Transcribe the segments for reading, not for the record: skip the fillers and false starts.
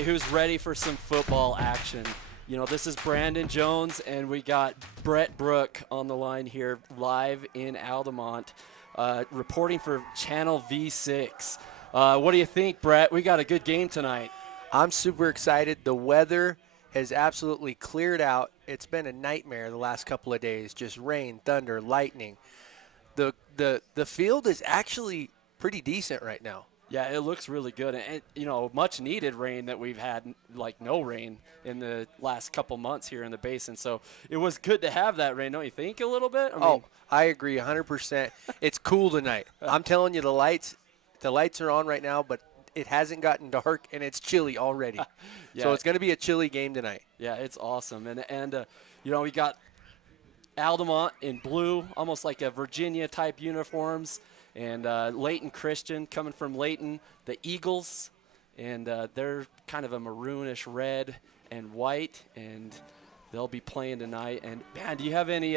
Okay, who's ready for some football action? You know, this is Brandon Jones, and we got Brett Brook on the line here live in Altamont, reporting for Channel V6. What do you think, Brett? We got a good game tonight. I'm super excited. The weather has absolutely cleared out. It's been a nightmare the last couple of days, just rain, thunder, lightning. The field is actually pretty decent right now. Yeah, it looks really good. And, you know, much needed rain that we've had, like no rain in the last couple months here in the basin. So it was good to have that rain, don't you think, a little bit? I agree 100%. It's cool tonight. I'm telling you, the lights are on right now, but it hasn't gotten dark, and it's chilly already. Yeah. So it's going to be a chilly game tonight. Yeah, it's awesome. And you know, we got Altamont in blue, almost like a Virginia-type uniforms. And Layton Christian coming from Layton, the Eagles, and they're kind of a maroonish red and white, and they'll be playing tonight. And, man, do you have any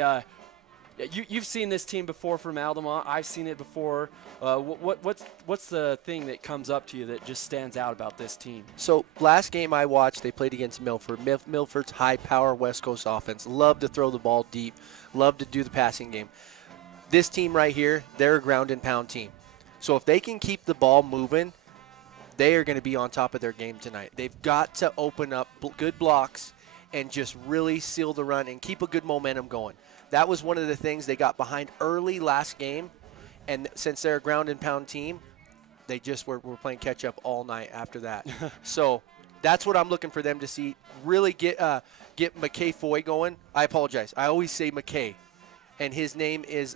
you've seen this team before from Altamont. I've seen it before. What's the thing that comes up to you that just stands out about this team? So last game I watched, they played against Milford. Milford's high-power West Coast offense. Love to throw the ball deep. Love to do the passing game. This team right here, they're a ground and pound team. So if they can keep the ball moving, they are going to be on top of their game tonight. They've got to open up good blocks and just really seal the run and keep a good momentum going. That was one of the things they got behind early last game, and since they're a ground and pound team, they just were playing catch up all night after that. So that's what I'm looking for them to see. Really get McKay Foy going. I apologize. I always say McKay. And his name is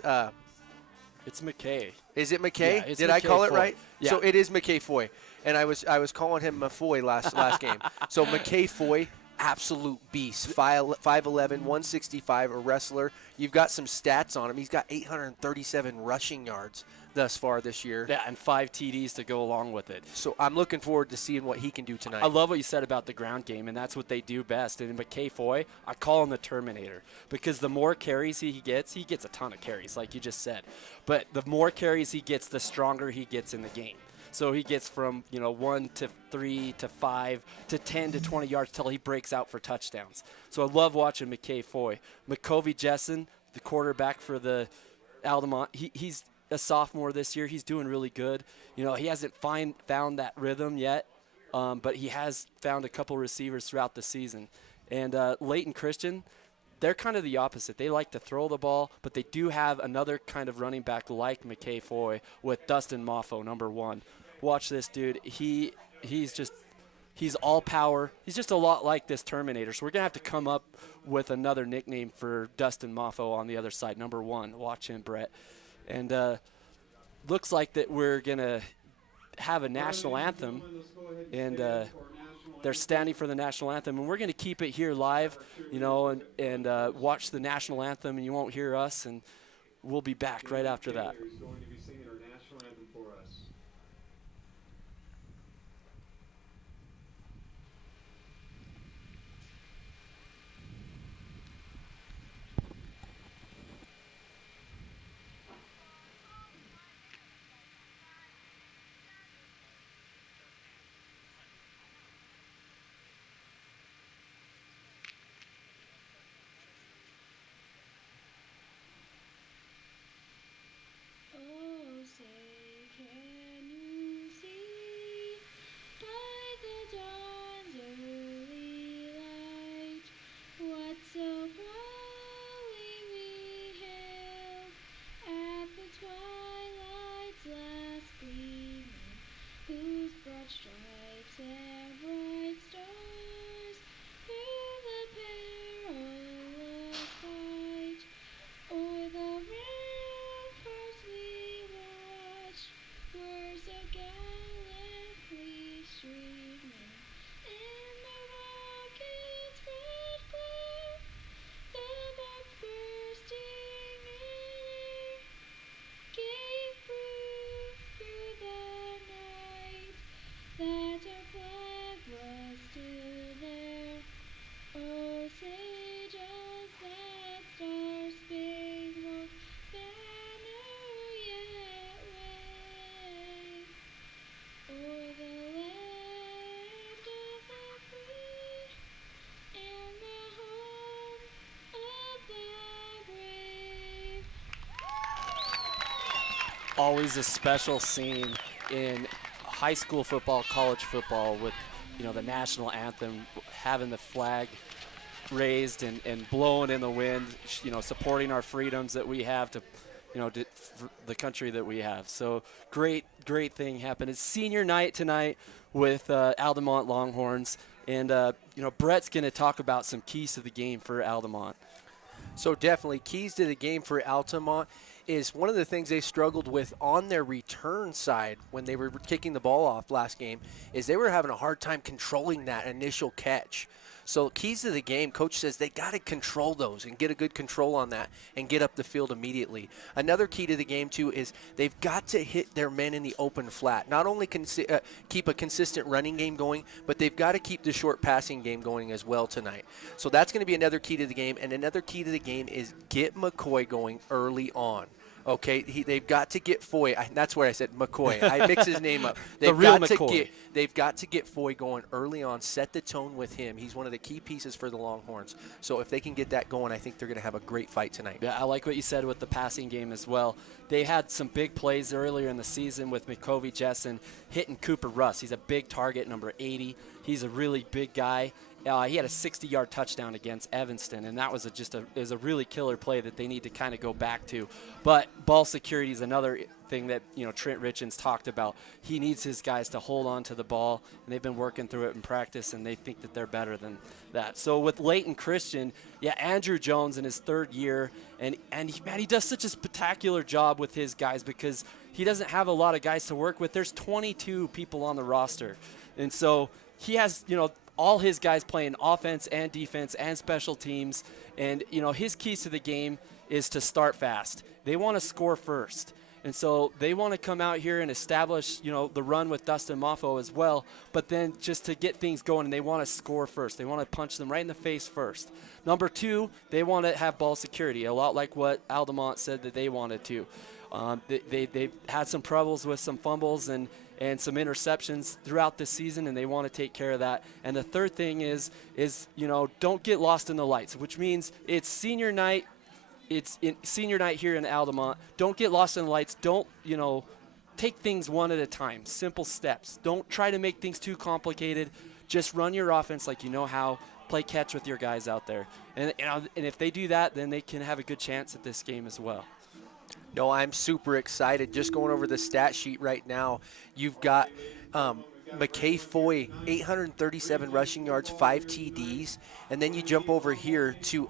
it's McKay. Is it McKay? Yeah, Did I call it right? Yeah. So it is McKay Foy. And I was calling him Mafoy last game. So McKay Foy, absolute beast. 5'11", 165, a wrestler. You've got some stats on him. He's got 837 rushing yards thus far this year. Yeah, and 5 TDs to go along with it. So I'm looking forward to seeing what he can do tonight. I love what you said about the ground game, and that's what they do best. And McKay Foy, I call him the Terminator, because the more carries he gets a ton of carries, like you just said. But the more carries he gets, the stronger he gets in the game. So he gets from 1 to 3 to 5 to 10 to 20 yards till he breaks out for touchdowns. So I love watching McKay Foy. McCovey Jessen, the quarterback for the Altamont, he's a sophomore this year. He's doing really good. You know, he hasn't found that rhythm yet, but he has found a couple receivers throughout the season. And Layton Christian, they're kind of the opposite. They like to throw the ball, but they do have another kind of running back like McKay Foy with Dustin Moffo, number 1. Watch this dude. He's all power. He's just a lot like this Terminator. So we're going to have to come up with another nickname for Dustin Moffo on the other side, number 1. Watch him, Brett. And looks like that we're going to have a national anthem, and they're standing for the national anthem. And we're going to keep it here live, and watch the national anthem, and you won't hear us, and we'll be back right after that. Stripes and bright stars through the perilous fight, o'er the ramparts we watched, were so gallantly streaming in the rocket's red glare, the bomb bursting in air gave proof through the night that our flag always a special scene in high school football, college football with, the national anthem, having the flag raised and blowing in the wind, supporting our freedoms that we have to, for the country that we have. So great thing happened. It's senior night tonight with Altamont Longhorns. And, Brett's going to talk about some keys to the game for Altamont. So definitely keys to the game for Altamont is one of the things they struggled with on their return side when they were kicking the ball off last game is they were having a hard time controlling that initial catch. So keys to the game, coach says they got to control those and get a good control on that and get up the field immediately. Another key to the game, too, is they've got to hit their men in the open flat. Not only keep a consistent running game going, but they've got to keep the short passing game going as well tonight. So that's going to be another key to the game. And another key to the game is get McCoy going early on. Okay, they've got to get Foy. That's where I said McCoy. I mix his name up. They've got to get Foy going early on, set the tone with him. He's one of the key pieces for the Longhorns. So if they can get that going, I think they're going to have a great fight tonight. Yeah, I like what you said with the passing game as well. They had some big plays earlier in the season with McCovey Jessen hitting Cooper Russ. He's a big target, number 80. He's a really big guy. He had a 60-yard touchdown against Evanston, and that was a really killer play that they need to kind of go back to. But ball security is another thing that Trent Richens talked about. He needs his guys to hold on to the ball, and they've been working through it in practice, and they think that they're better than that. So with Layton Christian, Andrew Jones in his third year, and he does such a spectacular job with his guys because he doesn't have a lot of guys to work with. There's 22 people on the roster, and so he has all his guys playing offense and defense and special teams. And, his keys to the game is to start fast. They want to score first. And so they want to come out here and establish, the run with Dustin Moffo as well. But then just to get things going, and they want to score first. They want to punch them right in the face first. Number 2, they want to have ball security, a lot like what Altamont said that they wanted to. They had some troubles with some fumbles and some interceptions throughout the season, and they want to take care of that. And the third thing is don't get lost in the lights, which means it's senior night. It's senior night here in Altamont. Don't get lost in the lights. Don't, take things one at a time, simple steps. Don't try to make things too complicated. Just run your offense like you know how. Play catch with your guys out there. And if they do that, then they can have a good chance at this game as well. No, I'm super excited. Just going over the stat sheet right now, you've got McKay Foy, 837 rushing yards, 5 TDs. And then you jump over here to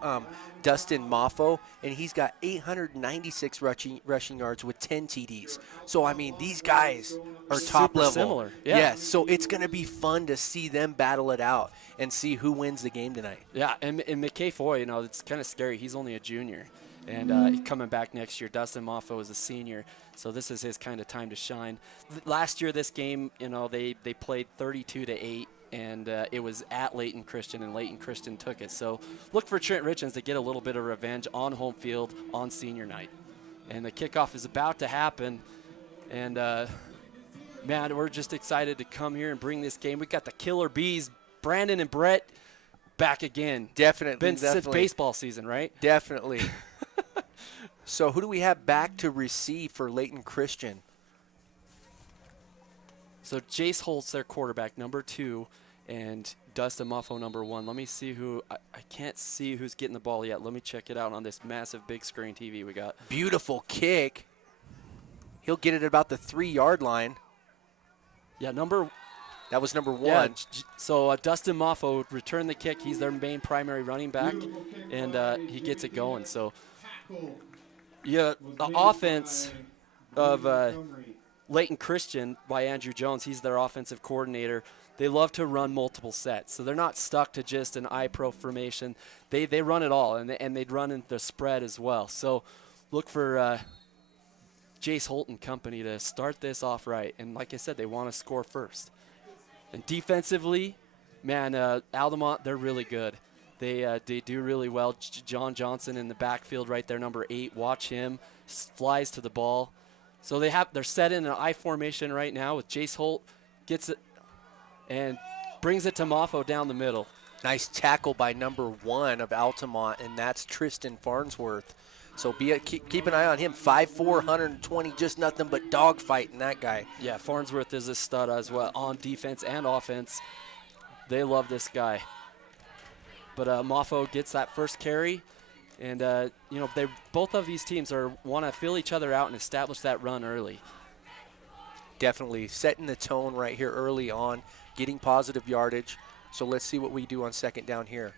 Dustin Moffo, and he's got 896 rushing yards with 10 TDs. So, these guys are top super level. Similar. Yeah. Yes, so it's going to be fun to see them battle it out and see who wins the game tonight. Yeah, and McKay Foy, it's kind of scary. He's only a junior. And coming back next year, Dustin Moffo is a senior, so this is his kind of time to shine. Last year, this game, they played 32-8, and it was at Layton Christian, and Layton Christian took it. So look for Trent Richens to get a little bit of revenge on home field on senior night. And the kickoff is about to happen, and man, we're just excited to come here and bring this game. We got the Killer Bees, Brandon and Brett, back again. Definitely. Since baseball season, right? Definitely. So who do we have back to receive for Layton Christian? So Jace Holt's their quarterback, number 2, and Dustin Moffo, number 1. Let me see who – I can't see who's getting the ball yet. Let me check it out on this massive big screen TV we got. Beautiful kick. He'll get it about the 3-yard line. Yeah, that was number 1. Yeah, so Dustin Moffo returned the kick. He's their main primary running back, and he gets it going. So, the offense of Layton Christian by Andrew Jones, he's their offensive coordinator. They love to run multiple sets, so they're not stuck to just an I-pro formation. They run it all, and they'd run in the spread as well. So look for Jace Holt and company to start this off right. And like I said, they want to score first. And defensively, man, Altamont, they're really good. They do really well. John Johnson in the backfield right there, number 8. Watch him. Flies to the ball. So they're set in an I formation right now with Jace Holt. Gets it and brings it to Moffo down the middle. Nice tackle by number 1 of Altamont, and that's Tristan Farnsworth. So keep an eye on him. 5'4", 120, just nothing but dogfighting that guy. Yeah, Farnsworth is a stud as well on defense and offense. They love this guy. But Moffo gets that first carry. And, both of these teams want to fill each other out and establish that run early. Definitely setting the tone right here early on, getting positive yardage. So let's see what we do on second down here.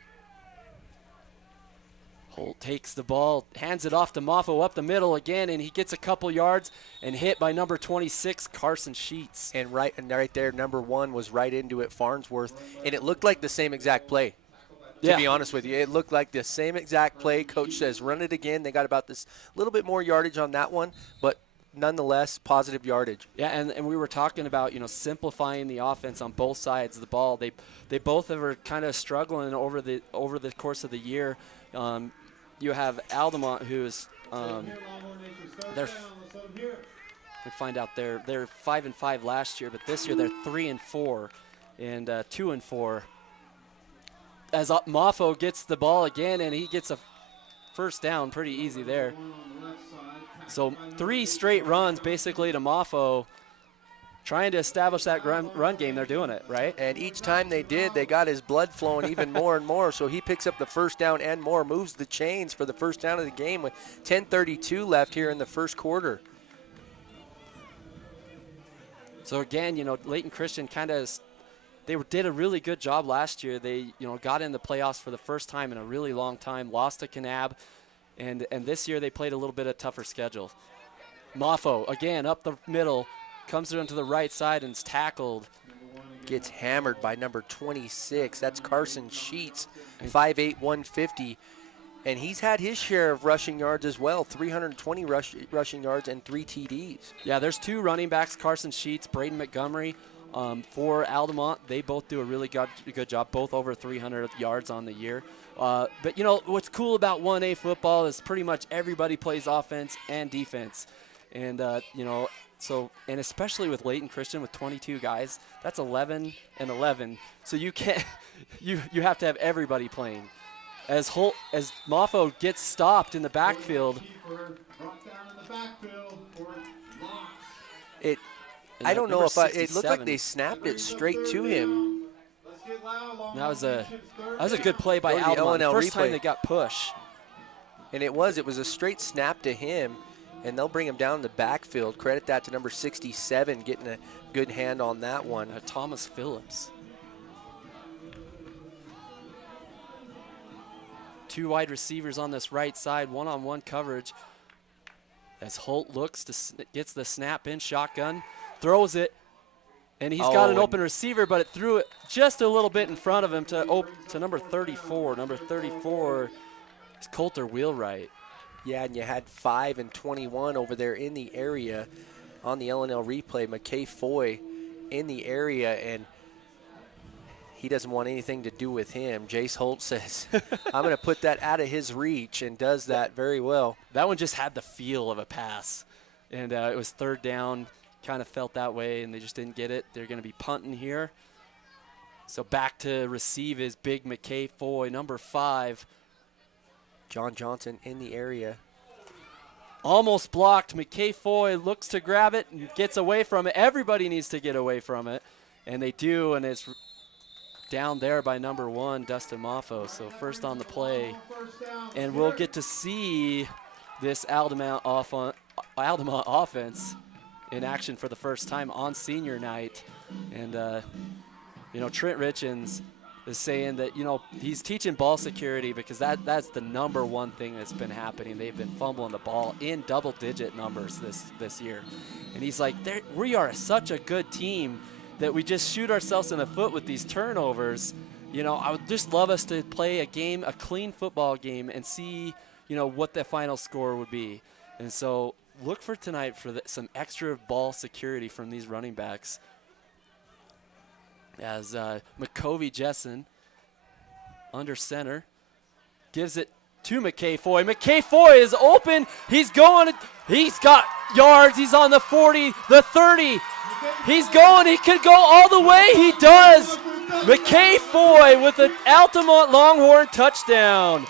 Holt takes the ball, hands it off to Moffo up the middle again, and he gets a couple yards and hit by number 26, Carson Sheets. And right there, number 1 was right into it, Farnsworth. And it looked like the same exact play. To be honest with you, it looked like the same exact play. Coach says run it again. They got about this little bit more yardage on that one, but nonetheless, positive yardage. Yeah, and we were talking about, simplifying the offense on both sides of the ball. They both are kind of struggling over the course of the year. You have Altamont, who's we find out they're 5-5 last year, but this year they're 3-4 and 2-4. As Moffo gets the ball again, and he gets a first down pretty easy there. So 3 straight runs basically to Moffo, trying to establish that run game. They're doing it, right? And each time they did, they got his blood flowing even more and more. So he picks up the first down and more, moves the chains for the first down of the game with 10:32 left here in the first quarter. So again, Layton Christian they did a really good job last year. They, got in the playoffs for the first time in a really long time, lost to Kanab, and this year they played a little bit of tougher schedule. Moffo, again, up the middle, comes into the right side and is tackled. Gets hammered by number 26. That's Carson Sheets, 5'8", 150. And he's had his share of rushing yards as well, 320 rushing yards and 3 TDs. Yeah, there's 2 running backs, Carson Sheets, Braden Montgomery. For Altamont, they both do a really good job, both over 300 yards on the year. But, what's cool about 1A football is pretty much everybody plays offense and defense. And, and especially with Layton Christian with 22 guys, that's 11 and 11. So you can't, you have to have everybody playing. As Moffo gets stopped in the backfield. I don't know if it looked like they snapped it straight to him. That was a good play by Altamont. First time they got push. And it was a straight snap to him, and they'll bring him down in the backfield. Credit that to number 67, getting a good hand on that one. Thomas Phillips. 2 wide receivers on this right side, one-on-one coverage. As Holt gets the snap in, shotgun, throws it, and he's got an open receiver, but it threw it just a little bit in front of him to number 34. Number 34 is Coulter Wheelwright. Yeah, and you had 5 and 21 over there in the area on the LNL replay. McKay Foy in the area, and he doesn't want anything to do with him. Jace Holt says, I'm going to put that out of his reach, and does that very well. That one just had the feel of a pass, and it was third down. Kind of felt that way, and they just didn't get it. They're going to be punting here. So back to receive is big McKay Foy, number 5. John Johnson in the area. Almost blocked. McKay Foy looks to grab it and gets away from it. Everybody needs to get away from it, and they do, and it's down there by number 1, Dustin Moffo. So first on the play, and we'll get to see this Altamont offense in action for the first time on senior night. And, Trent Richens is saying that, he's teaching ball security because that's the number 1 thing that's been happening. They've been fumbling the ball in double-digit numbers this year. And he's like, we are such a good team that we just shoot ourselves in the foot with these turnovers. I would just love us to play a clean football game and see, what the final score would be. And so look for tonight for some extra ball security from these running backs. As McCovey Jessen under center gives it to McKay Foy. McKay Foy is open. He's going. He's got yards. He's on the 40, the 30. He's going. He could go all the way. He does. McKay Foy with an Altamont Longhorn touchdown.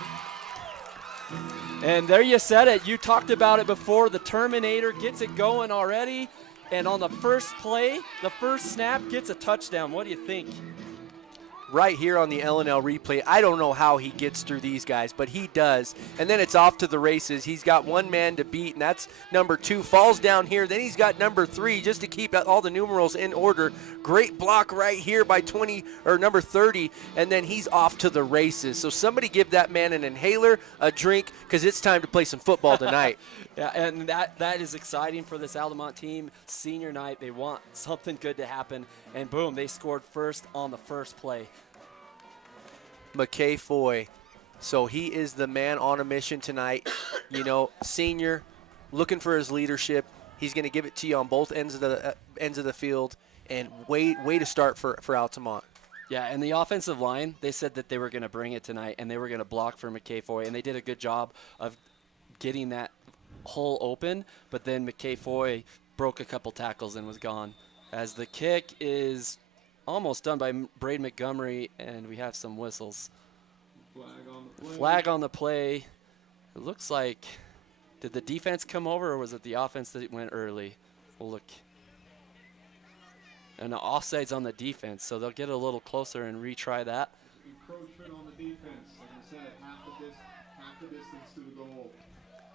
And there you said it. You talked about it before. The Terminator gets it going already. And on the first play, the first snap, gets a touchdown. What do you think? Right here on the LNL replay, I don't know how he gets through these guys, but he does. And then it's off to the races. He's got one man to beat, and that's number 2. Falls down here. Then he's got number 3 just to keep all the numerals in order. Great block right here by number 30, and then he's off to the races. So somebody give that man an inhaler, a drink, because it's time to play some football tonight. Yeah, and that is exciting for this Altamont team. Senior night, they want something good to happen, and boom, they scored first on the first play. McKay Foy. So he is the man on a mission tonight. You know, senior, looking for his leadership. He's going to give it to you on both ends of the field, and way to start for Altamont. Yeah, and the offensive line, they said that they were going to bring it tonight, and they were going to block for McKay Foy, and they did a good job of getting that hole open, but then McKay Foy broke a couple tackles and was gone. As the kick is almost done by Braden Montgomery, and we have some whistles. Flag on the play. It looks like, did the defense come over, or was it the offense that went early? We'll look. And the offside's on the defense, so they'll get a little closer and retry that. Encroachment on the defense. Like I said, half the distance to the goal.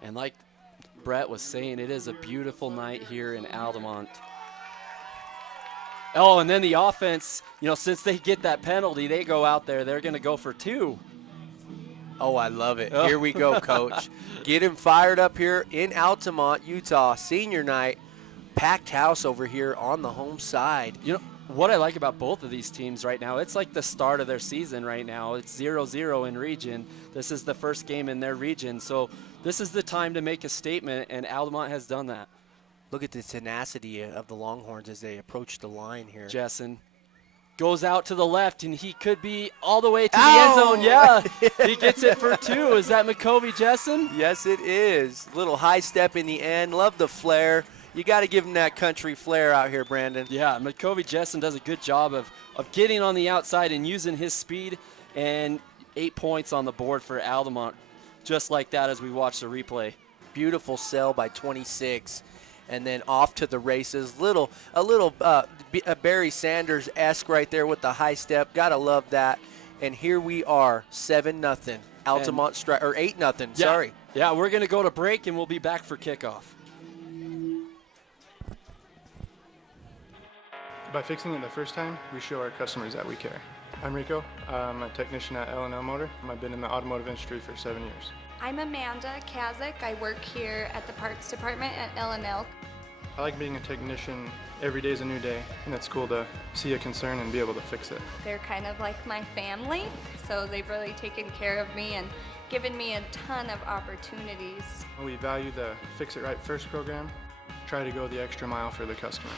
And like Brett was saying, it is a beautiful night here in Altamont. Oh, and then the offense, you know, since they get that penalty, they go out there. They're going to go for 2. Oh, I love it. Here we go, Coach. Get him fired up here in Altamont, Utah. Senior night, packed house over here on the home side. You know, what I like about both of these teams right now, it's like the start of their season right now. It's 0-0 in region. This is the first game in their region. So this is the time to make a statement, and Altamont has done that. Look at the tenacity of the Longhorns as they approach the line here. Jessen goes out to the left, and he could be all the way to the end zone. Yeah, he gets it for 2. Is that McCovey Jessen? Yes, it is. Little high step in the end. Love the flair. You got to give him that country flair out here, Brandon. Yeah, McCovey Jessen does a good job of getting on the outside and using his speed, and 8 points on the board for Altamont, just like that as we watch the replay. Beautiful sell by 26. And then off to the races. A little Barry Sanders-esque right there with the high step. Gotta love that. And here we are, 7-0. Altamont strike, or 8-0. Yeah, sorry. Yeah, we're gonna go to break, and we'll be back for kickoff. By fixing it the first time, we show our customers that we care. I'm Rico. I'm a technician at L&L Motor. I've been in the automotive industry for 7 years. I'm Amanda Kazik. I work here at the parts department at L&L. I like being a technician. Every day is a new day, and it's cool to see a concern and be able to fix it. They're kind of like my family, so they've really taken care of me and given me a ton of opportunities. We value the Fix It Right First program. Try to go the extra mile for the customer.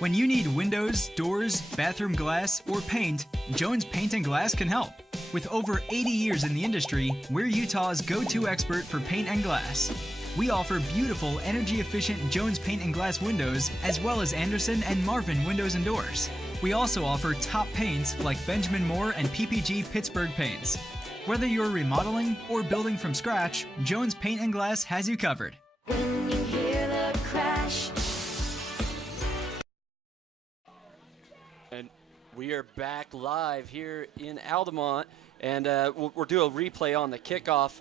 When you need windows, doors, bathroom glass, or paint, Jones Paint and Glass can help. With over 80 years in the industry, we're Utah's go-to expert for paint and glass. We offer beautiful, energy-efficient Jones Paint and Glass windows, as well as Anderson and Marvin windows and doors. We also offer top paints like Benjamin Moore and PPG Pittsburgh paints. Whether you're remodeling or building from scratch, Jones Paint and Glass has you covered. When you hear the crash. And we are back live here in Altamont, and we'll do a replay on the kickoff.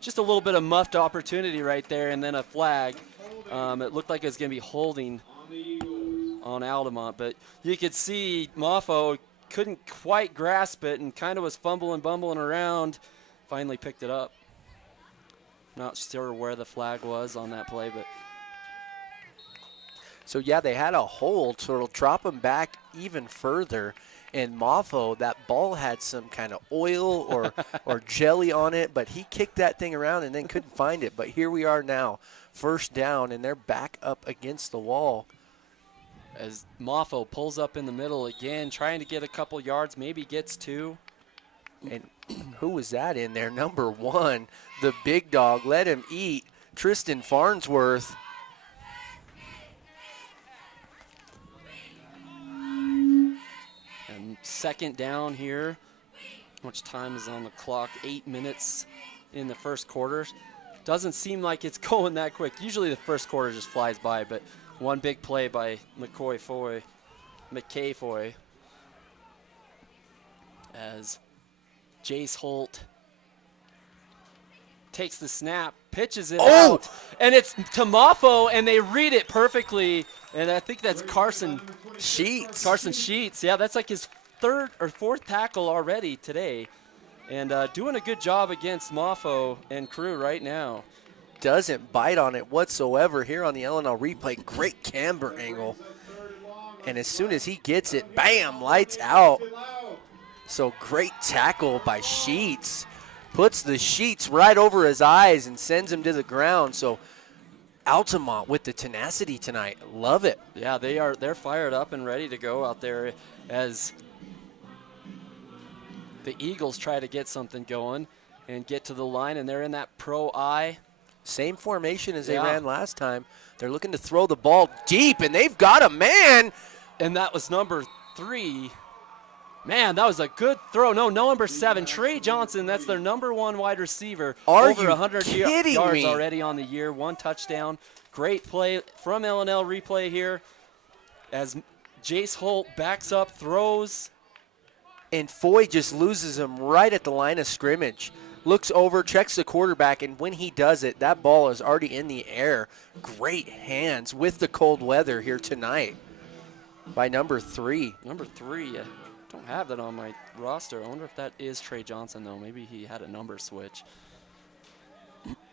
Just a little bit of muffed opportunity right there, and then a flag. It looked like it was going to be holding on Altamont, but you could see Moffo couldn't quite grasp it and kind of was bumbling around. Finally picked it up. Not sure where the flag was on that play, but. So, yeah, they had a hold, so it'll drop them back even further. And Moffo, that ball had some kind of oil or jelly on it, but he kicked that thing around and then couldn't find it. But here we are now, first down, and they're back up against the wall. As Moffo pulls up in the middle again, trying to get a couple yards, maybe gets 2. And who was that in there? Number 1, the big dog. Let him eat. Tristan Farnsworth. And second down here. How much time is on the clock? 8 minutes in the first quarter. Doesn't seem like it's going that quick. Usually the first quarter just flies by, but one big play by McKay Foy as Jace Holt takes the snap, pitches it out, and it's to Moffo, and they read it perfectly. And I think that's Carson Sheets. Carson Sheets. Yeah, that's like his third or fourth tackle already today. And doing a good job against Moffo and crew right now. Doesn't bite on it whatsoever here on the LNL replay. Great camber angle. And as soon as he gets it, bam, lights out. So great tackle by Sheets. Puts the sheets right over his eyes and sends him to the ground. So Altamont with the tenacity tonight. Love it. Yeah, they're fired up and ready to go out there as the Eagles try to get something going and get to the line, and they're in that pro eye. Same formation as they ran last time. They're looking to throw the ball deep, and they've got a man. And that was number 3. Man, that was a good throw. No, number 7, Trey Johnson. That's their number 1 wide receiver. Are over you 100 kidding yards me? already on the year. 1 touchdown. Great play from LNL replay here as Jace Holt backs up, throws. And Foy just loses him right at the line of scrimmage. Looks over, checks the quarterback, and when he does it, that ball is already in the air. Great hands with the cold weather here tonight by number 3. Number 3, I don't have that on my roster. I wonder if that is Trey Johnson, though. Maybe he had a number switch.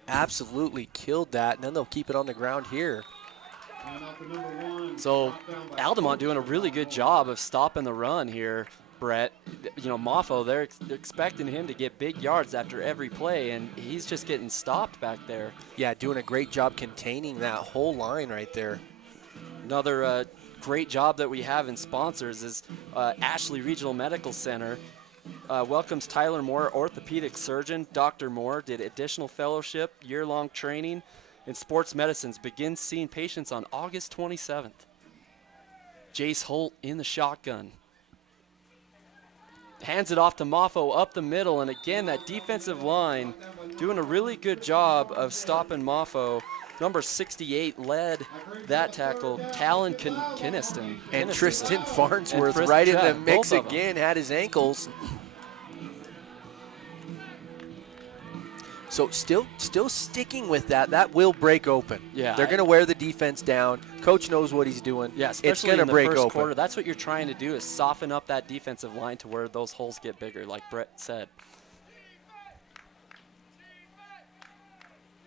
Absolutely killed that, and then they'll keep it on the ground here. So Altamont doing a really good job of stopping the run here, Brett. You know, Moffo, they're expecting him to get big yards after every play, and he's just getting stopped back there. Yeah, doing a great job containing that whole line right there. Another great job that we have in sponsors is Ashley Regional Medical Center. Welcomes Tyler Moore, orthopedic surgeon. Dr. Moore did additional fellowship, year-long training in sports medicines. Begins seeing patients on August 27th. Jace Holt in the shotgun. Hands it off to Moffo up the middle, and again, that defensive line doing a really good job of stopping Moffo. Number 68 led that tackle, Talon Kinniston. And Tristan Farnsworth right in the mix again, had his ankles. So still sticking with that. That will break open. Yeah, they're going to wear the defense down. Coach knows what he's doing. Yeah, especially it's going to in the break first open. quarter. That's what you're trying to do, is soften up that defensive line to where those holes get bigger, like Brett said.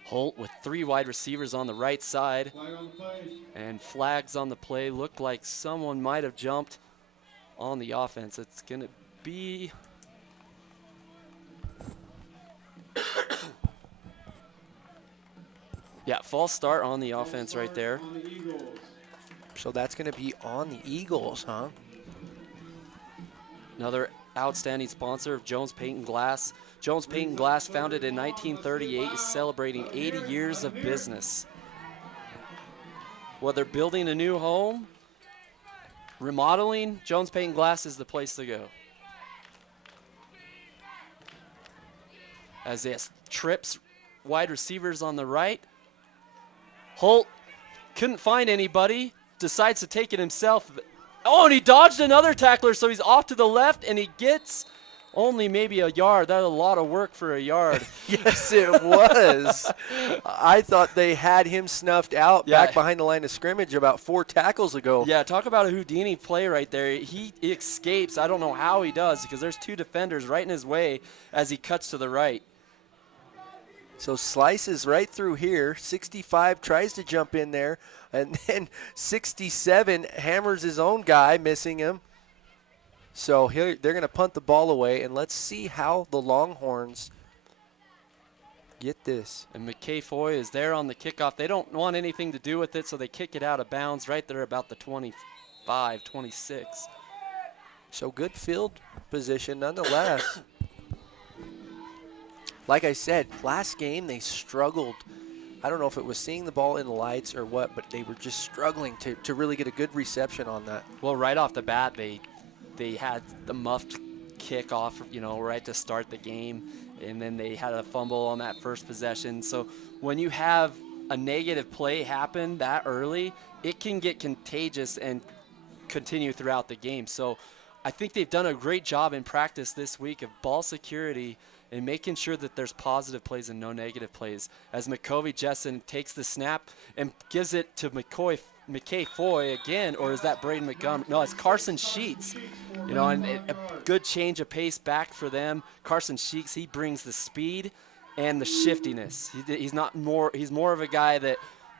Holt with 3 wide receivers on the right side. And flags on the play. Looked like someone might have jumped on the offense. It's going to be... yeah, false start on the offense right there. So that's going to be on the Eagles, huh? Another outstanding sponsor of Jones Paint and Glass. Jones Paint and Glass, founded in 1938, is celebrating 80 years of business. Whether building a new home, remodeling, Jones Paint and Glass is the place to go. As this trips wide receivers on the right. Holt couldn't find anybody, decides to take it himself. Oh, and he dodged another tackler, so he's off to the left, and he gets only maybe a yard. That's a lot of work for a yard. Yes, it was. I thought they had him snuffed out back behind the line of scrimmage about 4 tackles ago. Yeah, talk about a Houdini play right there. He escapes. I don't know how he does, because there's 2 defenders right in his way as he cuts to the right. So slices right through here. 65 tries to jump in there, and then 67 hammers his own guy, missing him. So they're going to punt the ball away, and let's see how the Longhorns get this. And McKay Foy is there on the kickoff. They don't want anything to do with it, so they kick it out of bounds right there about the 25, 26. So good field position nonetheless. Like I said, last game they struggled. I don't know if it was seeing the ball in the lights or what, but they were just struggling to really get a good reception on that. Well, right off the bat, they had the muffed kickoff, right to start the game, and then they had a fumble on that first possession. So when you have a negative play happen that early, it can get contagious and continue throughout the game. So I think they've done a great job in practice this week of ball security and making sure that there's positive plays and no negative plays. As McCovey Jessen takes the snap and gives it to McKay Foy again, or is that Braden Montgomery? No, it's Carson Sheets. And a good change of pace back for them. Carson Sheets, he brings the speed and the shiftiness. He's more of a guy that,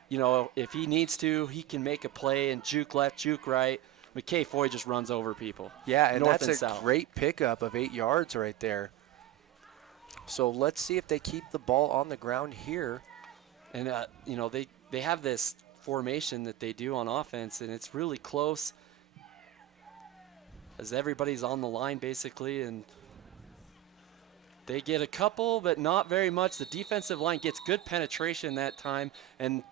if he needs to, he can make a play and juke left, juke right. McKay Foy just runs over people. Yeah, and north that's and a south. Great pickup of 8 yards right there. So let's see if they keep the ball on the ground here. And, they have this formation that they do on offense, and it's really close as everybody's on the line basically, and they get a couple, but not very much. The defensive line gets good penetration that time, and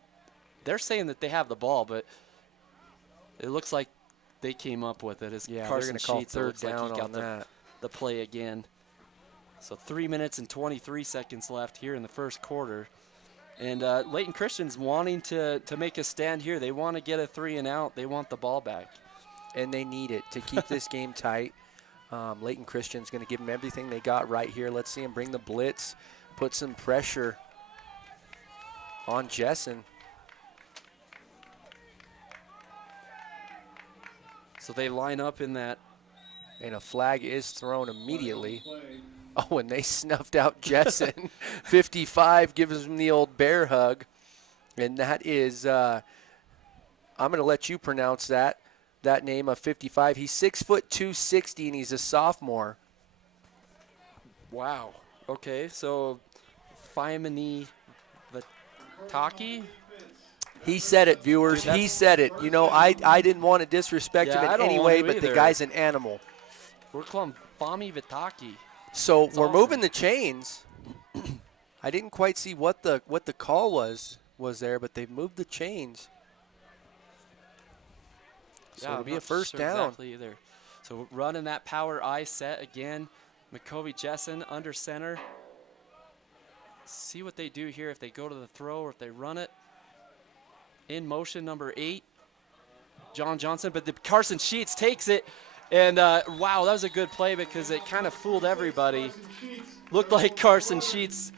they're saying that they have the ball, but it looks like they came up with it. As Yeah, Carson they're going to call Sheets, third down got on that. the play again. So 3 minutes and 23 seconds left here in the first quarter. And Layton Christian's wanting to make a stand here. They want to get a 3 and out. They want the ball back. And they need it to keep this game tight. Layton Christian's going to give them everything they got right here. Let's see him bring the blitz, put some pressure on Jessen. So they line up in that. And a flag is thrown immediately. Oh, and they snuffed out Jessen. 55 gives him the old bear hug. And that is, I'm going to let you pronounce that name of 55. He's 6 foot 260, and he's a sophomore. Wow. Okay, so Faimani Vataki? He said it, viewers. Dude, he said it. I didn't want to disrespect Yeah, I him in don't any want way, to but the either. guy's an animal. We're calling Fami Vataki. So That's we're awesome. moving the chains. I didn't quite see what the call was there, but they moved the chains. So it'll I'm be a not first sure down. Exactly either. So running that power I set again. McCovey Jessen under center. See what they do here, if they go to the throw or if they run it. In motion, number 8, John Johnson, but the Carson Sheets takes it. And, wow, that was a good play because it kind of fooled everybody. Looked like Carson Sheets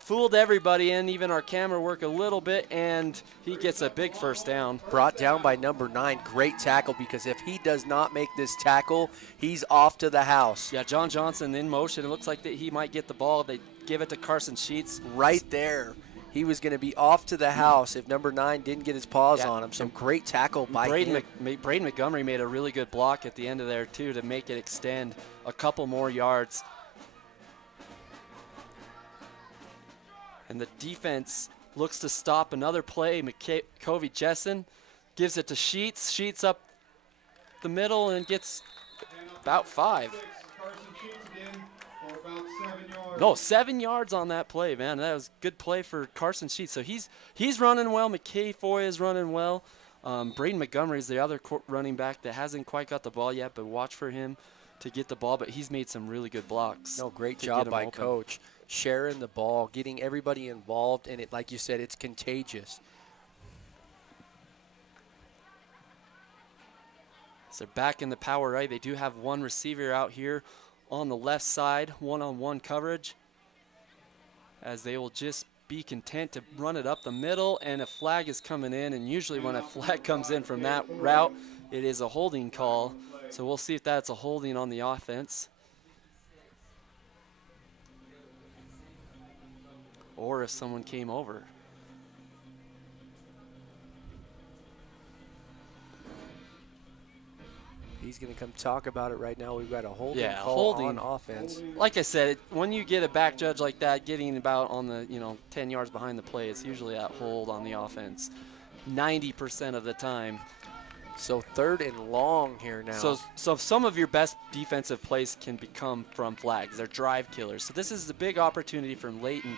fooled everybody and even our camera work a little bit, and he gets a big first down. Brought down by number 9. Great tackle, because if he does not make this tackle, he's off to the house. Yeah, John Johnson in motion. It looks like that he might get the ball. They give it to Carson Sheets. Right there. He was going to be off to the house if number 9 didn't get his paws Yeah. on him. So great tackle by him. Braden Montgomery made a really good block at the end of there, too, to make it extend a couple more yards. And the defense looks to stop another play. McCovey Jessen gives it to Sheets. Sheets up the middle and gets about 5. No, 7 yards on that play, man. That was a good play for Carson Sheets. So he's running well. McKay Foy is running well. Braden Montgomery is the other running back that hasn't quite got the ball yet, but watch for him to get the ball. But he's made some really good blocks. No, great to job get him by open. Coach. Sharing the ball, getting everybody involved, and it, like you said, it's contagious. So they're back in the power right. They do have one receiver out here on the left side, one-on-one coverage, as they will just be content to run it up the middle, and a flag is coming in, and usually when a flag comes in from that route, it is a holding call. So we'll see if that's a holding on the offense, or if someone came over. He's going to come talk about it right now. We've got a holding Yeah, call holding. on offense. Like I said, when you get a back judge like that, getting about on the 10 yards behind the play, it's usually that hold on the offense 90% of the time. So 3rd and long here now. So some of your best defensive plays can become from flags. They're drive killers. So this is the big opportunity for Layton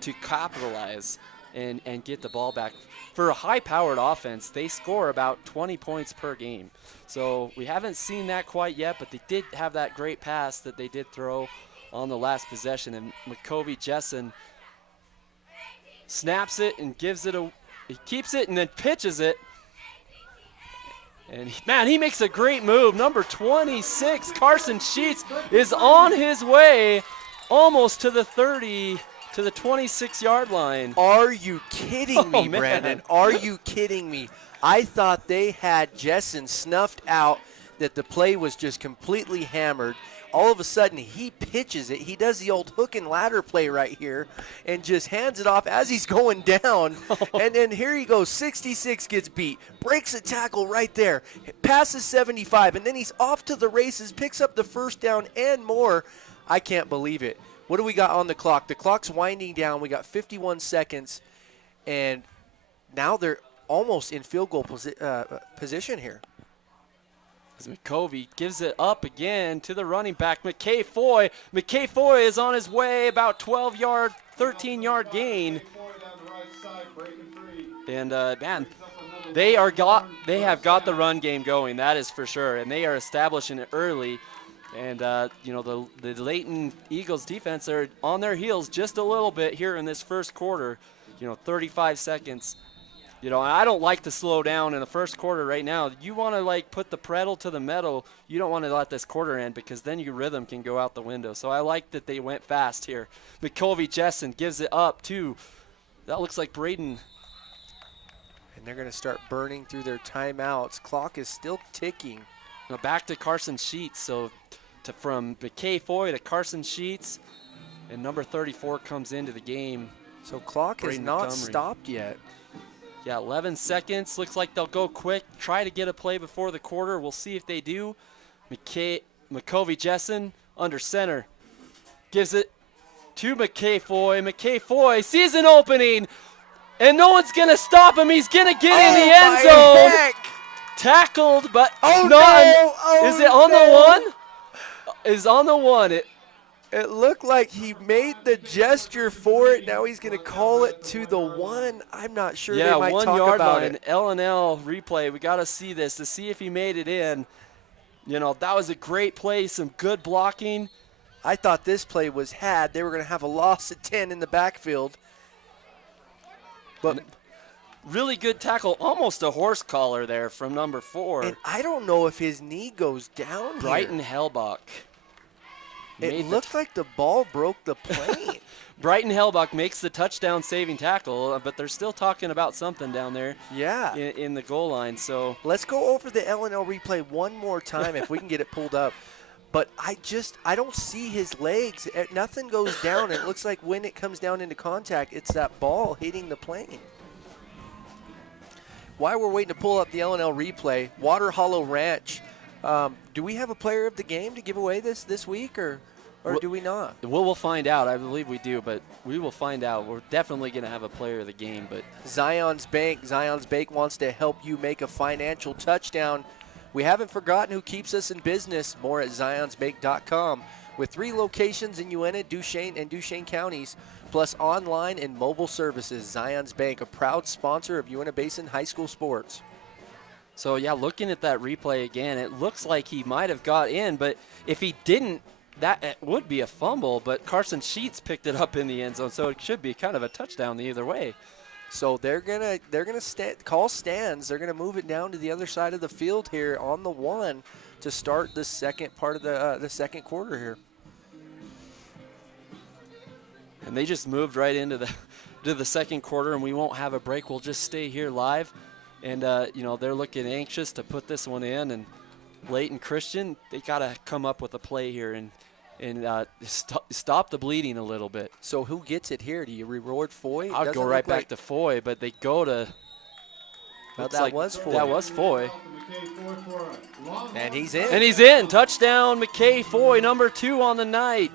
to capitalize and get the ball back. For a high-powered offense, they score about 20 points per game. So we haven't seen that quite yet, but they did have that great pass that they did throw on the last possession. And McCovey Jessen snaps it and gives it he keeps it and then pitches it. And man, he makes a great move. Number 26, Carson Sheets, is on his way almost to the 30, to the 26-yard line. Are you kidding me, man. Brandon? Are you kidding me? I thought they had Jessen snuffed out, that the play was just completely hammered. All of a sudden, he pitches it. He does the old hook and ladder play right here and just hands it off as he's going down. And then here he goes. 66 gets beat. Breaks a tackle right there. Passes 75. And then he's off to the races. Picks up the first down and more. I can't believe it. What do we got on the clock? The clock's winding down. We got 51 seconds. And now they're almost in field goal position here. As McCovey gives it up again to the running back, McKay Foy. McKay Foy is on his way, about 12-yard, 13-yard gain. And, man, they have got the run game going, that is for sure. And they are establishing it early. And, the Layton Eagles defense are on their heels just a little bit here in this first quarter. 35 seconds. And I don't like to slow down in the first quarter right now. You want to, put the pedal to the metal. You don't want to let this quarter end because then your rhythm can go out the window. So I like that they went fast here. McCovey Jessen gives it up to, that looks like Braden. And they're going to start burning through their timeouts. Clock is still ticking. Now back to Carson Sheets. So from McKay Foy to Carson Sheets. And number 34 comes into the game. So clock has Braden not Montgomery. stopped yet. Yeah, 11 seconds. Looks like they'll go quick. Try to get a play before the quarter. We'll see if they do. McCovey Jessen under center. Gives it to McKay Foy. McKay Foy sees an opening, and no one's going to stop him. He's going to get in the end zone. Heck. Tackled, but Oh, not. no. Oh, is it on no. the one? Is on the one. It looked like he made the gesture for it. Now he's going to call it to the one. I'm not sure they might 1 talk yard about line. it. L&L replay. We got to see this to see if he made it in. That was a great play. Some good blocking. I thought this play was had. They were going to have a loss of 10 in the backfield. But really good tackle. Almost a horse collar there from number 4. And I don't know if his knee goes down Brighton here. Hellbach. It looked like the ball broke the plane. Brighton Hellbach makes the touchdown saving tackle, but they're still talking about something down there Yeah. in the goal line. So Let's go over the L&L replay one more time if we can get it pulled up. But I don't see his legs. Nothing goes down. It looks like when it comes down into contact, it's that ball hitting the plane. While we're waiting to pull up the L&L replay, Water Hollow Ranch, do we have a player of the game to give away this week, or do we not? we'll find out. I believe we do, but we will find out. We're definitely going to have a player of the game. But Zion's Bank wants to help you make a financial touchdown. We haven't forgotten who keeps us in business. More at zionsbank.com. With 3 locations in Uena, Duchesne, and Duchesne counties, plus online and mobile services. Zion's Bank, a proud sponsor of Uena Basin High School sports. So, yeah, looking at that replay again, it looks like he might have got in, but if he didn't, that would be a fumble, but Carson Sheets picked it up in the end zone, so it should be kind of a touchdown either way. So they're gonna call stands. They're gonna move it down to the other side of the field here on the 1 to start the second part of the second quarter here. And they just moved right into the second quarter, and we won't have a break. We'll just stay here live. And, they're looking anxious to put this one in. And Layton Christian, they got to come up with a play here and stop the bleeding a little bit. So who gets it here? Do you reward Foy? I'll go right back to Foy, but they go to – was Foy. That was Foy. And he's in. And he's in. Touchdown, McKay Foy, number 2 on the night.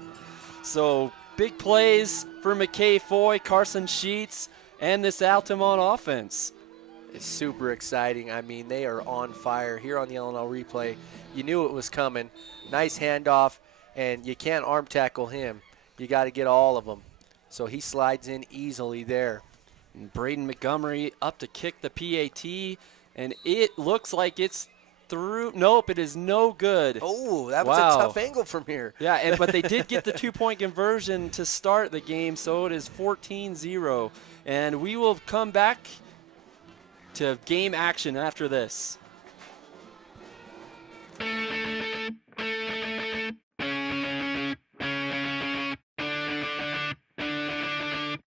So big plays for McKay Foy, Carson Sheets, and this Altamont offense. It's super exciting. I mean, they are on fire here on the L&L replay. You knew it was coming. Nice handoff, and you can't arm tackle him. You got to get all of them. So he slides in easily there. And Braden Montgomery up to kick the PAT, and it looks like it's through. Nope, it is no good. Oh, that was Wow. a tough angle from here. Yeah, but they did get the 2-point conversion to start the game, so it is 14-0. And we will come back to game action after this.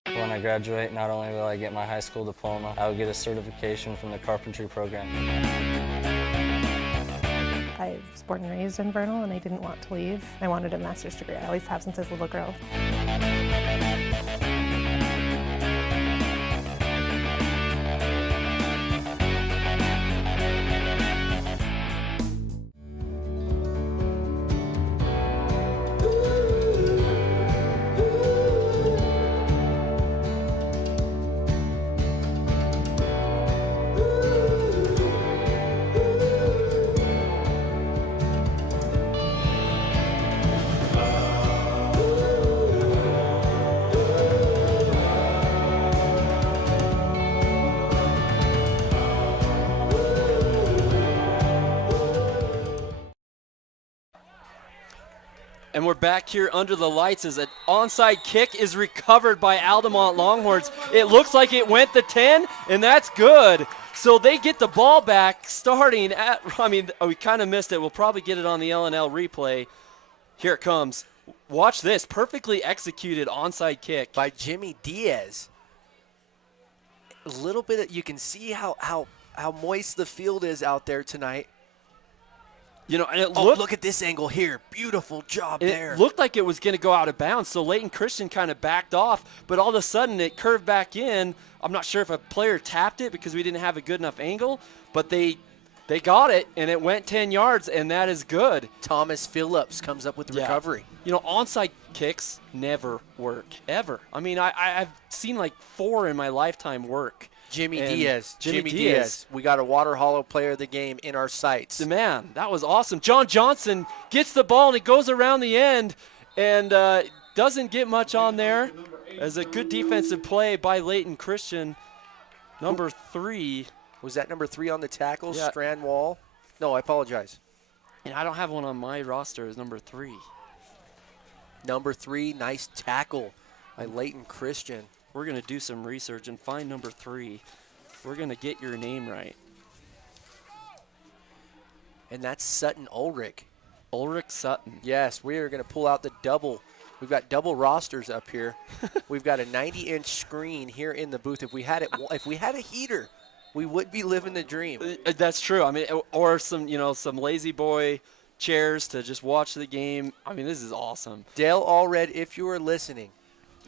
When I graduate, not only will I get my high school diploma, I will get a certification from the carpentry program. I was born and raised in Vernal, and I didn't want to leave. I wanted a master's degree. I always have since I was a little girl. And we're back here under the lights as an onside kick is recovered by Altamont Longhorns. It looks like it went the 10, and that's good. So they get the ball back starting at, we kind of missed it. We'll probably get it on the LNL replay. Here it comes. Watch this. Perfectly executed onside kick. By Jimmy Diaz. A little bit, you can see how moist the field is out there tonight. You know, and it look at this angle here. Beautiful job there. It looked like it was going to go out of bounds, so Layton Christian kind of backed off, but all of a sudden it curved back in. I'm not sure if a player tapped it because we didn't have a good enough angle, but they got it, and it went 10 yards, and that is good. Thomas Phillips comes up with the recovery. You know, onside kicks never work, ever. I mean, I've seen like 4 in my lifetime work. Jimmy Diaz. We got a Water Hollow player of the game in our sights. Man, that was awesome. John Johnson gets the ball, and it goes around the end and doesn't get much on there as a good defensive play by Layton Christian. Number 3. Was that number 3 on the tackle, Yeah. Strand Wall? No, I apologize. And I don't have one on my roster as number 3. Number 3, nice tackle by Layton Christian. We're going to do some research and find number 3. We're going to get your name right. And that's Sutton Ulrich. Ulrich Sutton. Yes, we are going to pull out the double. We've got double rosters up here. We've got a 90-inch screen here in the booth. If we had a heater, we would be living the dream. That's true. I mean, or some lazy boy chairs to just watch the game. I mean, this is awesome. Dale Allred, if you are listening,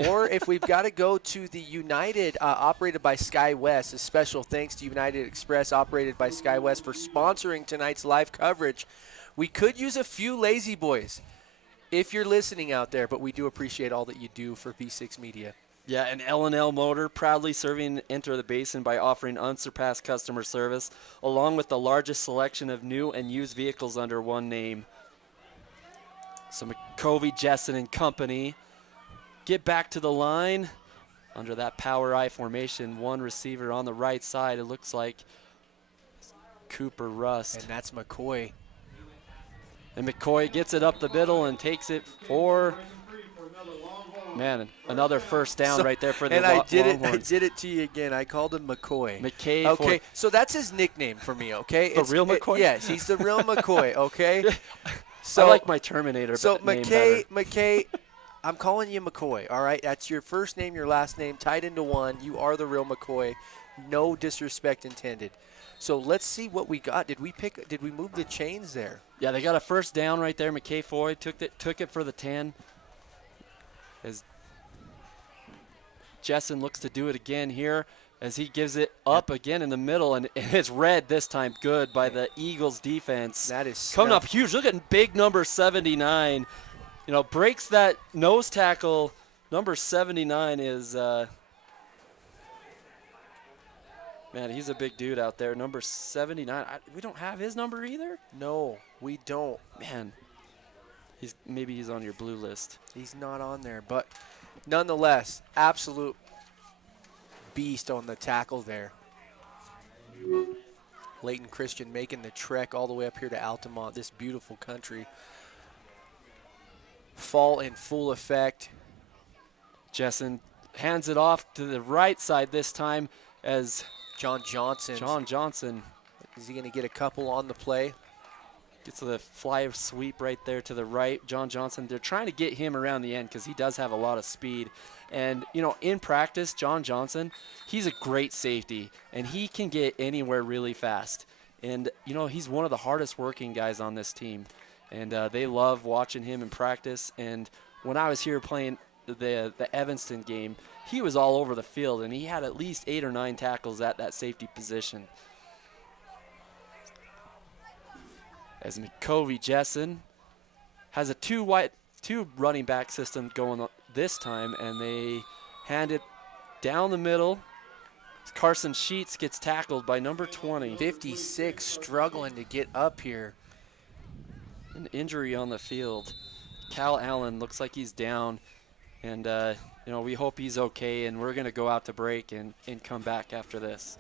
or if we've got to go to the United, operated by SkyWest, a special thanks to United Express, operated by SkyWest, for sponsoring tonight's live coverage. We could use a few lazy boys if you're listening out there, but we do appreciate all that you do for V6 Media. Yeah, and L&L Motor proudly serving Enter the Basin by offering unsurpassed customer service, along with the largest selection of new and used vehicles under one name. So McCovey, Jessen, and company get back to the line under that power I formation. One receiver on the right side. It looks like Cooper Rust. And that's McCoy. And McCoy gets it up the middle and takes it for, man, another first down right there for the Longhorns. I did it to you again. I called him McCoy. McKay. Okay, so that's his nickname for me, okay? The real McCoy? Yes, he's the real McCoy, okay? So I like my Terminator name better. McKay, I'm calling you McCoy, all right? That's your first name, your last name, tied into one. You are the real McCoy. No disrespect intended. So let's see what we got. Did we move the chains there? Yeah, they got a first down right there. McKay Foy took it for the 10. As Jessen looks to do it again here as he gives it up again in the middle, and it's red this time. Good by the Eagles defense. That is coming up huge. Look at big number 79. You know, breaks that nose tackle. Number 79 is man, he's a big dude out there. Number 79. We don't have his number either? No, we don't. Man, maybe he's on your blue list. He's not on there, but nonetheless, absolute beast on the tackle there. Layton Christian making the trek all the way up here to Altamont, this beautiful country. Fall in full effect. Jessen hands it off to the right side this time as John Johnson. Is he going to get a couple on the play? Gets the fly sweep right there to the right. John Johnson, they're trying to get him around the end because he does have a lot of speed. And, you know, in practice, John Johnson, he's a great safety, and he can get anywhere really fast. And, you know, he's one of the hardest working guys on this team. And they love watching him in practice. And when I was here playing the Evanston game, he was all over the field, and he had at least 8 or 9 tackles at that safety position. As McCovey Jessen has a two running back system going on this time, and they hand it down the middle. Carson Sheets gets tackled by number 20. 56 struggling to get up here. An injury on the field. Cal Allen looks like he's down, and you know, we hope he's okay, and we're going to go out to break and come back after this.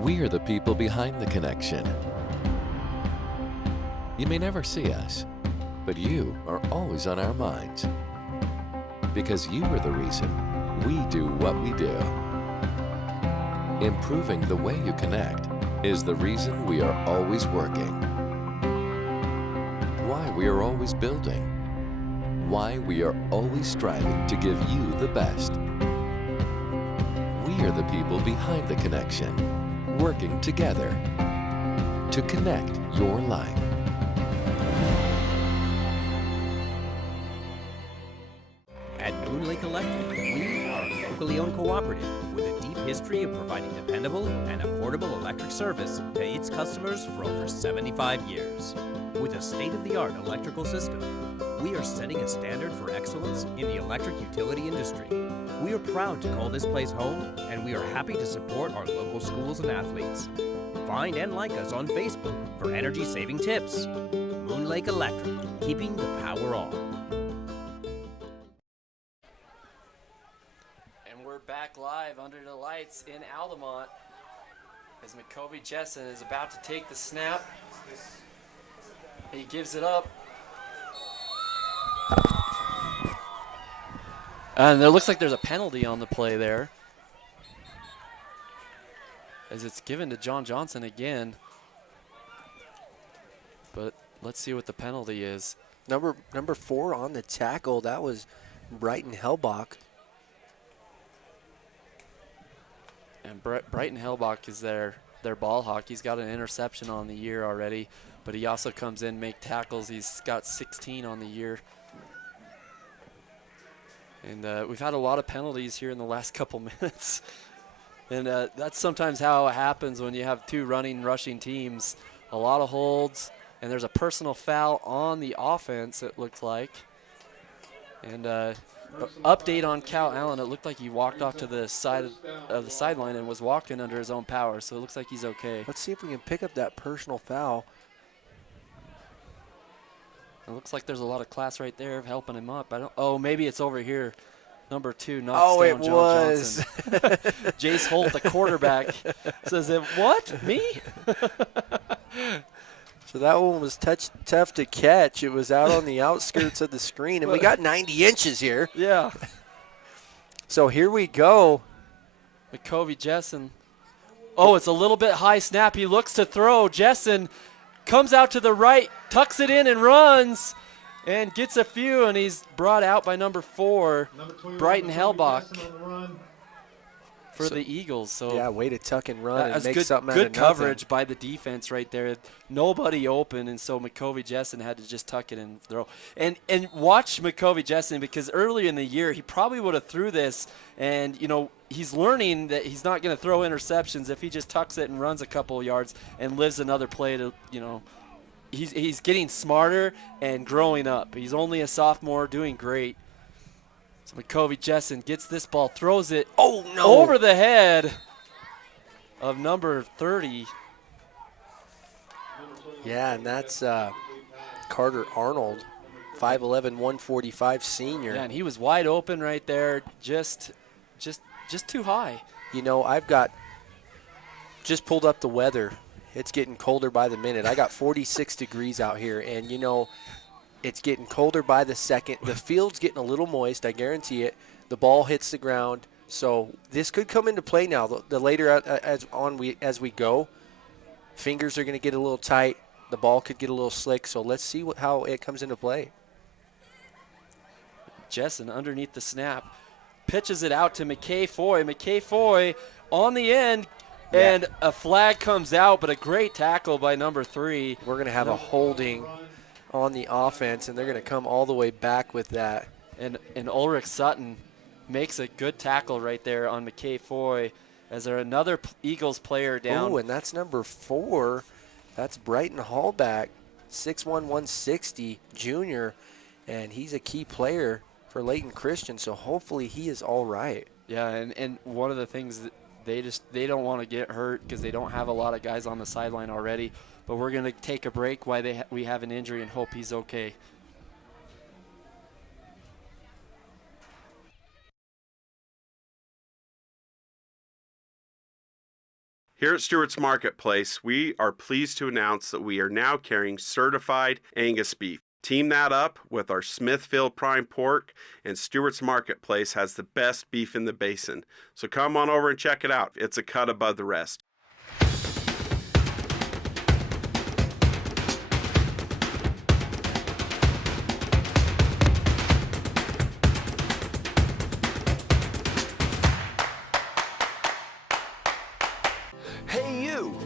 We are the people behind the connection. You may never see us, but you are always on our minds. Because you are the reason we do what we do. Improving the way you connect is the reason we are always working. Why we are always building. Why we are always striving to give you the best. We are the people behind the connection, working together to connect your life. At Moon Lake Electric, we are a locally owned cooperative with a deep history of providing dependable and affordable electric service to its customers for over 75 years. With a state-of-the-art electrical system, we are setting a standard for excellence in the electric utility industry. We are proud to call this place home, and we are happy to support our local schools and athletes. Find and like us on Facebook for energy-saving tips. Moon Lake Electric, keeping the power on. And we're back live under the lights in Altamont as McCovey Jessen is about to take the snap. He gives it up. And it looks like there's a penalty on the play there, as it's given to John Johnson again. But let's see what the penalty is. Number 4 on the tackle, that was Brighton Hellbach. And Brighton Hellbach is their ball hawk. He's got an interception on the year already, but he also comes in, make tackles. He's got 16 on the year. And we've had a lot of penalties here in the last couple minutes. And that's sometimes how it happens when you have 2 rushing teams. A lot of holds, and there's a personal foul on the offense, it looks like. And update on Cal Allen, it looked like he walked off to the side of the sideline and was walking under his own power, so it looks like he's okay. Let's see if we can pick up that personal foul. It looks like there's a lot of class right there of helping him up. Oh, maybe it's over here. Number 2 knocks down John was. Johnson. Jace Holt, the quarterback, says, "What? Me?" So that one was tough to catch. It was out on the outskirts of the screen, and we got 90 inches here. Yeah. So here we go. McCovey Jessen. Oh, it's a little bit high snap. He looks to throw. Jessen comes out to the right, tucks it in and runs, and gets a few, and he's brought out by number 4, Brighton Hellbach, for the Eagles. So yeah, way to tuck and run and make good, something out of good coverage by the defense right there. Nobody open, and so McCovey Jessen had to just tuck it and throw. And watch McCovey Jessen, because earlier in the year he probably would have threw this, and you know, he's learning that he's not going to throw interceptions if he just tucks it and runs a couple of yards and lives another play to, you know, he's getting smarter and growing up. He's only a sophomore, doing great. So McCovey Jessen gets this ball, throws it over the head. of number 30. Yeah, and that's Carter Arnold, 5'11", 145 senior. Yeah, and he was wide open right there, just too high. You know, I've just pulled up the weather. It's getting colder by the minute. I got 46 degrees out here, and, you know, it's getting colder by the second. The field's getting a little moist, I guarantee it. The ball hits the ground. So this could come into play now. The later as we go, fingers are going to get a little tight. The ball could get a little slick. So let's see how it comes into play. Jessen underneath the snap. Pitches it out to McKay Foy. McKay Foy on the end, and a flag comes out, but a great tackle by number 3. We're going to have a holding on the offense, and they're going to come all the way back with that. And Ulrich Sutton makes a good tackle right there on McKay Foy. As there another Eagles player down. Oh, and that's number 4. That's Brighton Hallback, 6'1", 160 junior, and he's a key player for Layton Christian, so hopefully he is all right. Yeah, and one of the things that they don't want to get hurt because they don't have a lot of guys on the sideline already, but we're going to take a break while we have an injury and hope he's okay. Here at Stewart's Marketplace, we are pleased to announce that we are now carrying certified Angus beef. Team that up with our Smithfield prime pork, and Stewart's Marketplace has the best beef in the basin. So come on over and check it out. It's a cut above the rest. Hey you!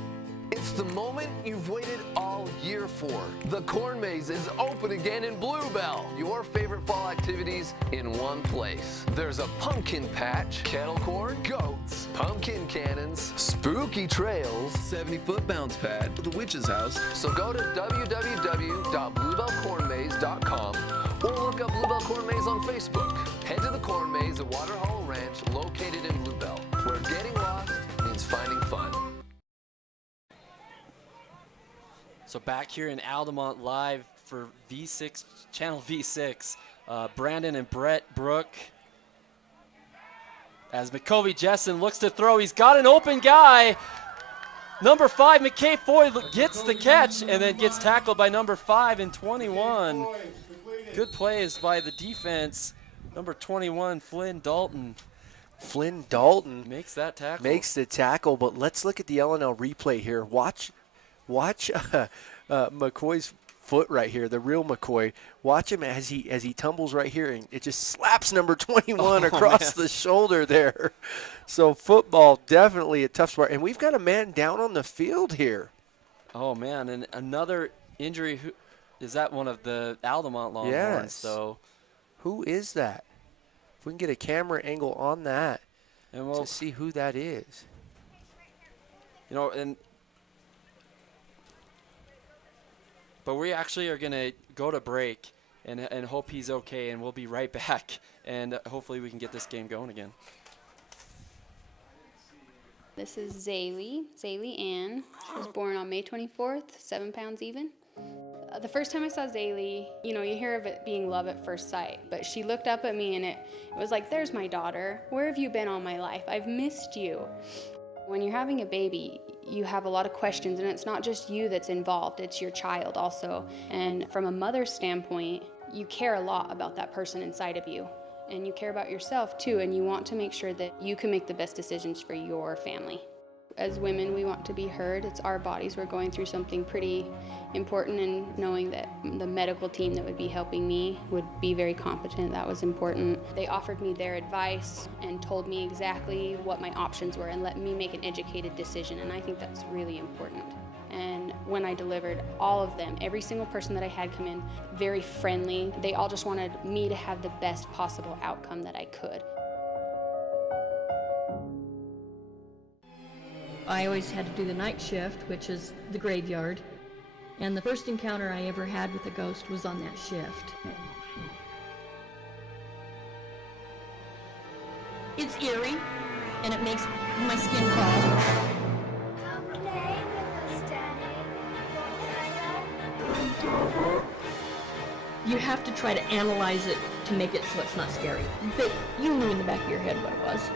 It's the moment you've waited all year for. The Corn Maze is open again in Bluebell. Your favorite fall activities in one place. There's a pumpkin patch, kettle corn, goats, pumpkin cannons, spooky trails, 70-foot bounce pad, the witch's house. So go to www.bluebellcornmaze.com or look up Bluebell Corn Maze on Facebook. Head to the Corn Maze at Water Hollow Ranch, located in Bluebell, where getting lost means finding fun. So back here in Altamont live for V6, Channel V6, Brandon and Brett Brook. As McCovey Jessen looks to throw, he's got an open guy. Number 5, McKay Foy gets the catch and then gets tackled by number 5 and 21. Good plays by the defense. Number 21, Flynn Dalton. Flynn Dalton makes that tackle. Makes the tackle, but let's look at the LNL replay here. Watch McCoy's foot right here, the real McCoy. Watch him as he tumbles right here, and it just slaps number 21 across the shoulder there. So football, definitely a tough spot. And we've got a man down on the field here. Oh, man, and another injury. Is that one of the Altamont Longhorns? Yes. So who is that? If we can get a camera angle on that and to see who that is. You know, but we actually are going to go to break and hope he's okay, and we'll be right back. And hopefully we can get this game going again. This is Zaylee Ann. She was born on May 24th, 7 pounds even. The first time I saw Zaylee, you know, you hear of it being love at first sight, but she looked up at me and it was like, there's my daughter. Where have you been all my life? I've missed you. When you're having a baby, you have a lot of questions, and it's not just you that's involved, it's your child also. And from a mother's standpoint, you care a lot about that person inside of you, and you care about yourself too, and you want to make sure that you can make the best decisions for your family. As women, we want to be heard. It's our bodies. We're going through something pretty important, and knowing that the medical team that would be helping me would be very competent, that was important. They offered me their advice and told me exactly what my options were and let me make an educated decision, and I think that's really important. And when I delivered, all of them, every single person that I had come in, very friendly. They all just wanted me to have the best possible outcome that I could. I always had to do the night shift, which is the graveyard. And the first encounter I ever had with a ghost was on that shift. It's eerie, and it makes my skin crawl. have to try to analyze it to make it so it's not scary. But you knew in the back of your head what it was.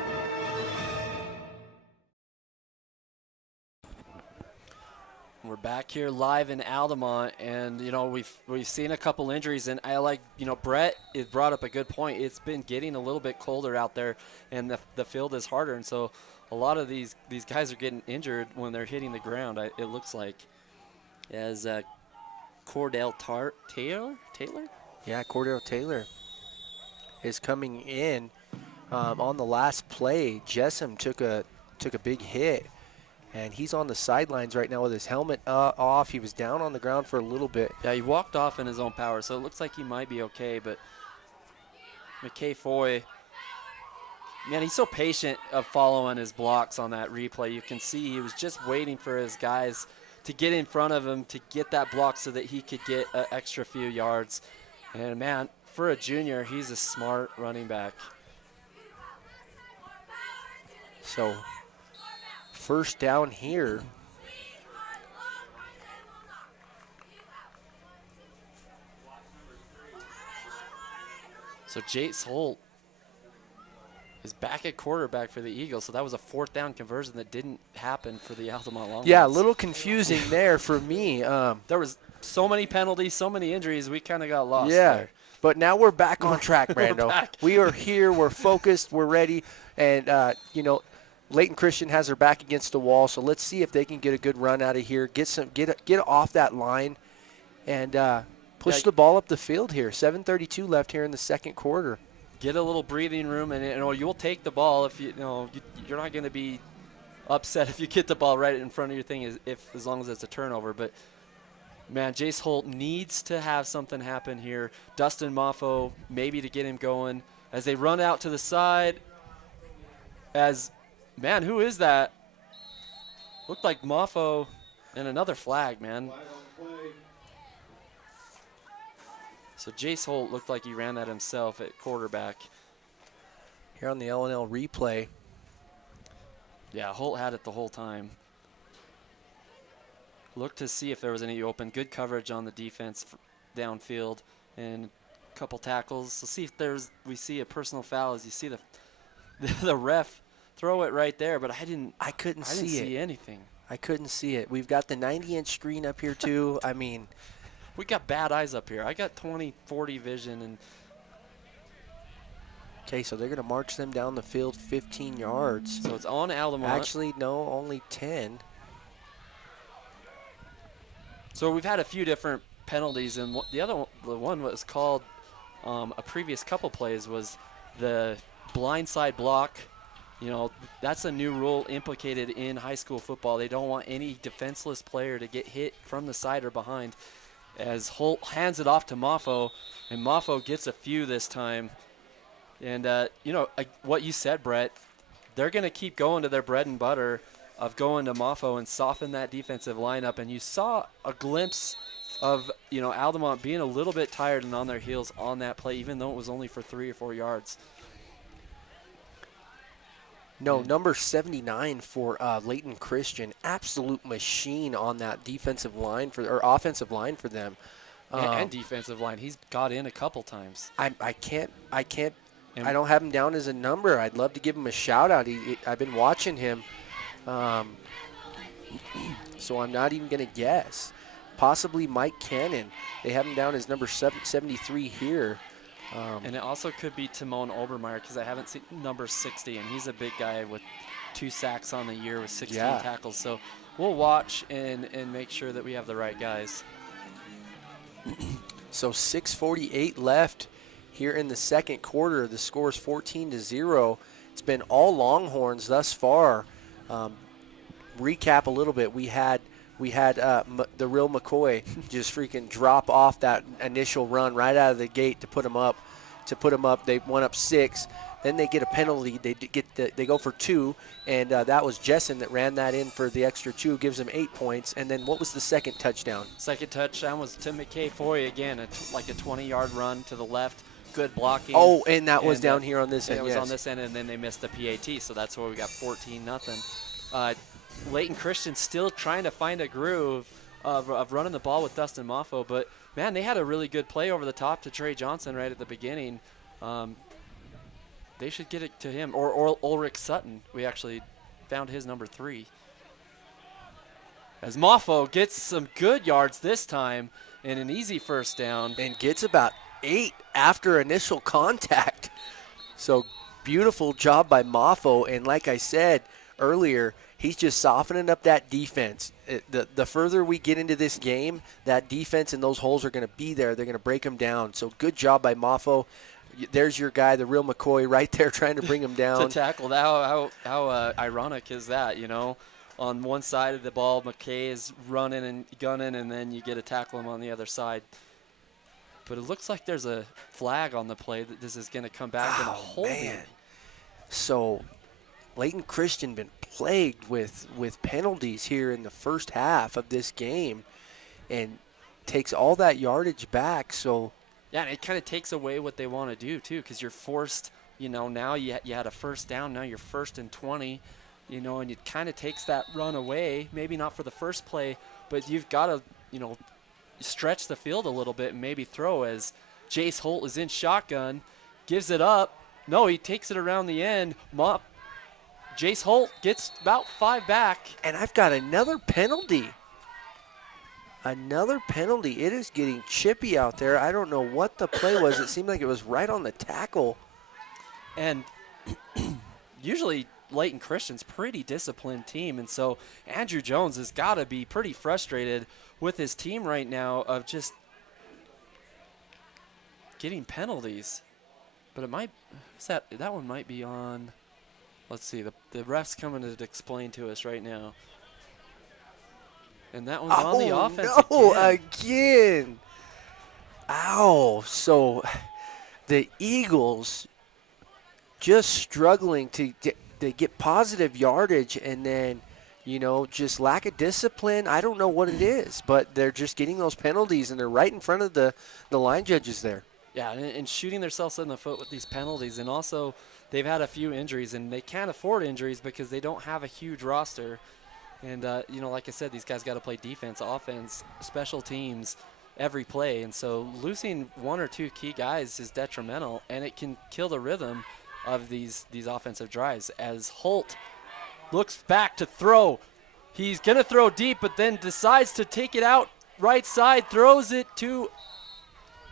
We're back here live in Altamont, and we've seen a couple injuries, and I like Brett has brought up a good point. It's been getting a little bit colder out there, and the field is harder, and so a lot of these guys are getting injured when they're hitting the ground. It looks like as Cordell Taylor. Yeah, Cordell Taylor is coming in on the last play. Jessam took a big hit. And he's on the sidelines right now with his helmet off. He was down on the ground for a little bit. Yeah, he walked off in his own power, so it looks like he might be okay. But McKay Foy, man, he's so patient of following his blocks on that replay. You can see he was just waiting for his guys to get in front of him to get that block so that he could get an extra few yards. And, man, for a junior, he's a smart running back. So first down here. So Jace Holt is back at quarterback for the Eagles. So that was a 4th down conversion that didn't happen for the Altamont Longhorns. Yeah, a little confusing there for me. There was so many penalties, so many injuries, we kind of got lost there. But now we're back on track, Brando. Back. We are here, we're focused, we're ready, and Layton Christian has their back against the wall, so let's see if they can get a good run out of here, get off that line, and push the ball up the field here. 7:32 left here in the second quarter. Get a little breathing room, and you'll take the ball if you're not going to be upset if you get the ball right in front of your thing, as long as it's a turnover. But man, Jace Holt needs to have something happen here. Dustin Moffo maybe to get him going as they run out to the side. Man, who is that? Looked like Moffo and another flag, man. So Jace Holt looked like he ran that himself at quarterback. Here on the L&L replay. Yeah, Holt had it the whole time. Looked to see if there was any open. Good coverage on the defense downfield and a couple tackles. We'll see if we see a personal foul as you see the ref throw it right there, but I couldn't see anything. I couldn't see it. We've got the 90-inch screen up here too. I mean, we got bad eyes up here. I got 20/40 vision, and okay, so they're going to march them down the field 15 yards. So it's on Altamont. Actually, no, only 10. So we've had a few different penalties, and the one was called a previous couple plays was the blindside block. That's a new rule implicated in high school football. They don't want any defenseless player to get hit from the side or behind. As Holt hands it off to Moffo, and Moffo gets a few this time. And, what you said, Brett, they're going to keep going to their bread and butter of going to Moffo and soften that defensive lineup. And you saw a glimpse of, Altamont being a little bit tired and on their heels on that play, even though it was only for 3 or 4 yards. No, number 79 for Layton Christian, absolute machine on that defensive line or offensive line for them. And defensive line. He's got in a couple times. I don't have him down as a number. I'd love to give him a shout out. I've been watching him, so I'm not even going to guess. Possibly Mike Cannon. They have him down as number 73 here. And it also could be Timon Obermeyer because I haven't seen number 60, and he's a big guy with 2 sacks on the year with 16 tackles. So we'll watch and make sure that we have the right guys. So 6:48 left here in the second quarter. The score is 14-0. It's been all Longhorns thus far. Recap a little bit. We had the real McCoy just freaking drop off that initial run right out of the gate to put them up. They went up 6. Then they get a penalty. They go for 2, and that was Jessen that ran that in for the extra 2, gives them 8 points. And then what was the second touchdown? Second touchdown was to McKay Foy again, like a 20-yard run to the left. Good blocking. Oh, and that was down here on this end. It was on this end, and then they missed the PAT, so that's where we got 14-0. Layton Christian still trying to find a groove of running the ball with Dustin Moffo, but Man, they had a really good play over the top to Trey Johnson right at the beginning. They should get it to him. Or Ulrich Sutton. We actually found his number 3. As Moffo gets some good yards this time and an easy first down. And gets about 8 after initial contact. So beautiful job by Moffo. And like I said earlier, he's just softening up that defense. The further we get into this game, that defense and those holes are going to be there. They're going to break them down. So good job by Moffo. There's your guy, the real McCoy, right there trying to bring him down. To tackle. How ironic is that, you know? On one side of the ball, McKay is running and gunning, and then you get to tackle him on the other side. But it looks like there's a flag on the play that this is going to come back and hold him. So Layton Christian been plagued with penalties here in the first half of this game and takes all that yardage back. So yeah, and it kind of takes away what they want to do too, because you're forced, you know, now you had a first down, now you're 1st and 20, you know, and it kind of takes that run away, maybe not for the first play, but you've got to, you know, stretch the field a little bit and maybe throw. As Jace Holt is in shotgun, gives it up. No, he takes it around the end. Jace Holt gets about 5 back. And I've got another penalty. Another penalty. It is getting chippy out there. I don't know what the play was. It seemed like it was right on the tackle. And usually Layton Christian's pretty disciplined team, and so Andrew Jones has got to be pretty frustrated with his team right now of just getting penalties. But it might, that one might be on, let's see, the ref's coming to explain to us right now. And that one's on the offense again. Ow. So the Eagles just struggling to get positive yardage, and then, you know, just lack of discipline. I don't know what it is, but they're just getting those penalties, and they're right in front of the line judges there. Yeah, and shooting themselves in the foot with these penalties. And also they've had a few injuries, and they can't afford injuries because they don't have a huge roster. And, you know, like I said, these guys got to play defense, offense, special teams every play. And so losing 1 or 2 key guys is detrimental, and it can kill the rhythm of these offensive drives. As Holt looks back to throw. He's going to throw deep, but then decides to take it out right side, throws it to,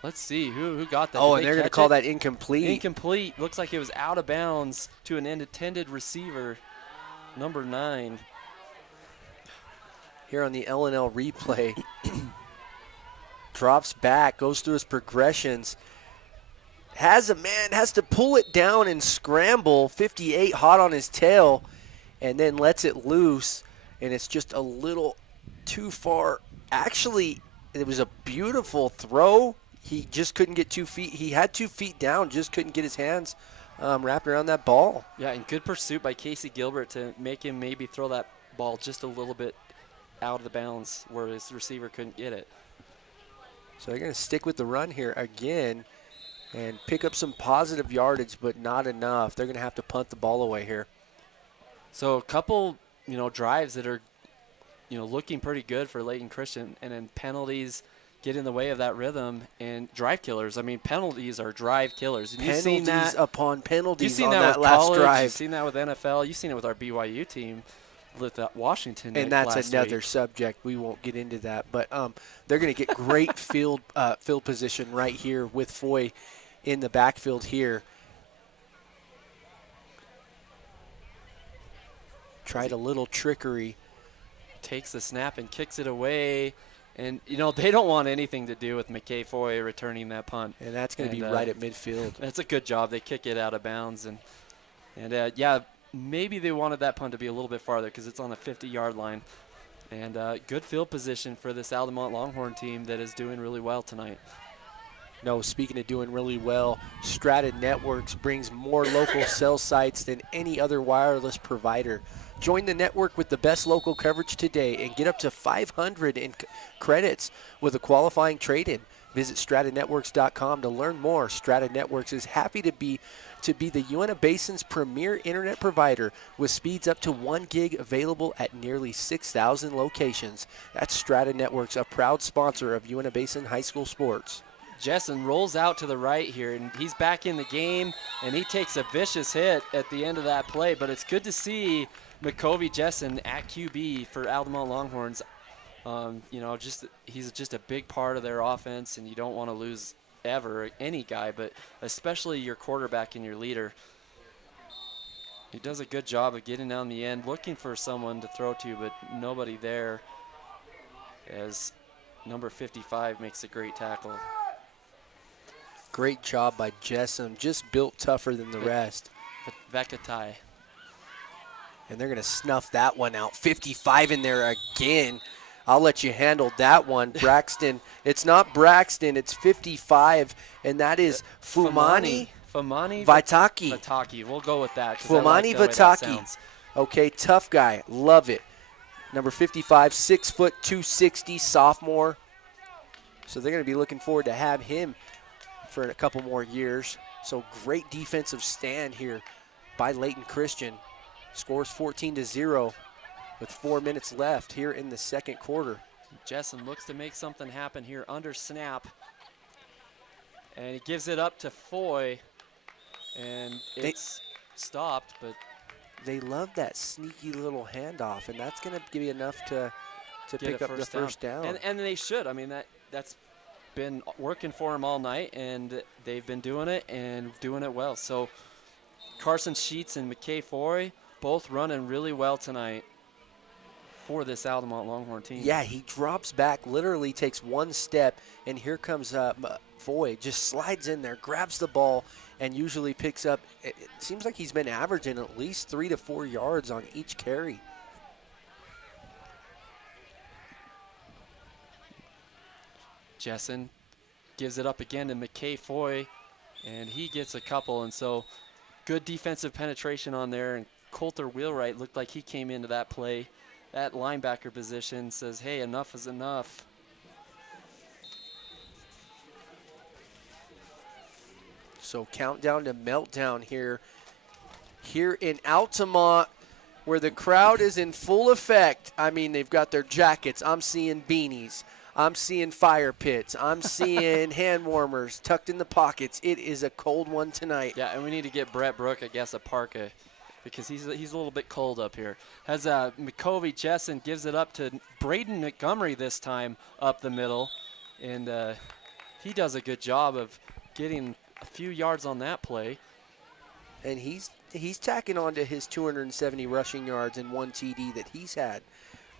let's see, who got that? Oh, and they're going to call that incomplete. Incomplete. Looks like it was out of bounds to an intended receiver, number 9. Here on the L&L replay. Drops back, goes through his progressions. Has to pull it down and scramble. 58 hot on his tail, and then lets it loose, and it's just a little too far. Actually, it was a beautiful throw. He just couldn't get 2 feet. He had 2 feet down, just couldn't get his hands wrapped around that ball. Yeah, and good pursuit by Casey Gilbert to make him maybe throw that ball just a little bit out of the bounds where his receiver couldn't get it. So they're going to stick with the run here again and pick up some positive yardage, but not enough. They're going to have to punt the ball away here. So a couple, you know, drives that are, you know, looking pretty good for Layton Christian, and then penalties get in the way of that rhythm, and drive killers. I mean, penalties are drive killers. And penalties you've seen that upon penalties. You've seen on that with last college, drive. You've seen that with NFL. You've seen it with our BYU team with Washington. And that's last another week. subject. We won't get into that. But they're going to get great field position right here with Foy in the backfield here. Tried a little trickery. Takes the snap and kicks it away. And, you know, they don't want anything to do with McKay Foy returning that punt. And that's going to be right at midfield. That's a good job. They kick it out of bounds. And yeah, maybe they wanted that punt to be a little bit farther because it's on the 50-yard line. And good field position for this Altamont Longhorn team that is doing really well tonight. No, speaking of doing really well, Strata Networks brings more local cell sites than any other wireless provider. Join the network with the best local coverage today and get up to 500 in credits with a qualifying trade-in. Visit stratanetworks.com to learn more. Strata Networks is happy to be the Uinta Basin's premier internet provider with speeds up to 1 gig available at nearly 6,000 locations. That's Strata Networks, a proud sponsor of Uinta Basin High School sports. Jessen rolls out to the right here, and he's back in the game, and he takes a vicious hit at the end of that play. But it's good to see McCovey Jessen at QB for Altamont Longhorns. He's just a big part of their offense, and you don't want to lose ever any guy, but especially your quarterback and your leader. He does a good job of getting down the end, looking for someone to throw to, but nobody there, as number 55 makes a great tackle. Great job by Jessen, just built tougher than the rest. Vekatai. And they're going to snuff that one out. 55 in there again. I'll let you handle that one, Braxton. It's not Braxton, it's 55, and that is Fumani Vitaki. Vitaki, we'll go with that. Fumani Vitaki. Okay, tough guy, love it. Number 55, 6 foot 260, sophomore. So they're going to be looking forward to have him for a couple more years. So great defensive stand here by Layton Christian. Scores 14-0. with 4 minutes left here in the second quarter. Jessen looks to make something happen here under snap. And he gives it up to Foy. And it's stopped, but they love that sneaky little handoff, and that's going to give you enough to pick up the first down. And they should. I mean, that's been working for them all night, and they've been doing it and doing it well. So Carson Sheets and McKay Foy both running really well tonight for this Altamont Longhorn team. Yeah, he drops back, literally takes one step, and here comes Foy, just slides in there, grabs the ball, and usually picks up, it seems like he's been averaging at least 3 to 4 yards on each carry. Jessen gives it up again to McKay Foy, and he gets a couple, and so good defensive penetration on there, and Coulter Wheelwright looked like he came into that play. That linebacker position says, hey, enough is enough. So countdown to meltdown here in Altamont, where the crowd is in full effect. I mean, they've got their jackets. I'm seeing beanies. I'm seeing fire pits. I'm seeing hand warmers tucked in the pockets. It is a cold one tonight. Yeah, and we need to get Brett Brook, I guess, a parka, because he's a little bit cold up here. Has McCovey Jessen gives it up to Braden Montgomery this time up the middle, and he does a good job of getting a few yards on that play. And he's tacking on to his 270 rushing yards and 1 TD that he's had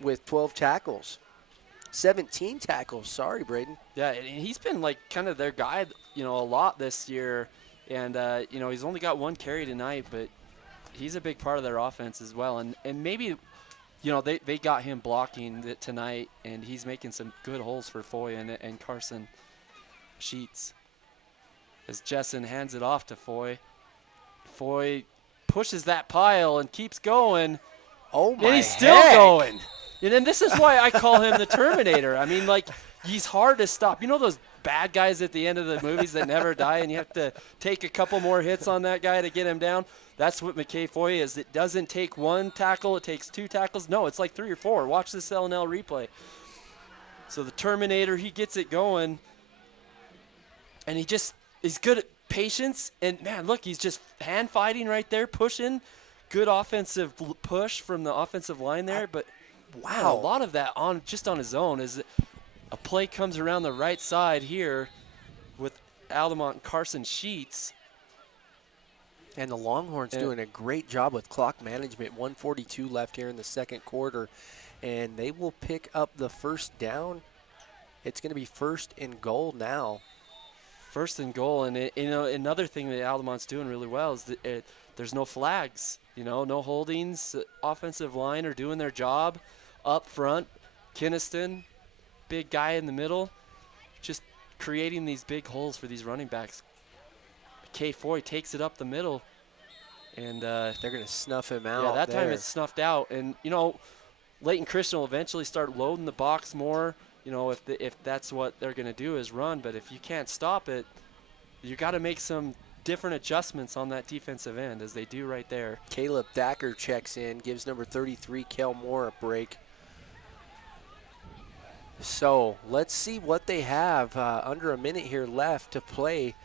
with 12 tackles. 17 tackles, sorry, Braden. Yeah, and he's been like kind of their guy, a lot this year, and he's only got 1 carry tonight, but he's a big part of their offense as well. And maybe, they got him blocking tonight, and he's making some good holes for Foy and Carson Sheets. As Jessen hands it off to Foy. Foy pushes that pile and keeps going. Oh, my And he's still going. And this is why I call him the Terminator. I mean, like, he's hard to stop. You know those bad guys at the end of the movies that never die, and you have to take a couple more hits on that guy to get him down? That's what McKay Foy is. It doesn't take 1 tackle. It takes 2 tackles. No, it's like 3 or 4. Watch this LNL replay. So the Terminator, he gets it going, and he's good at patience. And, man, look, he's just hand fighting right there, pushing. Good offensive push from the offensive line there. But, wow, man, a lot of that just on his own is a play comes around the right side here with Altamont and Carson Sheets. And the Longhorns doing a great job with clock management. 1:42 left here in the second quarter. And they will pick up the first down. It's going to be 1st and goal now. 1st and goal. And, another thing that Altamont's doing really well is that there's no flags. No holdings. Offensive line are doing their job up front. Kinniston, big guy in the middle, just creating these big holes for these running backs. McKay Foy takes it up the middle, and they're going to snuff him out. Yeah, that time it's snuffed out. And, Layton Christian will eventually start loading the box more, you know, if that's what they're going to do is run. But if you can't stop it, you got to make some different adjustments on that defensive end, as they do right there. Caleb Thacker checks in, gives number 33, Kel Moore, a break. So let's see what they have. Under a minute here left to play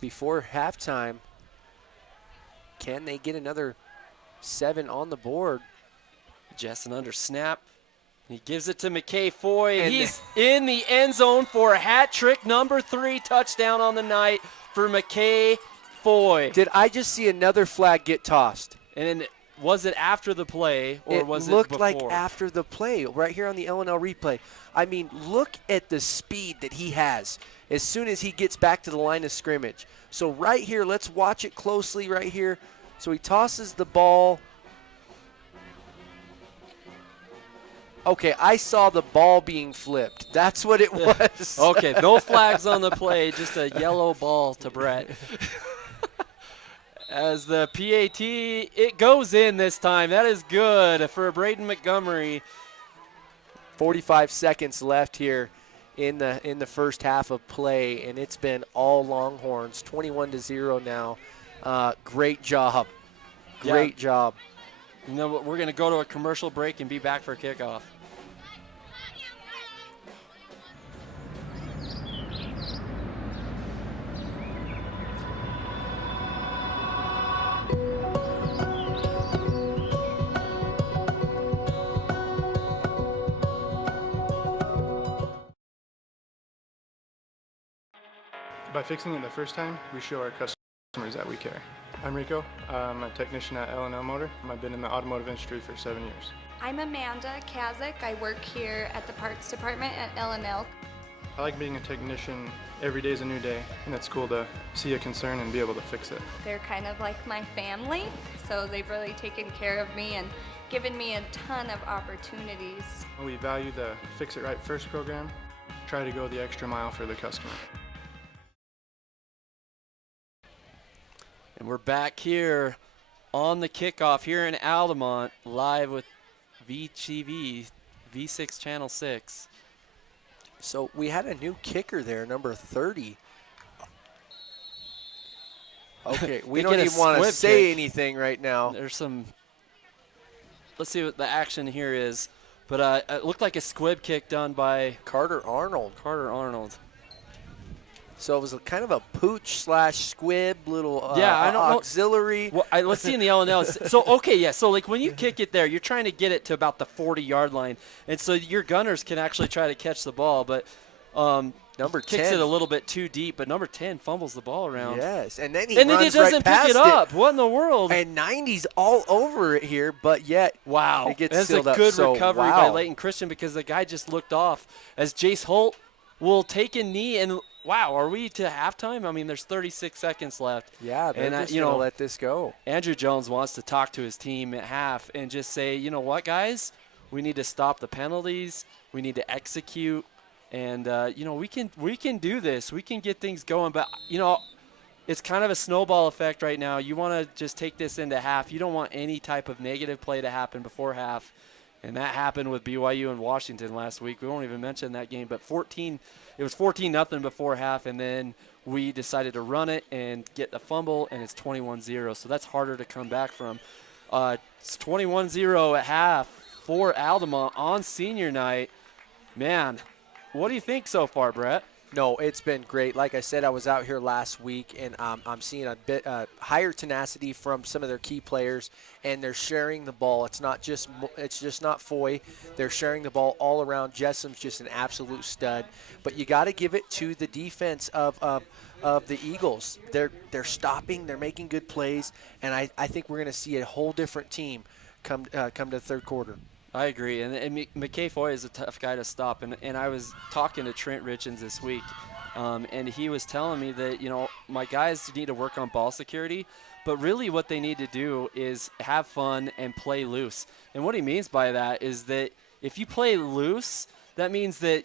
before halftime. Can they get another 7 on the board? Justin under snap. He gives it to McKay Foy, and he's in the end zone for a hat trick, number 3 touchdown on the night for McKay Foy. Did I just see another flag get tossed? And was it after the play, or was it before? It looked like after the play, right here on the LNL replay. I mean, look at the speed that he has as soon as he gets back to the line of scrimmage. So right here, let's watch it closely right here. So he tosses the ball. Okay, I saw the ball being flipped. That's what it was. Okay, no flags on the play, just a yellow ball to Brett. As the PAT, it goes in this time. That is good for Braden Montgomery. 45 seconds left here in the first half of play, and it's been all Longhorns, 21-0 now. Great job. Great job. You know, we're going to go to a commercial break and be back for kickoff. By fixing it the first time, we show our customers that we care. I'm Rico. I'm a technician at L&L Motor. I've been in the automotive industry for 7 years. I'm Amanda Kazik. I work here at the parts department at L&L. I like being a technician. Every day is a new day, and it's cool to see a concern and be able to fix it. They're kind of like my family, so they've really taken care of me and given me a ton of opportunities. We value the Fix It Right First program. Try to go the extra mile for the customer. And we're back here on the kickoff here in Altamont, live with VTV, V6 Channel 6. So we had a new kicker there, number 30. Okay, we don't even want to say anything right now. There's some, let's see what the action here is. But it looked like a squib kick done by Carter Arnold. So it was kind of a pooch / squib, little I don't auxiliary. Well, let's see in the L&L. So, okay, yeah. So, like, when you kick it there, you're trying to get it to about the 40-yard line. And so your gunners can actually try to catch the ball. But number 10 kicks it a little bit too deep. But number 10 fumbles the ball around. Yes, and then he doesn't pick it up. What in the world? And 90's all over it here, but yet it gets That's sealed a up. good So, recovery by Layton Christian, because the guy just looked off as Jace Holt will take a knee. And wow, are we to halftime? I mean, there's 36 seconds left. Yeah, they're just going to let this go. Andrew Jones wants to talk to his team at half and just say, you know what, guys? We need to stop the penalties. We need to execute. And, we can do this. We can get things going. But, it's kind of a snowball effect right now. You want to just take this into half. You don't want any type of negative play to happen before half. And that happened with BYU and Washington last week. We won't even mention that game. But it was 14-0 before half, and then we decided to run it and get the fumble, and it's 21-0. So that's harder to come back from. It's 21-0 at half for Altamont on senior night. Man, what do you think so far, Brett? No, it's been great. Like I said, I was out here last week, and I'm seeing a bit higher tenacity from some of their key players, and they're sharing the ball. It's just not Foy. They're sharing the ball all around. Jessum's just an absolute stud. But you got to give it to the defense of the Eagles. They're stopping. They're making good plays, and I think we're going to see a whole different team come to the third quarter. I agree, and McKay Foy is a tough guy to stop, and I was talking to Trent Richens this week, and he was telling me that, my guys need to work on ball security, but really what they need to do is have fun and play loose. And what he means by that is that if you play loose, that means that,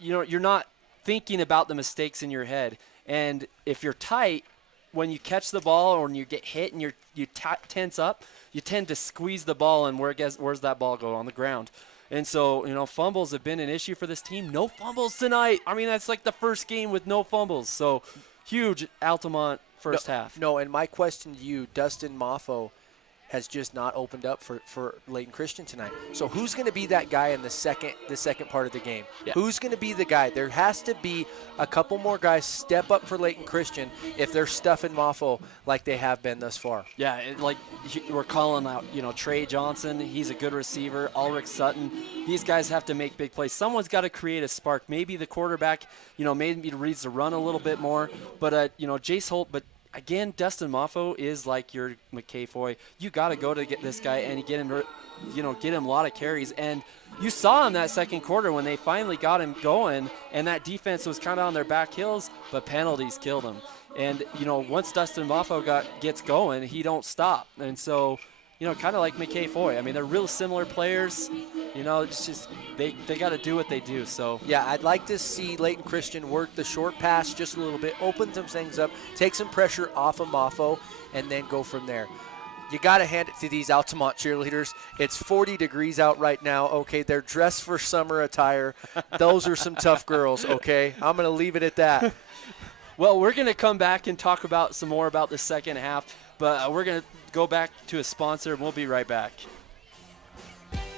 you're not thinking about the mistakes in your head. And if you're tight, when you catch the ball or when you get hit and you tense up, you tend to squeeze the ball, and where's that ball go? On the ground. And so, fumbles have been an issue for this team. No fumbles tonight. I mean, that's like the first game with no fumbles. So, huge Altamont first half. No, and my question to you, Dustin Moffo has just not opened up for Layton Christian tonight. So who's going to be that guy in the second part of the game? Yeah. Who's going to be the guy? There has to be a couple more guys step up for Layton Christian if they're stuffing Moffo like they have been thus far. Yeah, we're calling out, Trey Johnson. He's a good receiver. Ulrich Sutton. These guys have to make big plays. Someone's got to create a spark. Maybe the quarterback, maybe reads the run a little bit more. But, Jace Holt, again, Dustin Moffo is like your McKay Foy. You got to go to get this guy and get him, get him a lot of carries. And you saw in that second quarter when they finally got him going, and that defense was kind of on their back heels, but penalties killed him. And once Dustin Moffo gets going, he don't stop. And so, kind of like McKay Foy. I mean, they're real similar players. It's just they got to do what they do. So yeah, I'd like to see Layton Christian work the short pass just a little bit, open some things up, take some pressure off of Moffo, and then go from there. You got to hand it to these Altamont cheerleaders. It's 40 degrees out right now. Okay, they're dressed for summer attire. Those are some tough girls. Okay, I'm gonna leave it at that. Well, we're gonna come back and talk about some more about the second half, but we're gonna go back to a sponsor, and we'll be right back.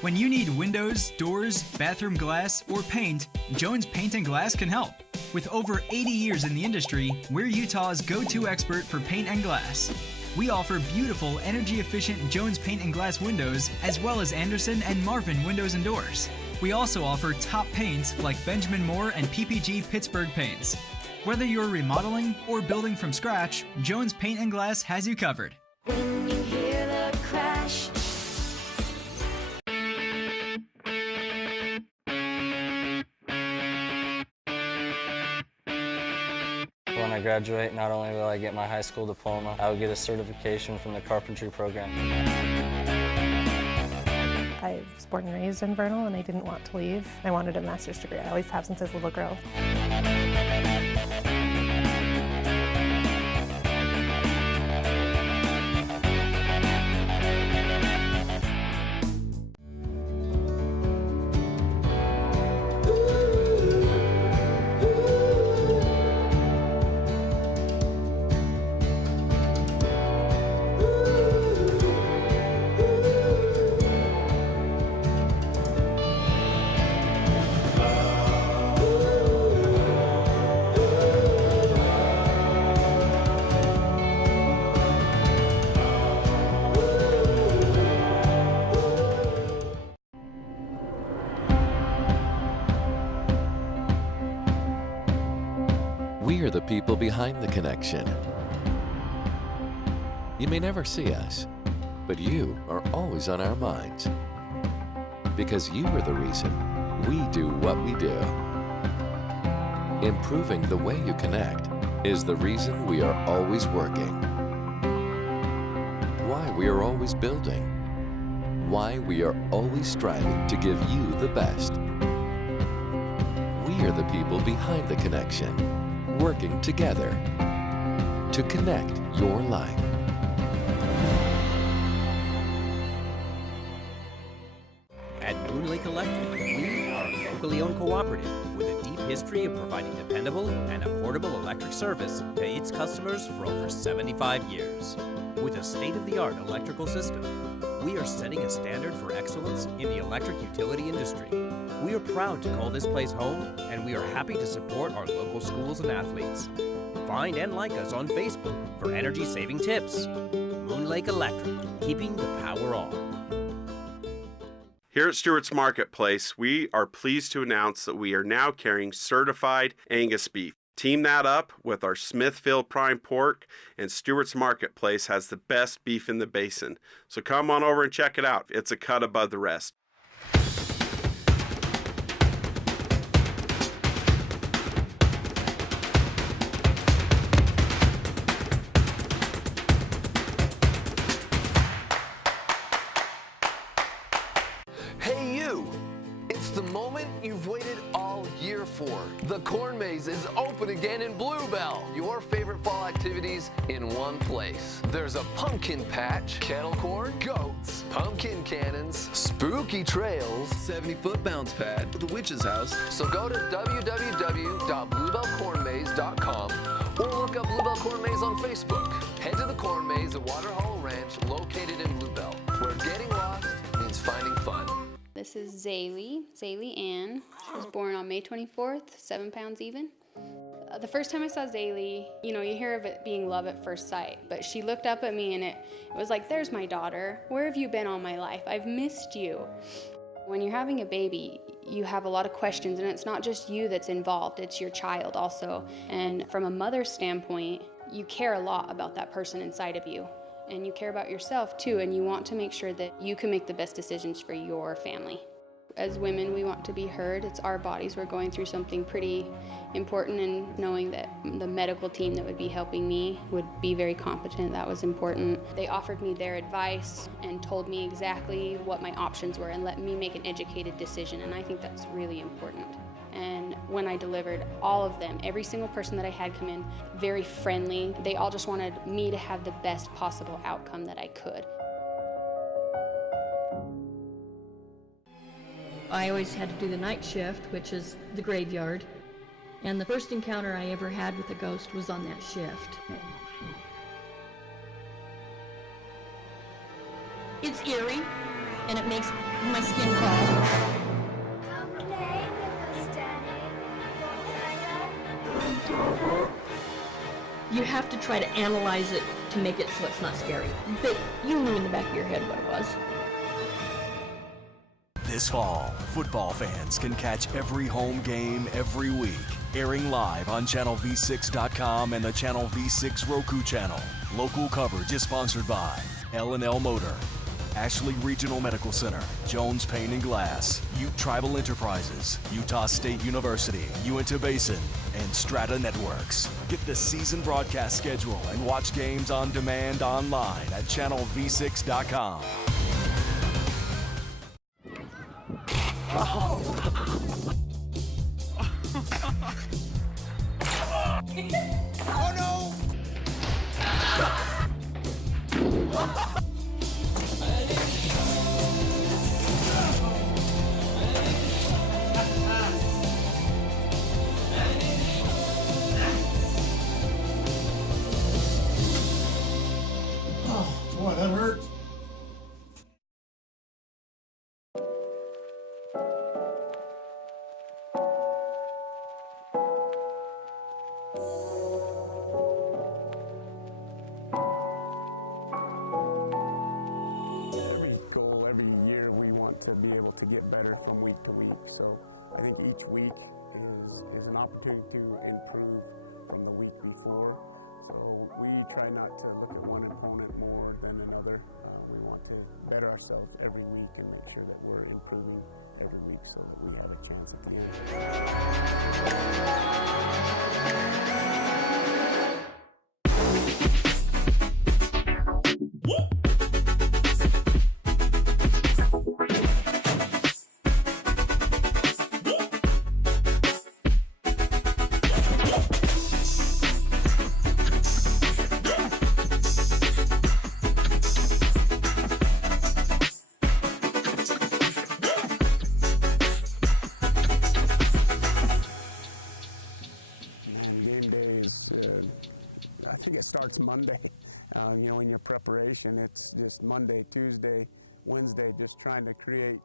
When you need windows, doors, bathroom glass, or paint, Jones Paint and Glass can help. With over 80 years in the industry, we're Utah's go-to expert for paint and glass. We offer beautiful, energy-efficient Jones Paint and Glass windows, as well as Anderson and Marvin windows and doors. We also offer top paints like Benjamin Moore and PPG Pittsburgh paints. Whether you're remodeling or building from scratch, Jones Paint and Glass has you covered. When you hear the crash, When I graduate, not only will I get my high school diploma, I will get a certification from the carpentry program. I was born and raised in Vernal, and I didn't want to leave. I wanted a master's degree. I always have since I was a little girl. We are the people behind the connection. You may never see us, but you are always on our minds. Because you are the reason we do what we do. Improving the way you connect is the reason we are always working. Why we are always building. Why we are always striving to give you the best. We are the people behind the connection, working together to connect your life. At Moon Lake Electric, we are a locally owned cooperative with a deep history of providing dependable and affordable electric service to its customers for over 75 years. With a state-of-the-art electrical system, we are setting a standard for excellence in the electric utility industry. We are proud to call this place home, and we are happy to support our local schools and athletes. Find and like us on Facebook for energy-saving tips. Moon Lake Electric, keeping the power on. Here at Stewart's Marketplace, we are pleased to announce that we are now carrying certified Angus beef. Team that up with our Smithfield prime pork, and Stewart's Marketplace has the best beef in the basin. So come on over and check it out. It's a cut above the rest. Hey you! It's the moment you've waited all year for. The Corn Maze is open again in Bluebell. Your favorite fall activities in one place. There's a pumpkin patch, kettle corn, goats, pumpkin cannons, spooky trails, 70-foot bounce pad, the witch's house. So go to www.bluebellcornmaze.com or look up Bluebell Corn Maze on Facebook. Head to the Corn Maze at Water Hollow Ranch, located in Bluebell, where getting lost means finding fun. This is Zaylee Ann. She was born on May 24th, 7 pounds even. The first time I saw Zaylee, you hear of it being love at first sight, but she looked up at me and it was like, there's my daughter. Where have you been all my life? I've missed you. When you're having a baby, you have a lot of questions, and it's not just you that's involved, it's your child also. And from a mother's standpoint, you care a lot about that person inside of you. And you care about yourself too, and you want to make sure that you can make the best decisions for your family. As women, we want to be heard. It's our bodies. We're going through something pretty important, and knowing that the medical team that would be helping me would be very competent, that was important. They offered me their advice and told me exactly what my options were and let me make an educated decision, and I think that's really important. And when I delivered, all of them, every single person that I had come in, very friendly. They all just wanted me to have the best possible outcome that I could. I always had to do the night shift, which is the graveyard. And the first encounter I ever had with a ghost was on that shift. It's eerie, and it makes my skin crawl. You have to try to analyze it to make it so it's not scary. But you knew in the back of your head what it was. This fall, football fans can catch every home game every week, airing live on channelv6.com and the Channel V6 Roku channel. Local coverage is sponsored by L&L Motor, Ashley Regional Medical Center, Jones Paint and Glass, Ute Tribal Enterprises, Utah State University, Uinta Basin, and Strata Networks. Get the season broadcast schedule and watch games on demand online at channelv6.com. Oh no! Oh, boy, that hurt. To be able to get better from week to week. So I think each week is an opportunity to improve from the week before. So we try not to look at one opponent more than another. We want to better ourselves every week and make sure that we're improving every week so that we have a chance at the I think it starts Monday. In your preparation, it's just Monday, Tuesday, Wednesday, just trying to create,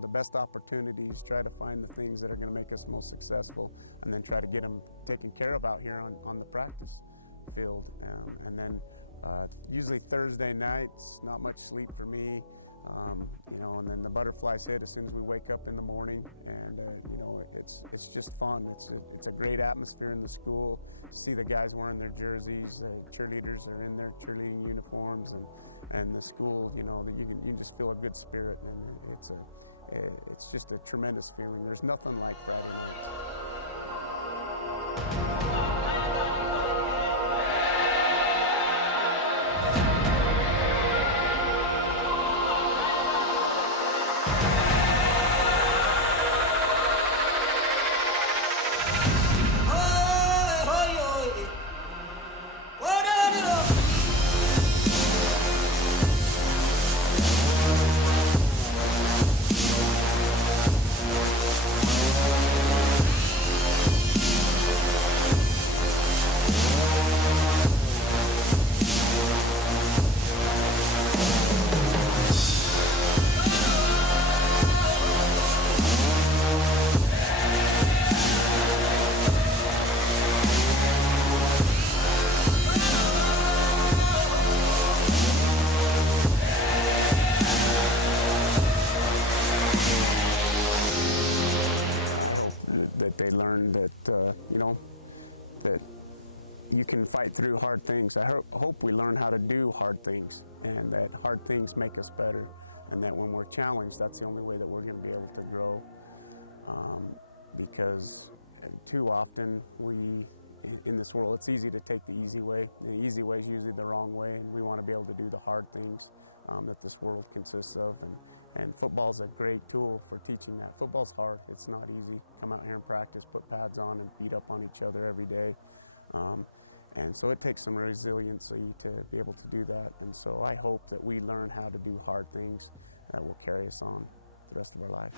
the best opportunities, try to find the things that are going to make us most successful, and then try to get them taken care of out here on the practice field. And then usually Thursday nights, not much sleep for me, and then the butterflies hit as soon as we wake up in the morning, and it's just fun. It's a great atmosphere in the school. See the guys wearing their jerseys, the cheerleaders are in their cheerleading uniforms, and the school, you can just feel a good spirit, and it's just a tremendous feeling. There's nothing like Friday night. that you can fight through hard things. I hope we learn how to do hard things, and that hard things make us better, and that when we're challenged, that's the only way that we're going to be able to grow. Because too often in this world, it's easy to take the easy way. The easy way is usually the wrong way, and we want to be able to do the hard things that this world consists of. And football's a great tool for teaching that. Football's hard. It's not easy. Come out here and practice, put pads on, and beat up on each other every day. And so it takes some resiliency to be able to do that. And so I hope that we learn how to do hard things that will carry us on the rest of our life.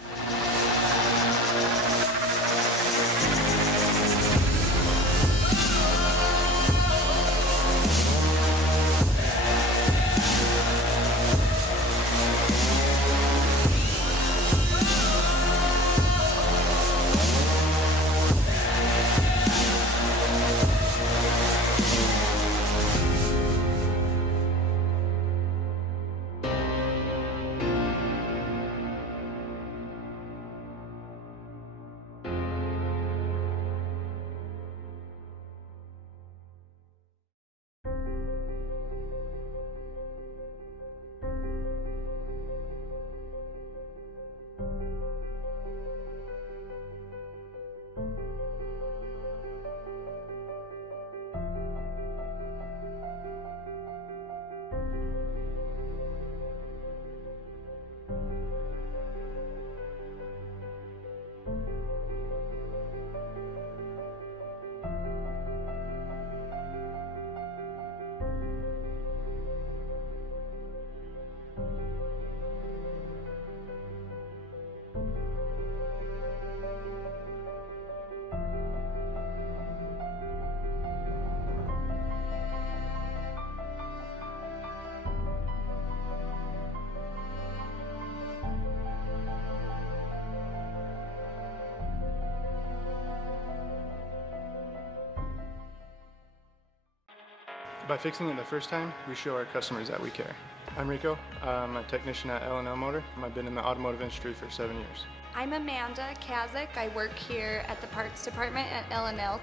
By fixing it the first time, we show our customers that we care. I'm Rico. I'm a technician at L&L Motor. I've been in the automotive industry for 7 years. I'm Amanda Kazik. I work here at the parts department at L&L.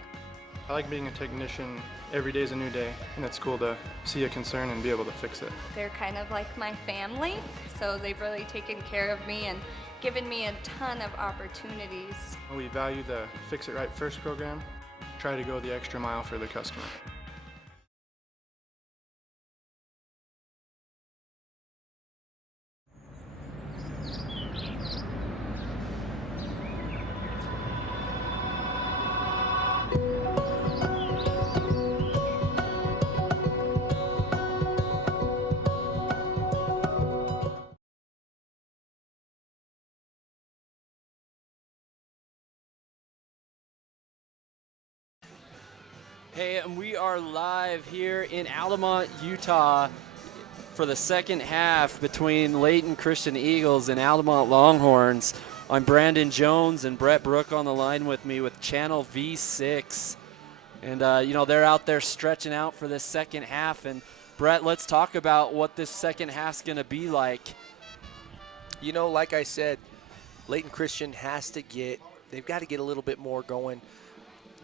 I like being a technician. Every day is a new day, and it's cool to see a concern and be able to fix it. They're kind of like my family, so they've really taken care of me and given me a ton of opportunities. We value the Fix It Right First program. Try to go the extra mile for the customer. Hey, and we are live here in Altamont, Utah for the second half between Layton Christian Eagles and Altamont Longhorns. I'm Brandon Jones and Brett Brook on the line with me with Channel V6. And, they're out there stretching out for this second half. And, Brett, let's talk about what this second half's going to be like. Like I said, Layton Christian they've got to get a little bit more going.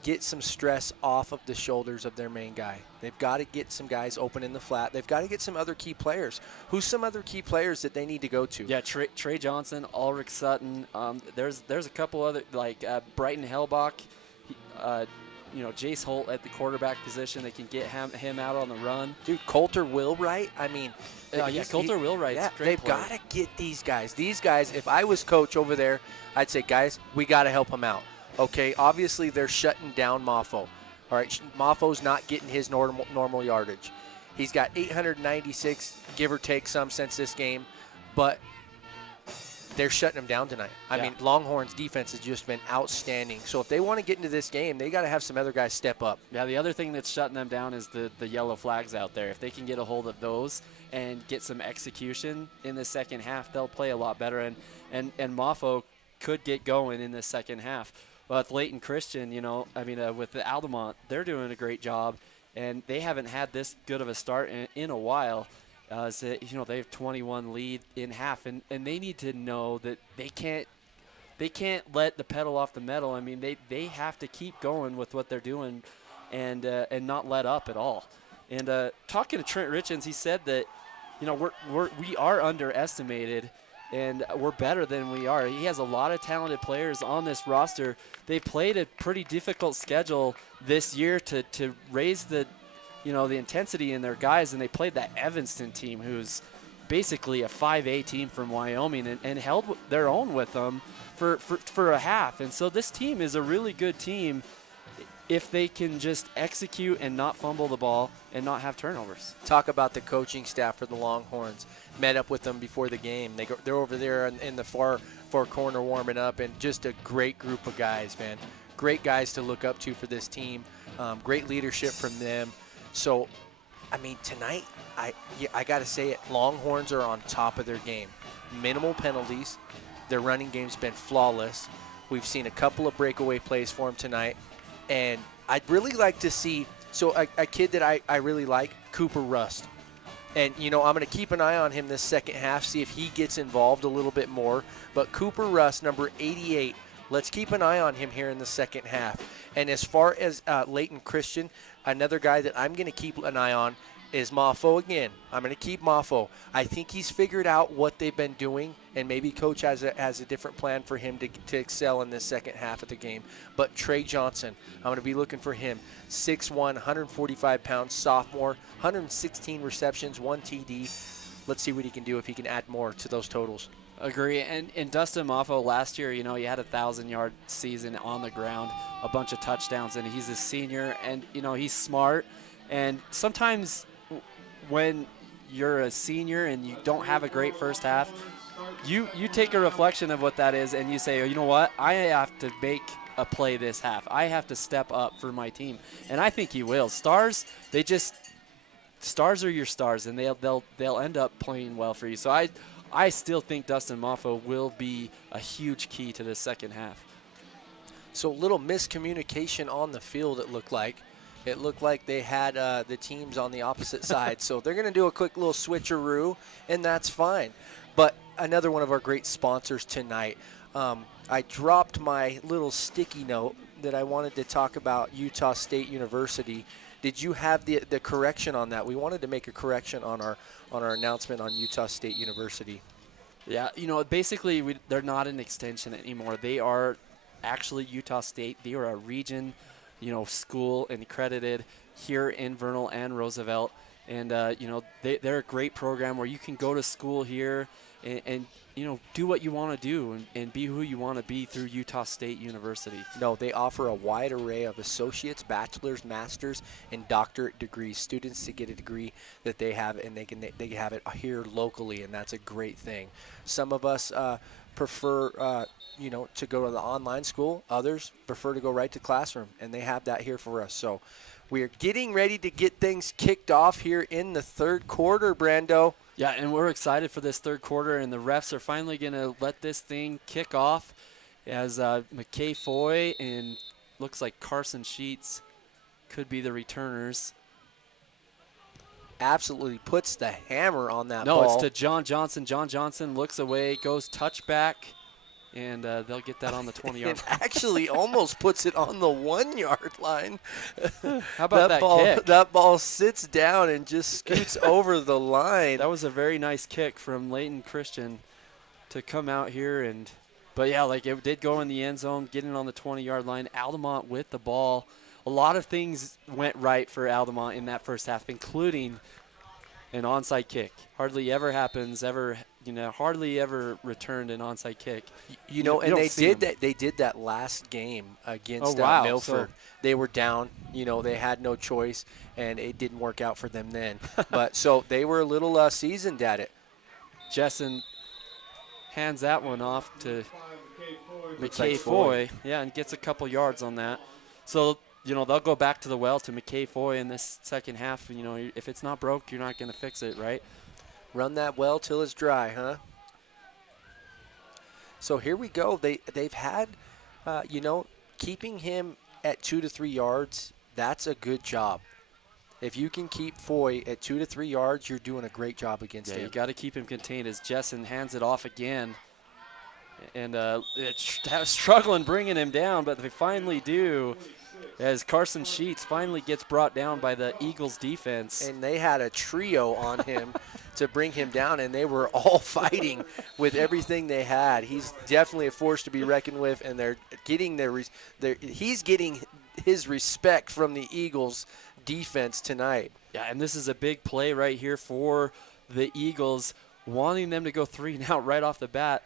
Get some stress off of the shoulders of their main guy. They've got to get some guys open in the flat. They've got to get some other key players. Who's some other key players that they need to go to? Yeah, Trey Johnson, Ulrich Sutton. There's a couple other, like Brighton Hellbach, Jace Holt at the quarterback position. They can get him out on the run. Dude, Coulter Wheelwright, Coulter Wheelwright's a great they've got to get these guys. These guys, if I was coach over there, I'd say, guys, we got to help them out. Okay, obviously they're shutting down Moffo. All right, Moffo's not getting his normal yardage. He's got 896, give or take some, since this game, but they're shutting him down tonight. I mean, Longhorns' defense has just been outstanding. So if they want to get into this game, they got to have some other guys step up. Yeah, the other thing that's shutting them down is the yellow flags out there. If they can get a hold of those and get some execution in the second half, they'll play a lot better. And Moffo could get going in the second half. With Layton Christian, with the Altamont, they're doing a great job, and they haven't had this good of a start in a while. They have 21 lead in half, and they need to know that they they can't let the pedal off the metal. I mean, they have to keep going with what they're doing and not let up at all. And talking to Trent Richens, he said that, you know, we are underestimated and we're better than we are. He has a lot of talented players on this roster. They played a pretty difficult schedule this year to raise the, you know, the intensity in their guys, and they played that Evanston team, who's basically a 5A team from Wyoming, and held their own with them for a half. And so this team is a really good team if they can just execute and not fumble the ball and not have turnovers. Talk about the coaching staff for the Longhorns. Met up with them before the game. They're over there in the far corner warming up, and just a great group of guys, man. Great guys to look up to for this team. Great leadership from them. So, I mean, tonight, I got to say it, Longhorns are on top of their game. Minimal penalties. Their running game's been flawless. We've seen a couple of breakaway plays for them tonight. And I'd really like to see, so a kid that I really like, Cooper Rust. And, you know, I'm going to keep an eye on him this second half, see if he gets involved a little bit more. But Cooper Rust, number 88, let's keep an eye on him here in the second half. And as far as Layton Christian, another guy that I'm going to keep an eye on is Mafo again. I'm going to keep Mafo. I think he's figured out what they've been doing, and maybe Coach has a different plan for him to excel in this second half of the game. But Trey Johnson, I'm going to be looking for him. 6'1", 145 pounds, sophomore, 116 receptions, 1 TD. Let's see what he can do if he can add more to those totals. Agree. And Dustin Mafo last year, you know, he had a 1,000-yard season on the ground, a bunch of touchdowns, and he's a senior, and, you know, he's smart. And sometimes when you're a senior and you don't have a great first half, you take a reflection of what that is and you say, oh, you know what, I have to make a play this half. I have to step up for my team. And I think he will. Stars are your stars, and they'll end up playing well for you. So I still think Dustin Mafo will be a huge key to the second half. So little miscommunication on the field, it looked like. It looked like they had the teams on the opposite side. So they're going to do a quick little switcheroo, and that's fine. But another one of our great sponsors tonight. I dropped my little sticky note that I wanted to talk about Utah State University. Did you have the correction on that? We wanted to make a correction on our announcement on Utah State University. Yeah, you know, basically they're not an extension anymore. They are actually Utah State. They are a region, you know, school and accredited here in Vernal and Roosevelt. And, you know, they're a great program where you can go to school here and you know, do what you want to do and be who you want to be through Utah State University. No, they offer a wide array of associates, bachelor's, master's, and doctorate degrees. Students to get a degree that they have, and they have it here locally, and that's a great thing. Some of us prefer, you know, to go to the online school. Others prefer to go right to classroom, and they have that here for us. So we are getting ready to get things kicked off here in the third quarter, Brando. Yeah, and we're excited for this third quarter, and the refs are finally going to let this thing kick off as McKay Foy and looks like Carson Sheets could be the returners. Absolutely puts the hammer on that ball. No, it's to John Johnson. John Johnson looks away, goes touchback, and they'll get that on the 20-yard line. It actually almost puts it on the 1-yard line. How about that ball, kick? That ball sits down and just scoots over the line. That was a very nice kick from Layton Christian to come out here. But, yeah, like it did go in the end zone, getting on the 20-yard line. Altamont with the ball. A lot of things went right for Altamont in that first half, including an onside kick. Hardly ever happens, hardly ever returned an onside kick. You know, and they did that last game against Milford. So they were down, you know, they had no choice, and it didn't work out for them then. But so they were a little seasoned at it. Jessen hands that one off to McKay Foy. Yeah, and gets a couple yards on that. So, you know, they'll go back to the well to McKay Foy in this second half. You know, if it's not broke, you're not going to fix it, right? Run that well till it's dry, huh? So here we go. They've had, you know, keeping him at 2 to 3 yards, that's a good job. If you can keep Foy at 2 to 3 yards, you're doing a great job against him. You got to keep him contained as Jessen hands it off again. And it's struggling bringing him down, but they finally do, as Carson Sheets finally gets brought down by the Eagles defense. And they had a trio on him to bring him down, and they were all fighting with everything they had. He's definitely a force to be reckoned with, and they're getting he's getting his respect from the Eagles defense tonight. Yeah, and this is a big play right here for the Eagles, wanting them to go 3 now right off the bat.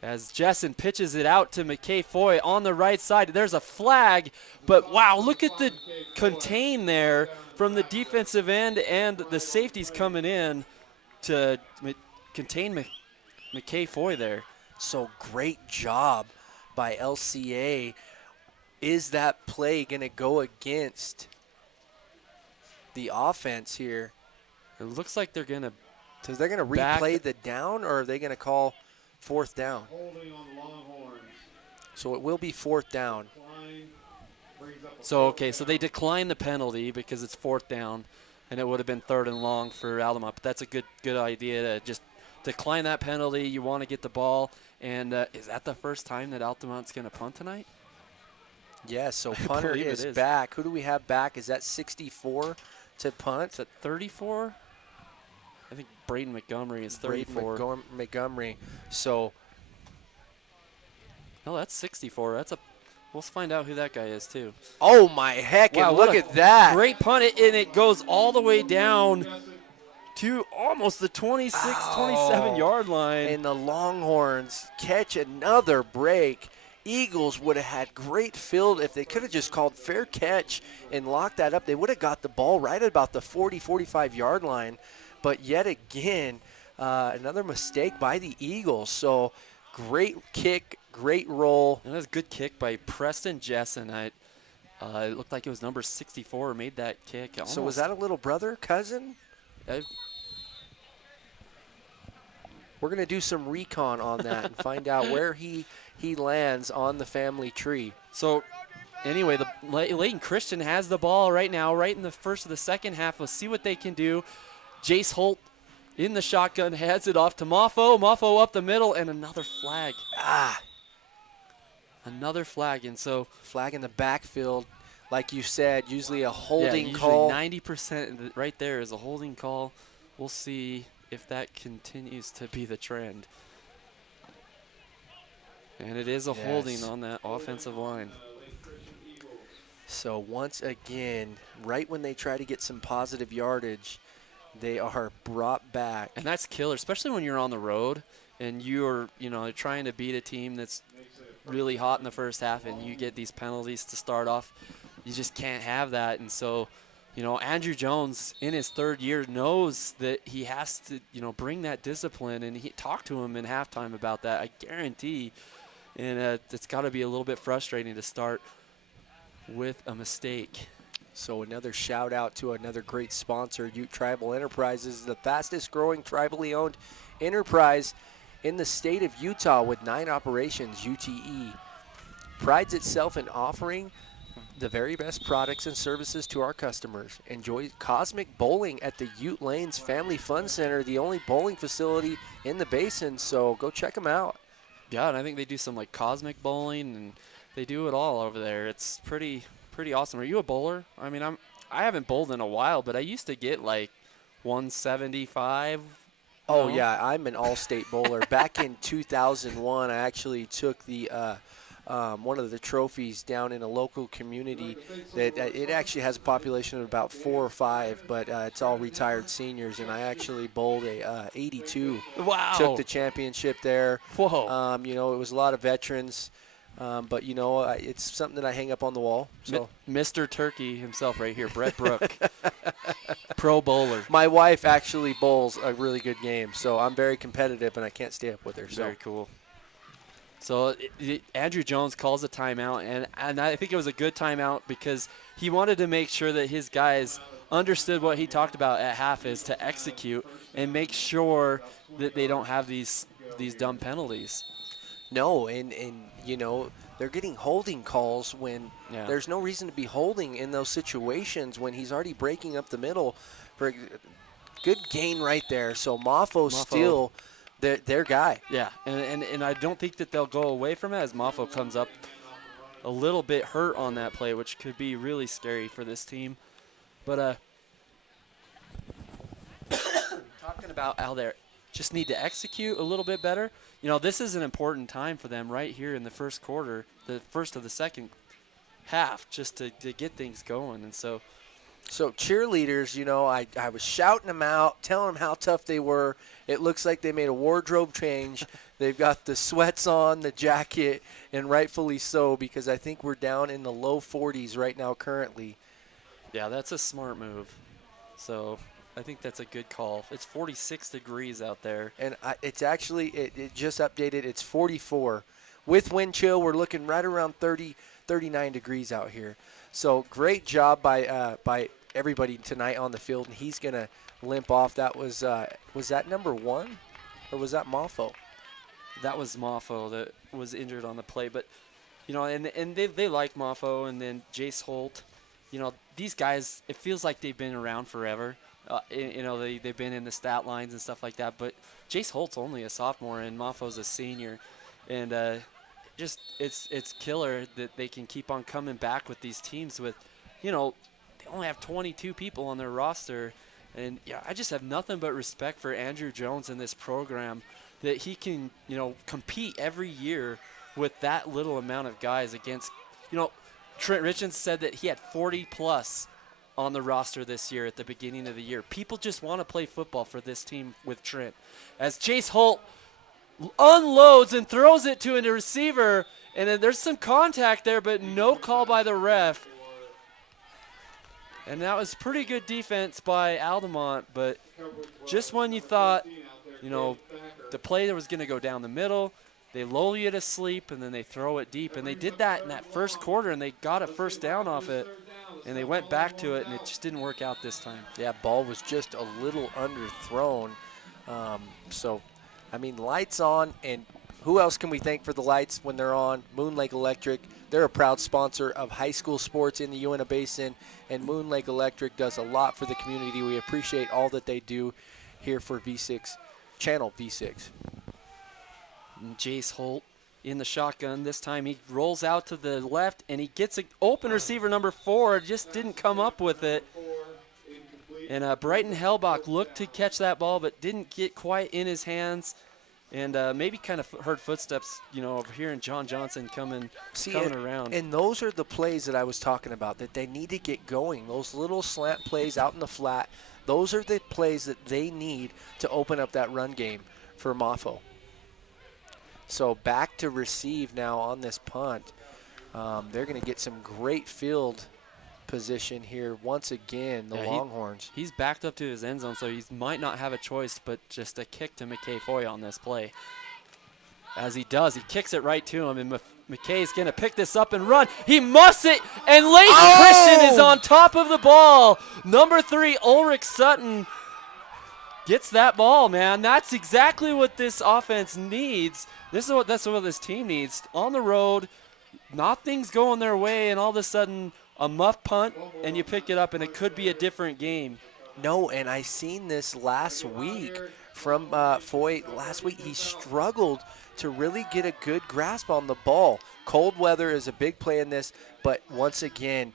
As Jessen pitches it out to McKay Foy on the right side. There's a flag, but wow, look at the contain there from the defensive end, and the safeties coming in to contain McKay Foy there. So great job by LCA. Is that play going to go against the offense here? It looks like they're going to. So they're going to replay the down, or are they going to call 4th down? Holding on the Longhorns. So it will be 4th down. So they decline the penalty because it's 4th down, and it would have been 3rd and long for Altamont. But that's a good idea to just decline that penalty. You want to get the ball. And is that the first time that Altamont's going to punt tonight? Yes, so punter is back. Who do we have back? Is that 64 to punt? Is that 34? I think Braden Montgomery is 34. Montgomery. So. No, that's 64. We'll find out who that guy is, too. Oh, my heck, wow, and look at that. Great punt, and it goes all the way down to almost the 26, 27-yard line. And the Longhorns catch another break. Eagles would have had great field if they could have just called fair catch and locked that up. They would have got the ball right at about the 40, 45-yard line. But yet again, another mistake by the Eagles. So great kick, great roll. And that was a good kick by Preston Jessen. It looked like it was number 64 who made that kick. So was that a little brother, cousin? We're going to do some recon on that and find out where he lands on the family tree. So anyway, the Layton Christian has the ball right now, right in the first of the second half. Let's see what they can do. Jace Holt in the shotgun, heads it off to Moffo. Moffo up the middle, and another flag. Another flag, and so. Flag in the backfield, like you said, usually a holding call. 90% right there is a holding call. We'll see if that continues to be the trend. And it is a holding on that offensive line. So once again, right when they try to get some positive yardage, they are brought back. And that's killer, especially when you're on the road and you're, trying to beat a team that's really hot in the first half and you get these penalties to start off. You just can't have that. And so, Andrew Jones in his 3rd year knows that he has to, bring that discipline, and he talked to him in halftime about that, I guarantee. And it's got to be a little bit frustrating to start with a mistake. So another shout out to another great sponsor, Ute Tribal Enterprises, the fastest growing tribally owned enterprise in the state of Utah with 9 operations. UTE prides itself in offering the very best products and services to our customers. Enjoy cosmic bowling at the Ute Lanes Family Fun Center, the only bowling facility in the basin, so go check them out. Yeah, and I think they do some like cosmic bowling, and they do it all over there. It's pretty awesome. Are you a bowler? I mean, I haven't bowled in a while, but I used to get like 175. Oh yeah, I'm an all-state bowler. Back in 2001, I actually took the one of the trophies down in a local community that it actually has a population of about 4 or 5, but it's all retired seniors, and I actually bowled a 82. Wow. Took the championship there. Whoa. It was a lot of veterans. But, it's something that I hang up on the wall. So Mr. Turkey himself right here, Brett Brook, pro bowler. My wife actually bowls a really good game, so I'm very competitive, and I can't stay up with her. Very cool. So Andrew Jones calls a timeout, and I think it was a good timeout because he wanted to make sure that his guys understood what he talked about at half is to execute and make sure that they don't have these dumb penalties. No, and they're getting holding calls when there's no reason to be holding in those situations when he's already breaking up the middle. For good gain right there. So Moffo still their guy. Yeah, and I don't think that they'll go away from it as Moffo comes up a little bit hurt on that play, which could be really scary for this team. But talking about how they just need to execute a little bit better. You know, this is an important time for them right here in the first quarter, the first of the second half, just to get things going. And so cheerleaders, you know, I was shouting them out, telling them how tough they were. It looks like they made a wardrobe change. They've got the sweats on, the jacket, and rightfully so, because I think we're down in the low 40s right now currently. Yeah, that's a smart move. So I think that's a good call. It's 46 degrees out there. And it's actually, it just updated, it's 44. With wind chill, we're looking right around 30, 39 degrees out here. So great job by everybody tonight on the field, and he's going to limp off. That was that number 1, or was that Moffo? That was Moffo that was injured on the play. But, you know, and they like Moffo, and then Jace Holt. You know, these guys, it feels like they've been around forever. You know, they've been in the stat lines and stuff like that. But Jace Holt's only a sophomore, and Moffo's a senior. And just it's killer that they can keep on coming back with these teams with, you know, they only have 22 people on their roster. And, yeah, I just have nothing but respect for Andrew Jones in this program, that he can, you know, compete every year with that little amount of guys against, you know, Trent Richens said that he had 40-plus on the roster this year at the beginning of the year. People just want to play football for this team with Trent. As Jace Holt unloads and throws it to a receiver, and then there's some contact there, but no call by the ref. And that was pretty good defense by Altamont, but just when you thought, you know, the play that was going to go down the middle, they lull you to sleep, and then they throw it deep. And they did that in that first quarter, and they got a first down off it, and they went back to it, and it just didn't work out this time. Yeah, ball was just a little underthrown. So, I mean, lights on, and who else can we thank for the lights when they're on? Moon Lake Electric. They're a proud sponsor of high school sports in the Uinta Basin, and Moon Lake Electric does a lot for the community. We appreciate all that they do here for V6, Channel V6. And Jace Holt in the shotgun. This time he rolls out to the left, and he gets an open receiver, number 4. Just didn't come up with it. And Brighton Hellbach looked to catch that ball, but didn't get quite in his hands. And maybe kind of heard footsteps, you know, over here, and John Johnson coming around. And those are the plays that I was talking about, that they need to get going. Those little slant plays out in the flat, those are the plays that they need to open up that run game for Moffo. So back to receive now on this punt. They're going to get some great field position here once again, the Longhorns. He's backed up to his end zone, so he might not have a choice but just a kick to McKay Foy on this play. As he does, he kicks it right to him, and McKay's going to pick this up and run. He muffs it, and Layton Christian is on top of the ball. Number 3, Ulrich Sutton, gets that ball, man. That's exactly what this offense needs. That's what this team needs. On the road, nothing's going their way, and all of a sudden a muff punt, and you pick it up, and it could be a different game. No, and I seen this last week from Foy. Last week he struggled to really get a good grasp on the ball. Cold weather is a big play in this, but once again,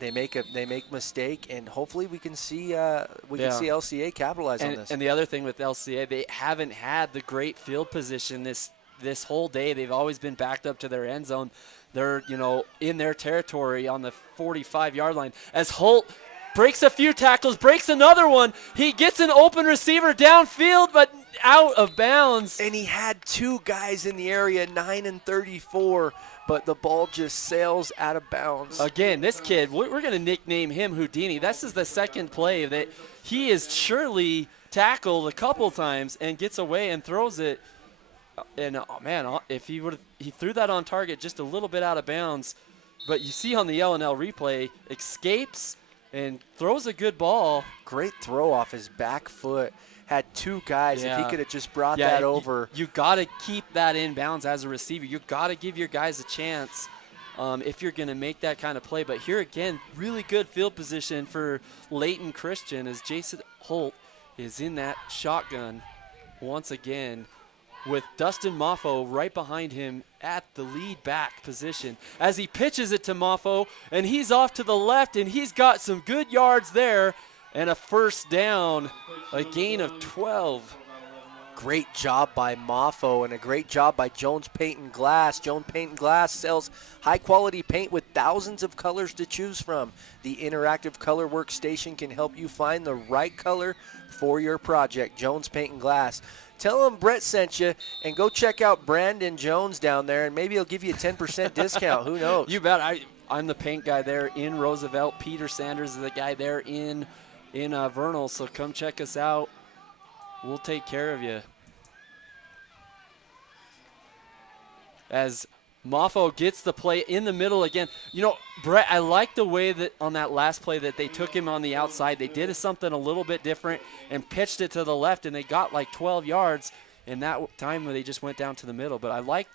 they make mistake, and hopefully we can see LCA capitalize on this. And the other thing with LCA, they haven't had the great field position this whole day. They've always been backed up to their end zone. They're, you know, in their territory on the 45-yard line. As Holt breaks a few tackles, breaks another one, he gets an open receiver downfield, but out of bounds. And he had 2 guys in the area, 9 and 34. But the ball just sails out of bounds. Again, this kid, we're going to nickname him Houdini. This is the second play that he is surely tackled a couple times and gets away and throws it. And, oh, man, if he threw that on target just a little bit out of bounds. But you see on the L&L replay, escapes and throws a good ball. Great throw off his back foot. Had 2 guys. If he could have just brought that over. You got to keep that in bounds as a receiver. You got to give your guys a chance if you're going to make that kind of play. But here again, really good field position for Layton Christian as Jason Holt is in that shotgun. once again, with Dustin Moffo right behind him at the lead back position as he pitches it to Moffo, and he's off to the left, and he's got some good yards there and a first down, a gain of 12. Great job by Moffo and a great job by Jones Paint and Glass. Jones Paint and Glass sells high-quality paint with thousands of colors to choose from. The interactive color workstation can help you find the right color for your project. Jones Paint and Glass. Tell them Brett sent you, and go check out Brandon Jones down there, and maybe he'll give you a 10% discount. Who knows? You bet. I'm the paint guy there in Roosevelt. Peter Sanders is the guy there in Vernal, so come check us out. We'll take care of you. As Moffo gets the play in the middle again. You know, Brett, I like the way that on that last play that they took him on the outside. They did something a little bit different and pitched it to the left, and they got like 12 yards. And that time where they just went down to the middle. But I like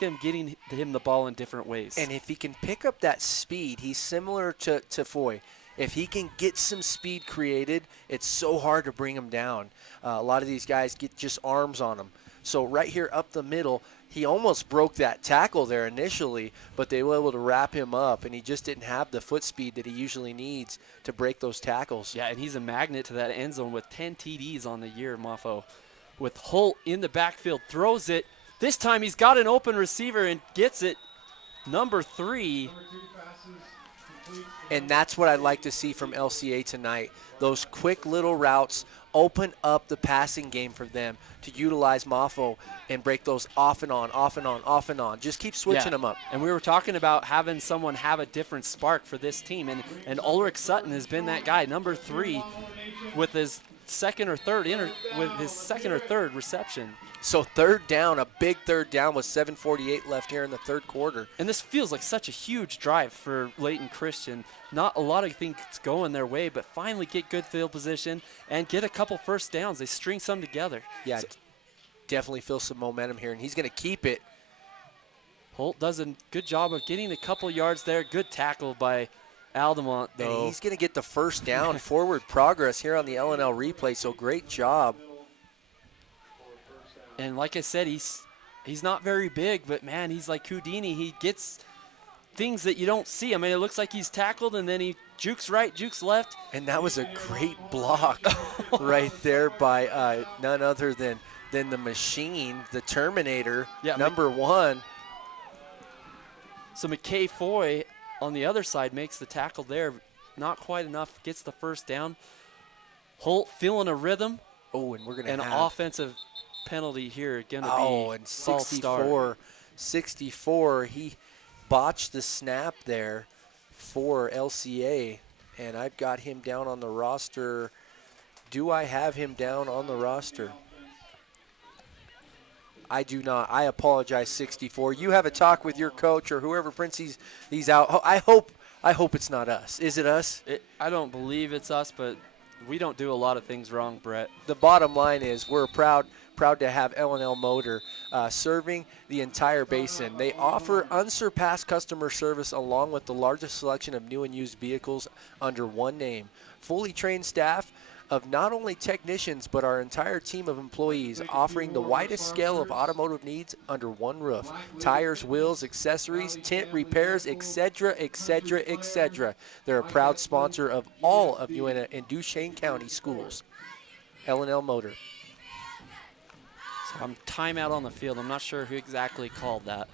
them getting him the ball in different ways. And if he can pick up that speed, he's similar to Foy. If he can get some speed created, it's so hard to bring him down. A lot of these guys get just arms on him. So right here up the middle, he almost broke that tackle there initially, but they were able to wrap him up, and he just didn't have the foot speed that he usually needs to break those tackles. Yeah, and he's a magnet to that end zone with 10 TDs on the year, Moffo. With Holt in the backfield, throws it. This time he's got an open receiver and gets it. Number 3. And that's what I'd like to see from LCA tonight. Those quick little routes open up the passing game for them to utilize Moffo and break those off and on, off and on, off and on. Just keep switching them up. And we were talking about having someone have a different spark for this team, and Ulrich Sutton has been that guy, number 3, with his second or third reception. So third down, a big third down with 7:48 left here in the third quarter. And this feels like such a huge drive for Layton Christian. Not a lot of things going their way, but finally get good field position and get a couple first downs. They string some together. Yeah, definitely feel some momentum here, and he's going to keep it. Holt does a good job of getting a couple yards there. Good tackle by Altamont, though. And he's going to get the first down, forward progress here on the LNL replay, so great job. And like I said, he's not very big, but, man, he's like Houdini. He gets things that you don't see. I mean, it looks like he's tackled, and then he jukes right, jukes left. And that was a great block right there by none other than the machine, the Terminator, number 1. So McKay Foy on the other side makes the tackle there. Not quite enough, gets the first down. Holt feeling a rhythm. Oh, and we're going to have an offensive penalty here. Going to be and 64. He botched the snap there for LCA, and I've got him down on the roster. Do I have him down on the roster? I do not. I apologize, 64. You have a talk with your coach or whoever prints these out. I hope it's not us. Is it us? I don't believe it's us, but we don't do a lot of things wrong, Brett. The bottom line is we're proud to have L&L Motor serving the entire basin. They offer unsurpassed customer service along with the largest selection of new and used vehicles under one name. Fully trained staff of not only technicians but our entire team of employees, offering the widest scale of automotive needs under one roof. Tires, wheels, accessories, tint repairs, etc., etc., etc. They're a proud sponsor of all of UNA and Duchesne County schools. L&L Motor. So I'm timeout on the field. I'm not sure who exactly called that.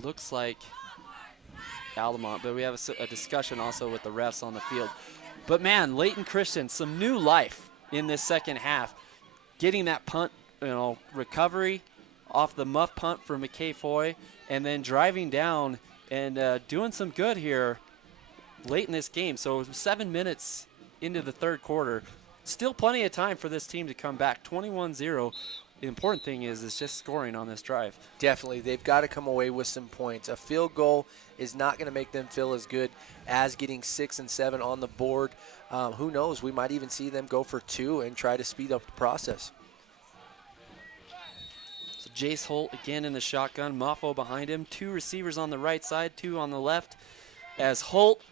Looks like Altamont, but we have a discussion also with the refs on the field. But, man, Layton Christian, some new life in this second half. Getting that punt, recovery off the muff punt for McKay Foy, and then driving down and doing some good here late in this game. So 7 minutes into the third quarter. Still plenty of time for this team to come back. 21-0. The important thing is just scoring on this drive. Definitely. They've got to come away with some points. A field goal is not going to make them feel as good as getting 6 and 7 on the board. Who knows? We might even see them go for 2 and try to speed up the process. So Jace Holt again in the shotgun. Moffo behind him. 2 receivers on the right side, 2 on the left. As Holt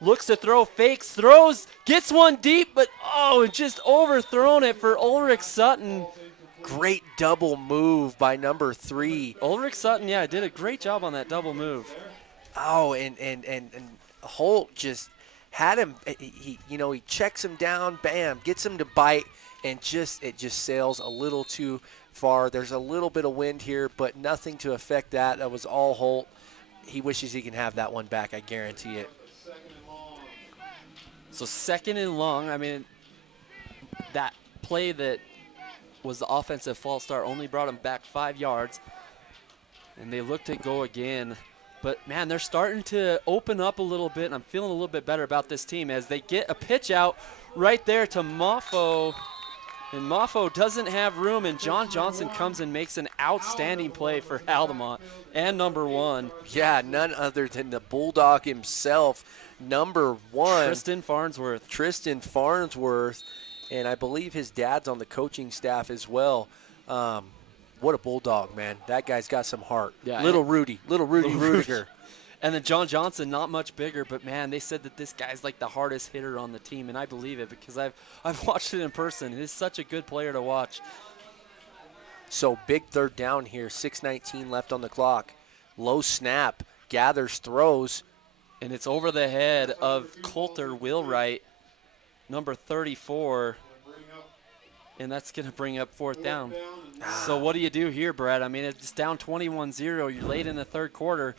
looks to throw, fakes, throws, gets one deep, but and just overthrown it for Ulrich Sutton. Great double move by number 3. Ulrich Sutton, yeah, did a great job on that double move. Oh, and Holt just had him. He checks him down, bam, gets him to bite, and it just sails a little too far. There's a little bit of wind here, but nothing to affect that. That was all Holt. He wishes he can have that one back, I guarantee it. So 2nd and long. I mean, that play that was the offensive false start only brought him back 5 yards, and they look to go again. But, man, they're starting to open up a little bit, and I'm feeling a little bit better about this team as they get a pitch out right there to Moffo. And Moffo doesn't have room, and John Johnson comes and makes an outstanding play for Altamont and number 1. Yeah, none other than the Bulldog himself, number 1. Tristan Farnsworth, and I believe his dad's on the coaching staff as well. What a Bulldog, man. That guy's got some heart. Yeah, Little Rudy Rudiger. And then John Johnson, not much bigger, but, man, they said that this guy's like the hardest hitter on the team, and I believe it because I've watched it in person. He's such a good player to watch. So big 3rd down here, 6:19 left on the clock. Low snap, gathers, throws. And it's over the head of Coulter Wheelwright, number 34. And that's going to bring up 4th down. So what do you do here, Brad? I mean, it's down 21-0. You're late in the 3rd quarter.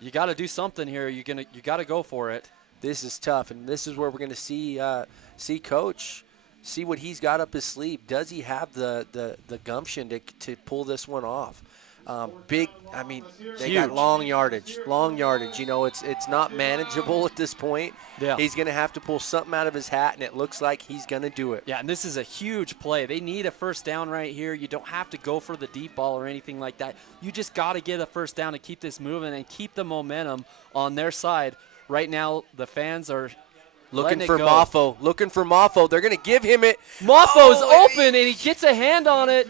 You got to do something here. You got to go for it. This is tough, and this is where we're going to see Coach, see what he's got up his sleeve. Does he have the gumption to pull this one off? Big, I mean, they got long yardage. You know, it's not manageable at this point. Yeah. He's going to have to pull something out of his hat, and it looks like he's going to do it. Yeah, and this is a huge play. They need a 1st down right here. You don't have to go for the deep ball or anything like that. You just got to get a 1st down to keep this moving and keep the momentum on their side. Right now, the fans are looking for Moffo. They're going to give him it. Moffo's open, and he gets a hand on it.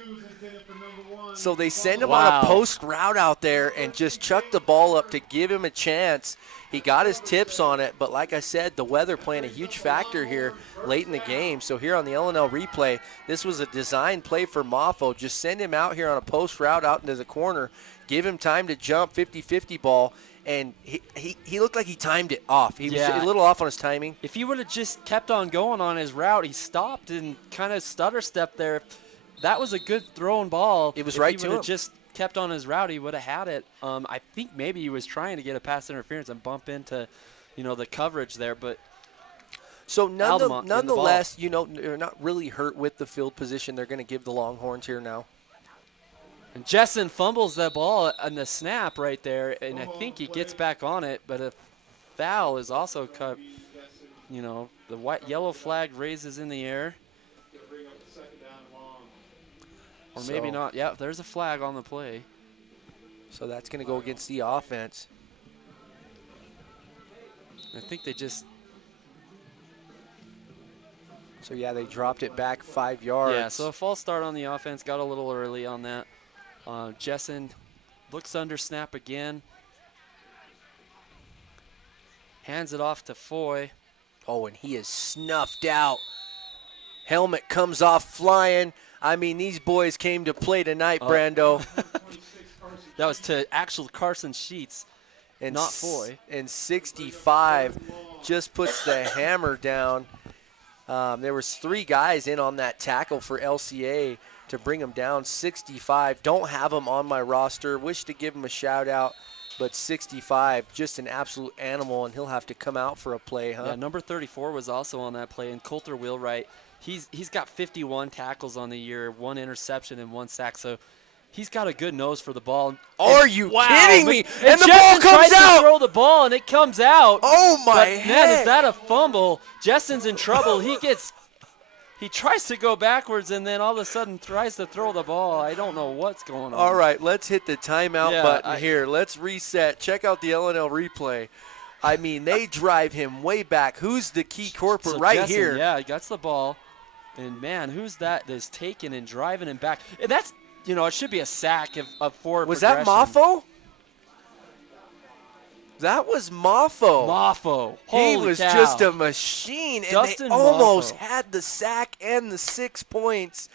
So they send him on a post route out there and just chuck the ball up to give him a chance. He got his tips on it, but like I said, the weather playing a huge factor here late in the game. So here on the LNL replay, this was a design play for Moffo. Just send him out here on a post route out into the corner, give him time to jump, 50-50 ball, and he looked like he timed it off. He was a little off on his timing. If he would have just kept on going on his route, he stopped and kind of stutter stepped there. That was a good thrown ball. It was right to him. If he would have just kept on his route, he would have had it. I think maybe he was trying to get a pass interference and bump into, the coverage there. But so nonetheless, they're not really hurt with the field position. They're going to give the Longhorns here now. And Jessen fumbles that ball on the snap right there, and I think he gets back on it. But a foul is also cut. The yellow flag raises in the air. Or maybe not. Yeah, there's a flag on the play. So that's going to go against the offense. I think they just... So, yeah, they dropped it back 5 yards. Yeah, so a false start on the offense. Got a little early on that. Jessen looks under snap again. Hands it off to Foy. Oh, and he is snuffed out. Helmet comes off flying. I mean, these boys came to play tonight, Brando. That was to actual Carson Sheets, and not Foy. And 65 just puts the hammer down. There was 3 guys in on that tackle for LCA to bring him down. 65, don't have him on my roster. Wish to give him a shout out, but 65, just an absolute animal, and he'll have to come out for a play, huh? Yeah, number 34 was also on that play, and Coulter Wheelwright. He's got 51 tackles on the year, 1 interception and 1 sack, so he's got a good nose for the ball. Are you kidding me? And the Jessen ball comes tries out. to throw the ball, and it comes out. Oh, my head. Man, is that a fumble? Jessen's in trouble. He tries to go backwards, and then all of a sudden tries to throw the ball. I don't know what's going on. All right, let's hit the timeout button here. Let's reset. Check out the LNL replay. I mean, they drive him way back. Who's the key corporate Jessen, here? Yeah, he gets the ball. And, man, who's that that's taking and driving him back? And that's, it should be a sack of forward Was progression. that Moffo? That was Moffo. Moffo. He Holy was cow. just a machine, and Dustin they almost Moffo. had the sack and the 6 points.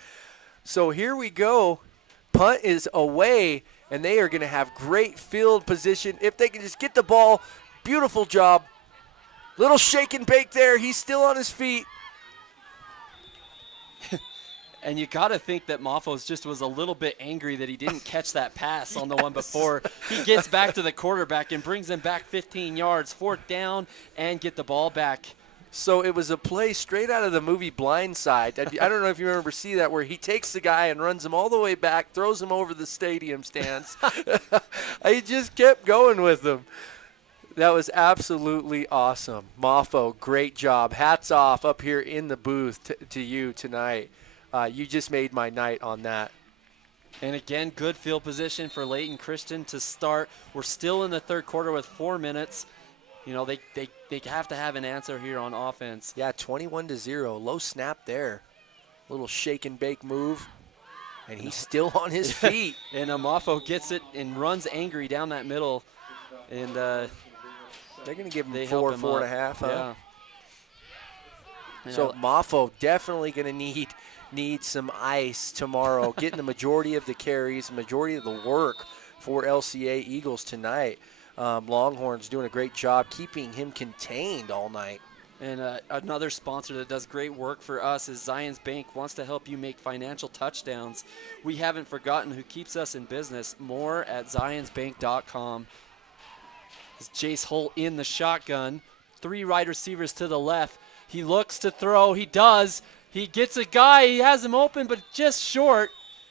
So here we go. Punt is away, and they are going to have great field position. If they can just get the ball, beautiful job. Little shake and bake there. He's still on his feet. And you got to think that Moffos just was a little bit angry that he didn't catch that pass on the one before. He gets back to the quarterback and brings him back 15 yards, 4th down, and get the ball back. So it was a play straight out of the movie Blindside. I don't know if you remember see that, where he takes the guy and runs him all the way back, throws him over the stadium stands. He just kept going with him. That was absolutely awesome. Moffo, great job. Hats off up here in the booth to you tonight. You just made my night on that. And again, good field position for Layton Christian to start. We're still in the 3rd quarter with 4 minutes. You know, they have to have an answer here on offense. Yeah, 21-0. Low snap there. Little shake and bake move. And he's still on his feet. And Moffo gets it and runs angry down that middle. And they're going to give him 4.5, huh? Yeah. So Moffo definitely going to need some ice tomorrow, getting the majority of the carries, majority of the work for LCA Eagles tonight. Longhorns doing a great job keeping him contained all night. And another sponsor that does great work for us is Zions Bank. Wants to help you make financial touchdowns. We haven't forgotten who keeps us in business. More at zionsbank.com. It's Jace Holt in the shotgun. 3 wide receivers to the left. He looks to throw. He does. He gets a guy. He has him open, but just short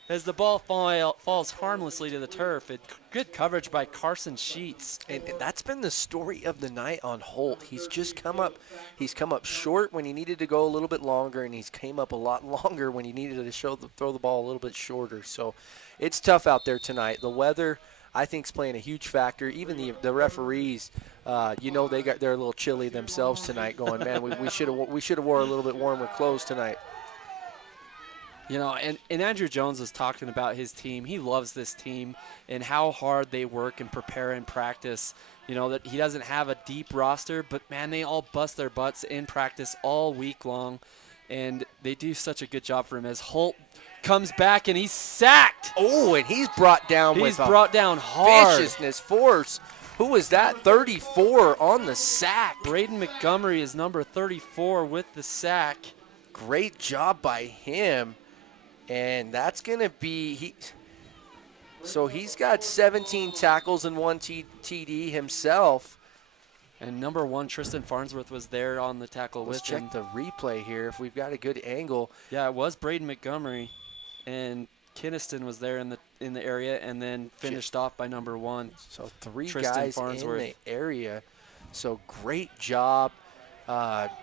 as the ball falls harmlessly to the turf. Good coverage by Carson Sheets. And that's been the story of the night on Holt. He's just come up short when he needed to go a little bit longer, and he's came up a lot longer when he needed to throw the ball a little bit shorter. So it's tough out there tonight. The weather, I think, is playing a huge factor. Even the referees, they're a little chilly themselves tonight, going, man, we should have wore a little bit warmer clothes tonight. You know, and Andrew Jones was talking about his team. He loves this team and how hard they work and prepare and practice. You know, that he doesn't have a deep roster, but, man, they all bust their butts in practice all week long, and they do such a good job for him as Holt comes back and he's sacked. Oh, and he's brought down hard. Viciousness, force. Who was that? 34 on the sack. Braden Montgomery is number 34 with the sack. Great job by him. And that's going to be so he's got 17 tackles and 1 TD himself. And number 1, Tristan Farnsworth, was there on the tackle with him. Let's check the replay here if we've got a good angle. Yeah, it was Braden Montgomery, and Kinniston was there in the area, and then finished off by number 1. So 3 Tristan guys Farnsworth. in the area. So great job.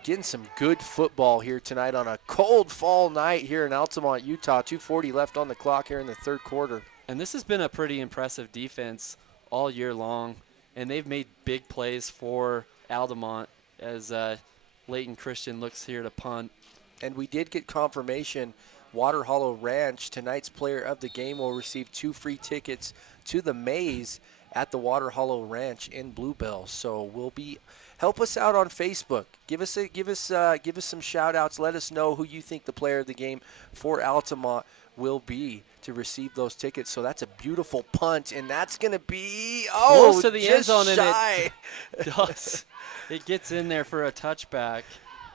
Getting some good football here tonight on a cold fall night here in Altamont, Utah. 2:40 left on the clock here in the 3rd quarter. And this has been a pretty impressive defense all year long, and they've made big plays for Altamont as Layton Christian looks here to punt. And we did get confirmation Water Hollow Ranch, tonight's player of the game, will receive 2 free tickets to the maze at the Water Hollow Ranch in Bluebell. So help us out on Facebook. Give us some shout outs. Let us know who you think the player of the game for Altamont will be to receive those tickets. So that's a beautiful punt, and that's going to be close to the end zone, shy. And it does. It gets in there for a touchback.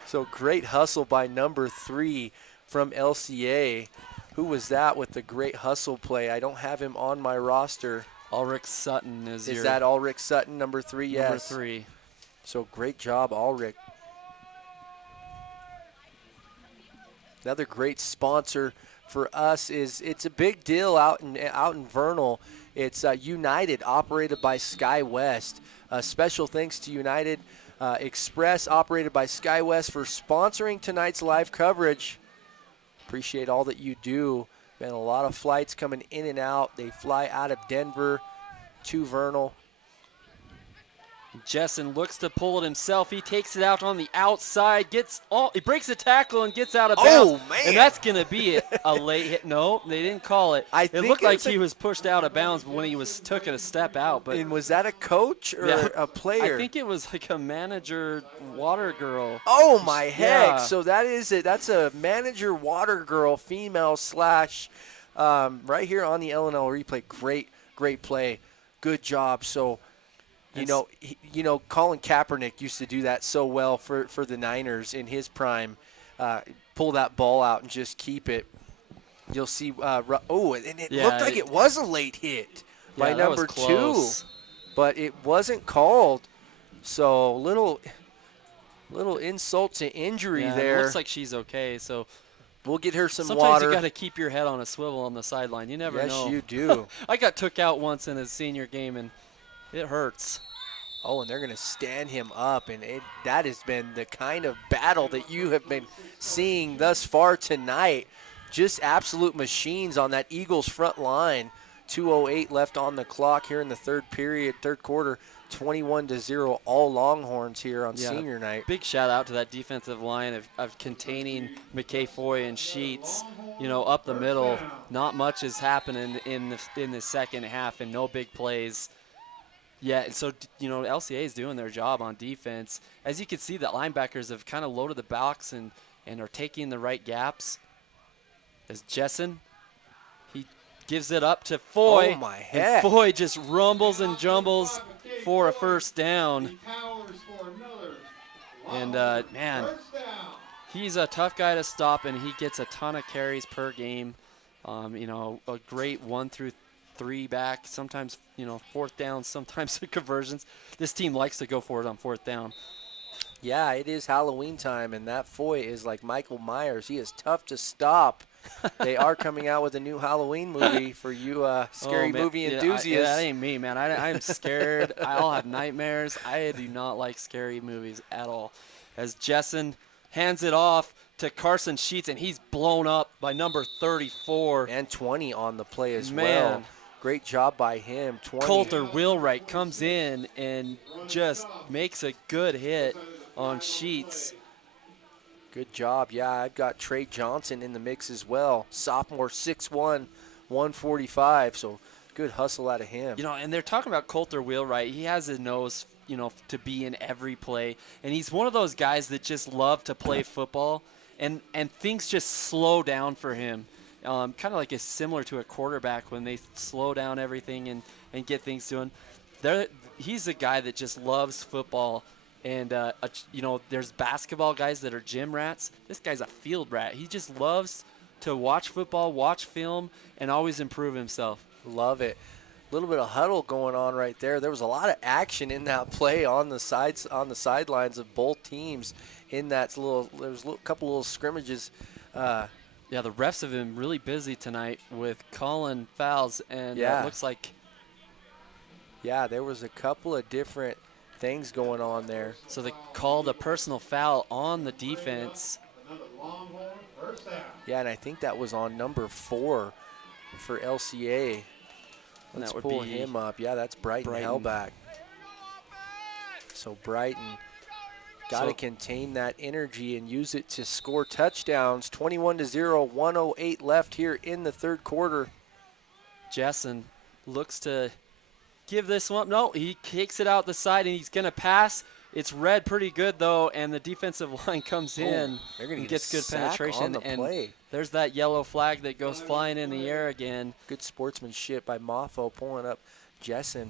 So great hustle by number 3 from LCA. Who was that with the great hustle play? I don't have him on my roster. Ulrich Sutton is that Ulrich Sutton, number 3? Yes. Number 3. So great job, Ulrich. Another great sponsor for us it's a big deal out in Vernal. It's United, operated by SkyWest. Special thanks to United Express, operated by SkyWest, for sponsoring tonight's live coverage. Appreciate all that you do. Been a lot of flights coming in and out. They fly out of Denver to Vernal. Jessen looks to pull it himself. He takes it out on the outside, he breaks a tackle and gets out of bounds. Oh, man. And that's going to be a late hit. No, they didn't call it. It looked like he was pushed out of bounds when he took it a step out. But and was that a coach or a player? I think it was like a manager water girl. Oh, my heck. Yeah. So that's a manager water girl, female slash, right here on the LNL replay. Great play. Good job. So, Colin Kaepernick used to do that so well for the Niners in his prime. Pull that ball out and just keep it. You'll see. And it looked like it was a late hit by number 2, but it wasn't called. So little insult to injury there. It looks like she's okay. So we'll get her some sometimes water. Sometimes you got to keep your head on a swivel on the sideline. You never know. Yes, you do. I got took out once in a senior game, and it hurts. Oh, and they're going to stand him up, and that has been the kind of battle that you have been seeing thus far tonight. Just absolute machines on that Eagles front line. 2:08 left on the clock here in the third quarter. 21-0, all Longhorns here on senior night. Big shout out to that defensive line of containing McKay Foy and Sheets, up the middle. Not much is happening in the second half and no big plays. Yeah, so, LCA is doing their job on defense. As you can see, the linebackers have kind of loaded the box and are taking the right gaps. As Jessen, he gives it up to Foy. Oh, my heck. And Foy just rumbles and jumbles for a first down. And, man, he's a tough guy to stop, and he gets a ton of carries per game. A great 1 through 3 back, sometimes, fourth down, sometimes conversions. This team likes to go for it on fourth down. Yeah, it is Halloween time, and that Foy is like Michael Myers. He is tough to stop. They are coming out with a new Halloween movie for you scary movie enthusiasts. That ain't me, man. I'm scared. I'll have nightmares. I do not like scary movies at all. As Jessen hands it off to Carson Sheets, and he's blown up by number 34. And 20 on the play as Man. well. Great job by him. 20. Coulter Wheelwright comes in and just makes a good hit on Sheets. Good job. Yeah, I've got Trey Johnson in the mix as well. Sophomore, 6'1", 145. So good hustle out of him. And they're talking about Coulter Wheelwright. He has a nose, to be in every play. And he's one of those guys that just love to play football. And things just slow down for him. Kind of like it's similar to a quarterback when they slow down everything and get things doing. He's a guy that just loves football. And, there's basketball guys that are gym rats. This guy's a field rat. He just loves to watch football, watch film, and always improve himself. Love it. A little bit of huddle going on right there. There was a lot of action in that play on the sidelines of both teams. There's a couple little scrimmages. The refs have been really busy tonight with calling fouls, and it looks like. Yeah, there was a couple of different things going on there. So they called a personal foul on the defense. Yeah, and I think that was on number 4 for LCA. Let's pull him up. Yeah, that's Brighton Hellback. So Brighton got to contain that energy and use it to score touchdowns. 21-0, 1:08 left here in the third quarter. Jessen looks to give this one. No, he kicks it out the side, and he's going to pass. It's read pretty good, though, and the defensive line comes in and gets good penetration. And there's that yellow flag that goes flying in the air again. Good sportsmanship by Moffo pulling up Jessen.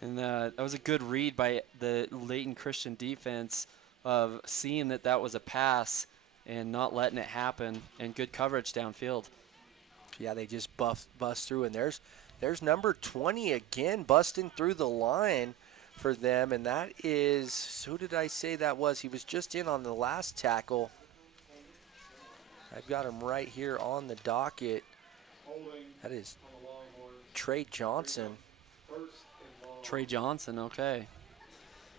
And that was a good read by the Layton Christian defense of seeing that was a pass and not letting it happen, and good coverage downfield. Yeah, they just bust through, and there's number 20 again busting through the line for them, and that is, who did I say that was? He was just in on the last tackle. I've got him right here on the docket. That is Trey Johnson. Trey Johnson, okay.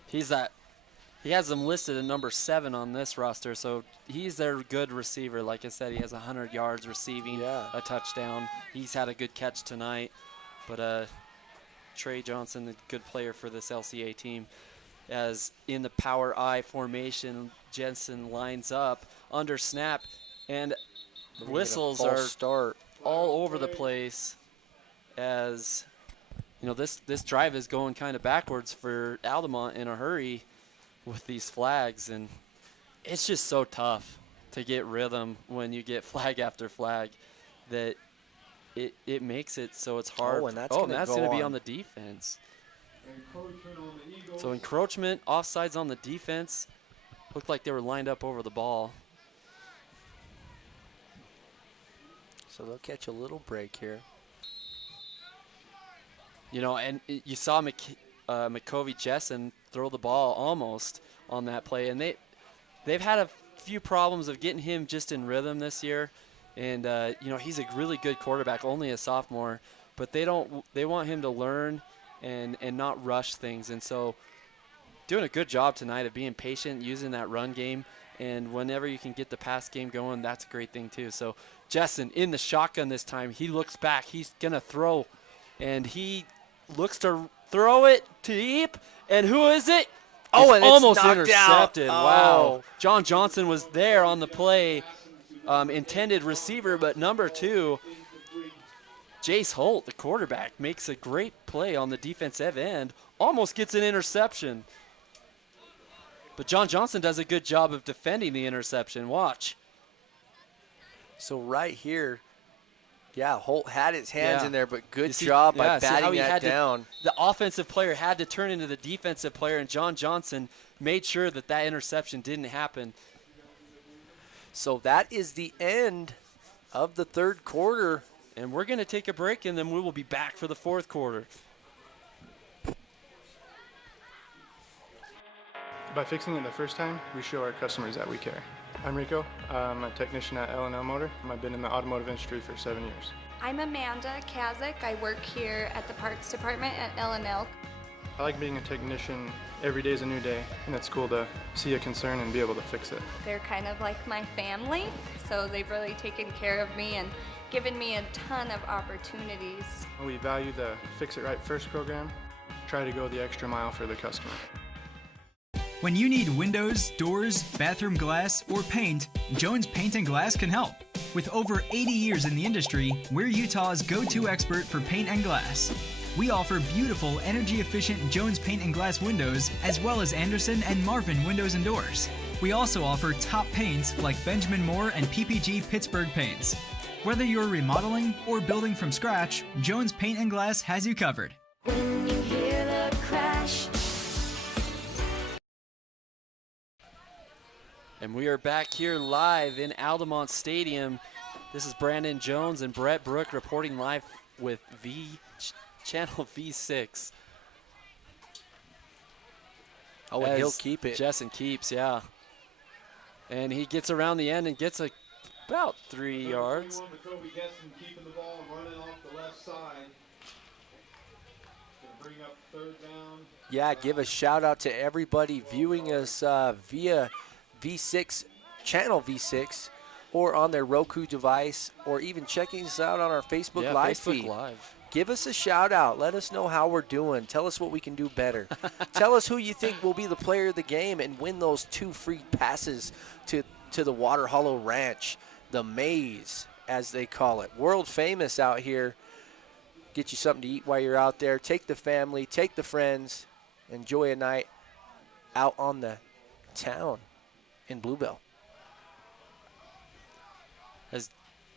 He has him listed at number 7 on this roster, so he's their good receiver. Like I said, he has 100 yards receiving, a touchdown. He's had a good catch tonight. But Trey Johnson, a good player for this LCA team, as in the power I formation, Jensen lines up under snap, and whistles are all over the place as, you know, this drive is going kind of backwards for Altamont in a hurry with these flags, and it's just so tough to get rhythm when you get flag after flag that it makes it so it's hard. And that's going to be on the defense. So encroachment, offsides on the defense. Looked like they were lined up over the ball. So they'll catch a little break here. You know, and you saw McCovey-Jessen throw the ball almost on that play, and they've had a few problems of getting him just in rhythm this year. And you know, he's a really good quarterback, only a sophomore, but they want him to learn and not rush things. And so doing a good job tonight of being patient, using that run game, and whenever you can get the pass game going, that's a great thing too. So Jessen in the shotgun this time. He looks back. He's going to throw, and he looks to throw it deep. And who is it? Oh, and it's almost knocked intercepted. out. Wow. John Johnson was there on the play, intended receiver, but number 2, Jace Holt, the quarterback, makes a great play on the defensive end, almost gets an interception. But John Johnson does a good job of defending the interception. Watch. So right here, yeah, Holt had his hands in there, but good See, job by yeah, see how batting he that had down. The offensive player had to turn into the defensive player, and John Johnson made sure that that interception didn't happen. So that is the end of the third quarter. And we're going to take a break, and then we will be back for the fourth quarter. By fixing it the first time, we show our customers that we care. I'm Rico. I'm a technician at L&L Motor. I've been in the automotive industry for 7 years. I'm Amanda Kazik. I work here at the parts department at L&L. I like being a technician. Every day is a new day, and it's cool to see a concern and be able to fix it. They're kind of like my family, so they've really taken care of me and given me a ton of opportunities. We value the Fix It Right First program. Try to go the extra mile for the customer. When you need windows, doors, bathroom glass, or paint, Jones Paint and Glass can help. With over 80 years in the industry, we're Utah's go-to expert for paint and glass. We offer beautiful, energy-efficient Jones Paint and Glass windows, as well as Anderson and Marvin windows and doors. We also offer top paints like Benjamin Moore and PPG Pittsburgh paints. Whether you're remodeling or building from scratch, Jones Paint and Glass has you covered. When you hear the crash. And we are back here live in Altamont Stadium. This is Brandon Jones and Brett Brook reporting live with Channel V6. Oh, and he'll keep it. Jessen keeps, yeah. And he gets around the end and gets about 3 yards. Keeping the ball and running off the left side. Bring up third down. Yeah, give a shout out to everybody viewing us via V6, Channel V6, or on their Roku device, or even checking us out on our Facebook Live feed. Live. Give us a shout out. Let us know how we're doing. Tell us what we can do better. Tell us who you think will be the player of the game and win those 2 free passes to the Water Hollow Ranch, the maze, as they call it. World famous out here. Get you something to eat while you're out there. Take the family, take the friends, enjoy a night out on the town in Bluebell. As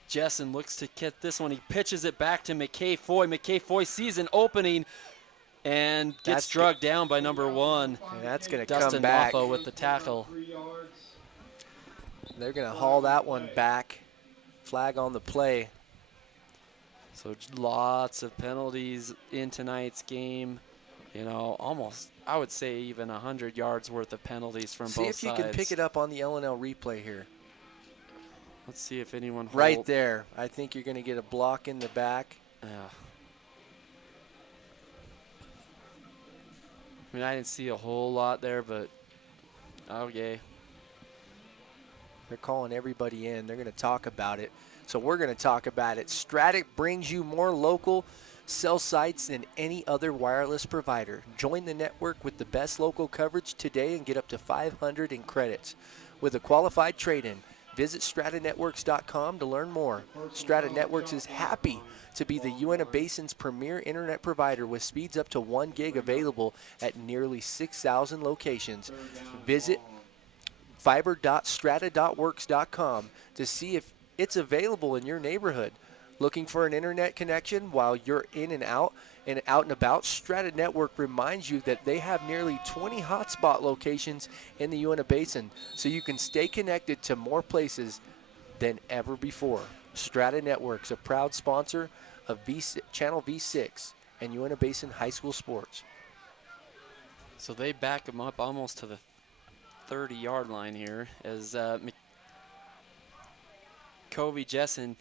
Jessen looks to get this one, he pitches it back to McKay Foy. McKay Foy sees an opening and gets drugged down by number 1. And that's going to Dustin come back. Moffo with the tackle. They're going to haul that one back. Flag on the play. So lots of penalties in tonight's game. You know, almost, I would say even 100 yards worth of penalties from both sides. See if you can pick it up on the L&L replay here. Let's see if anyone right there. I think you're going to get a block in the back. Yeah. I mean, I didn't see a whole lot there, but okay. They're calling everybody in. They're going to talk about it. So we're going to talk about it. Stratic brings you more local cell sites than any other wireless provider. Join the network with the best local coverage today and get up to $500 in credits. With a qualified trade-in, visit stratanetworks.com to learn more. Strata Networks is happy to be the Uinta Basin's premier internet provider with speeds up to 1 gig available at nearly 6,000 locations. Visit fiber.strata.works.com to see if it's available in your neighborhood. Looking for an internet connection while you're in and out and about? Strata Network reminds you that they have nearly 20 hotspot locations in the Uinta Basin, so you can stay connected to more places than ever before. Strata Networks, a proud sponsor of Channel V6 and Uinta Basin High School sports. So they back him up almost to the 30-yard line here as Covey Jessen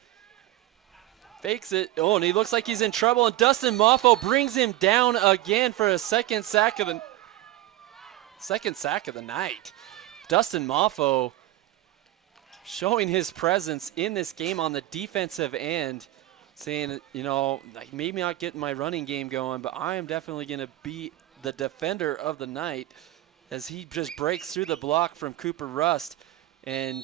fakes it. Oh, and he looks like he's in trouble, and Dustin Moffo brings him down again for a second sack of the night. Dustin Moffo showing his presence in this game on the defensive end, saying, you know, like, maybe not getting my running game going, but I am definitely going to be the defender of the night, as he just breaks through the block from Cooper Rust and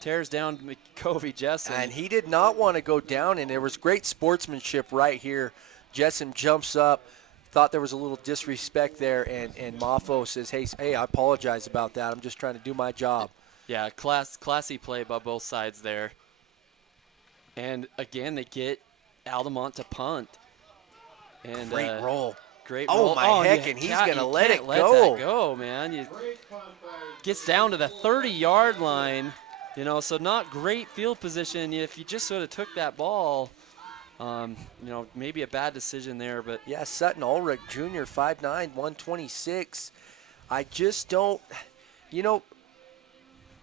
tears down Covey Jessen. And he did not want to go down, and there was great sportsmanship right here. Jessen jumps up, thought there was a little disrespect there, and Moffo says, hey, I apologize about that. I'm just trying to do my job. Yeah, classy play by both sides there. And again, they get Altamont to punt. And great roll. Great roll. Oh, my heck, and he's going to let it go. That go, man. Gets down to the 30-yard line. You know, so not great field position. If you just sort of took that ball, you know, maybe a bad decision there. But yeah, Sutton Ulrich Jr., 5'9", 126. I just don't, you know,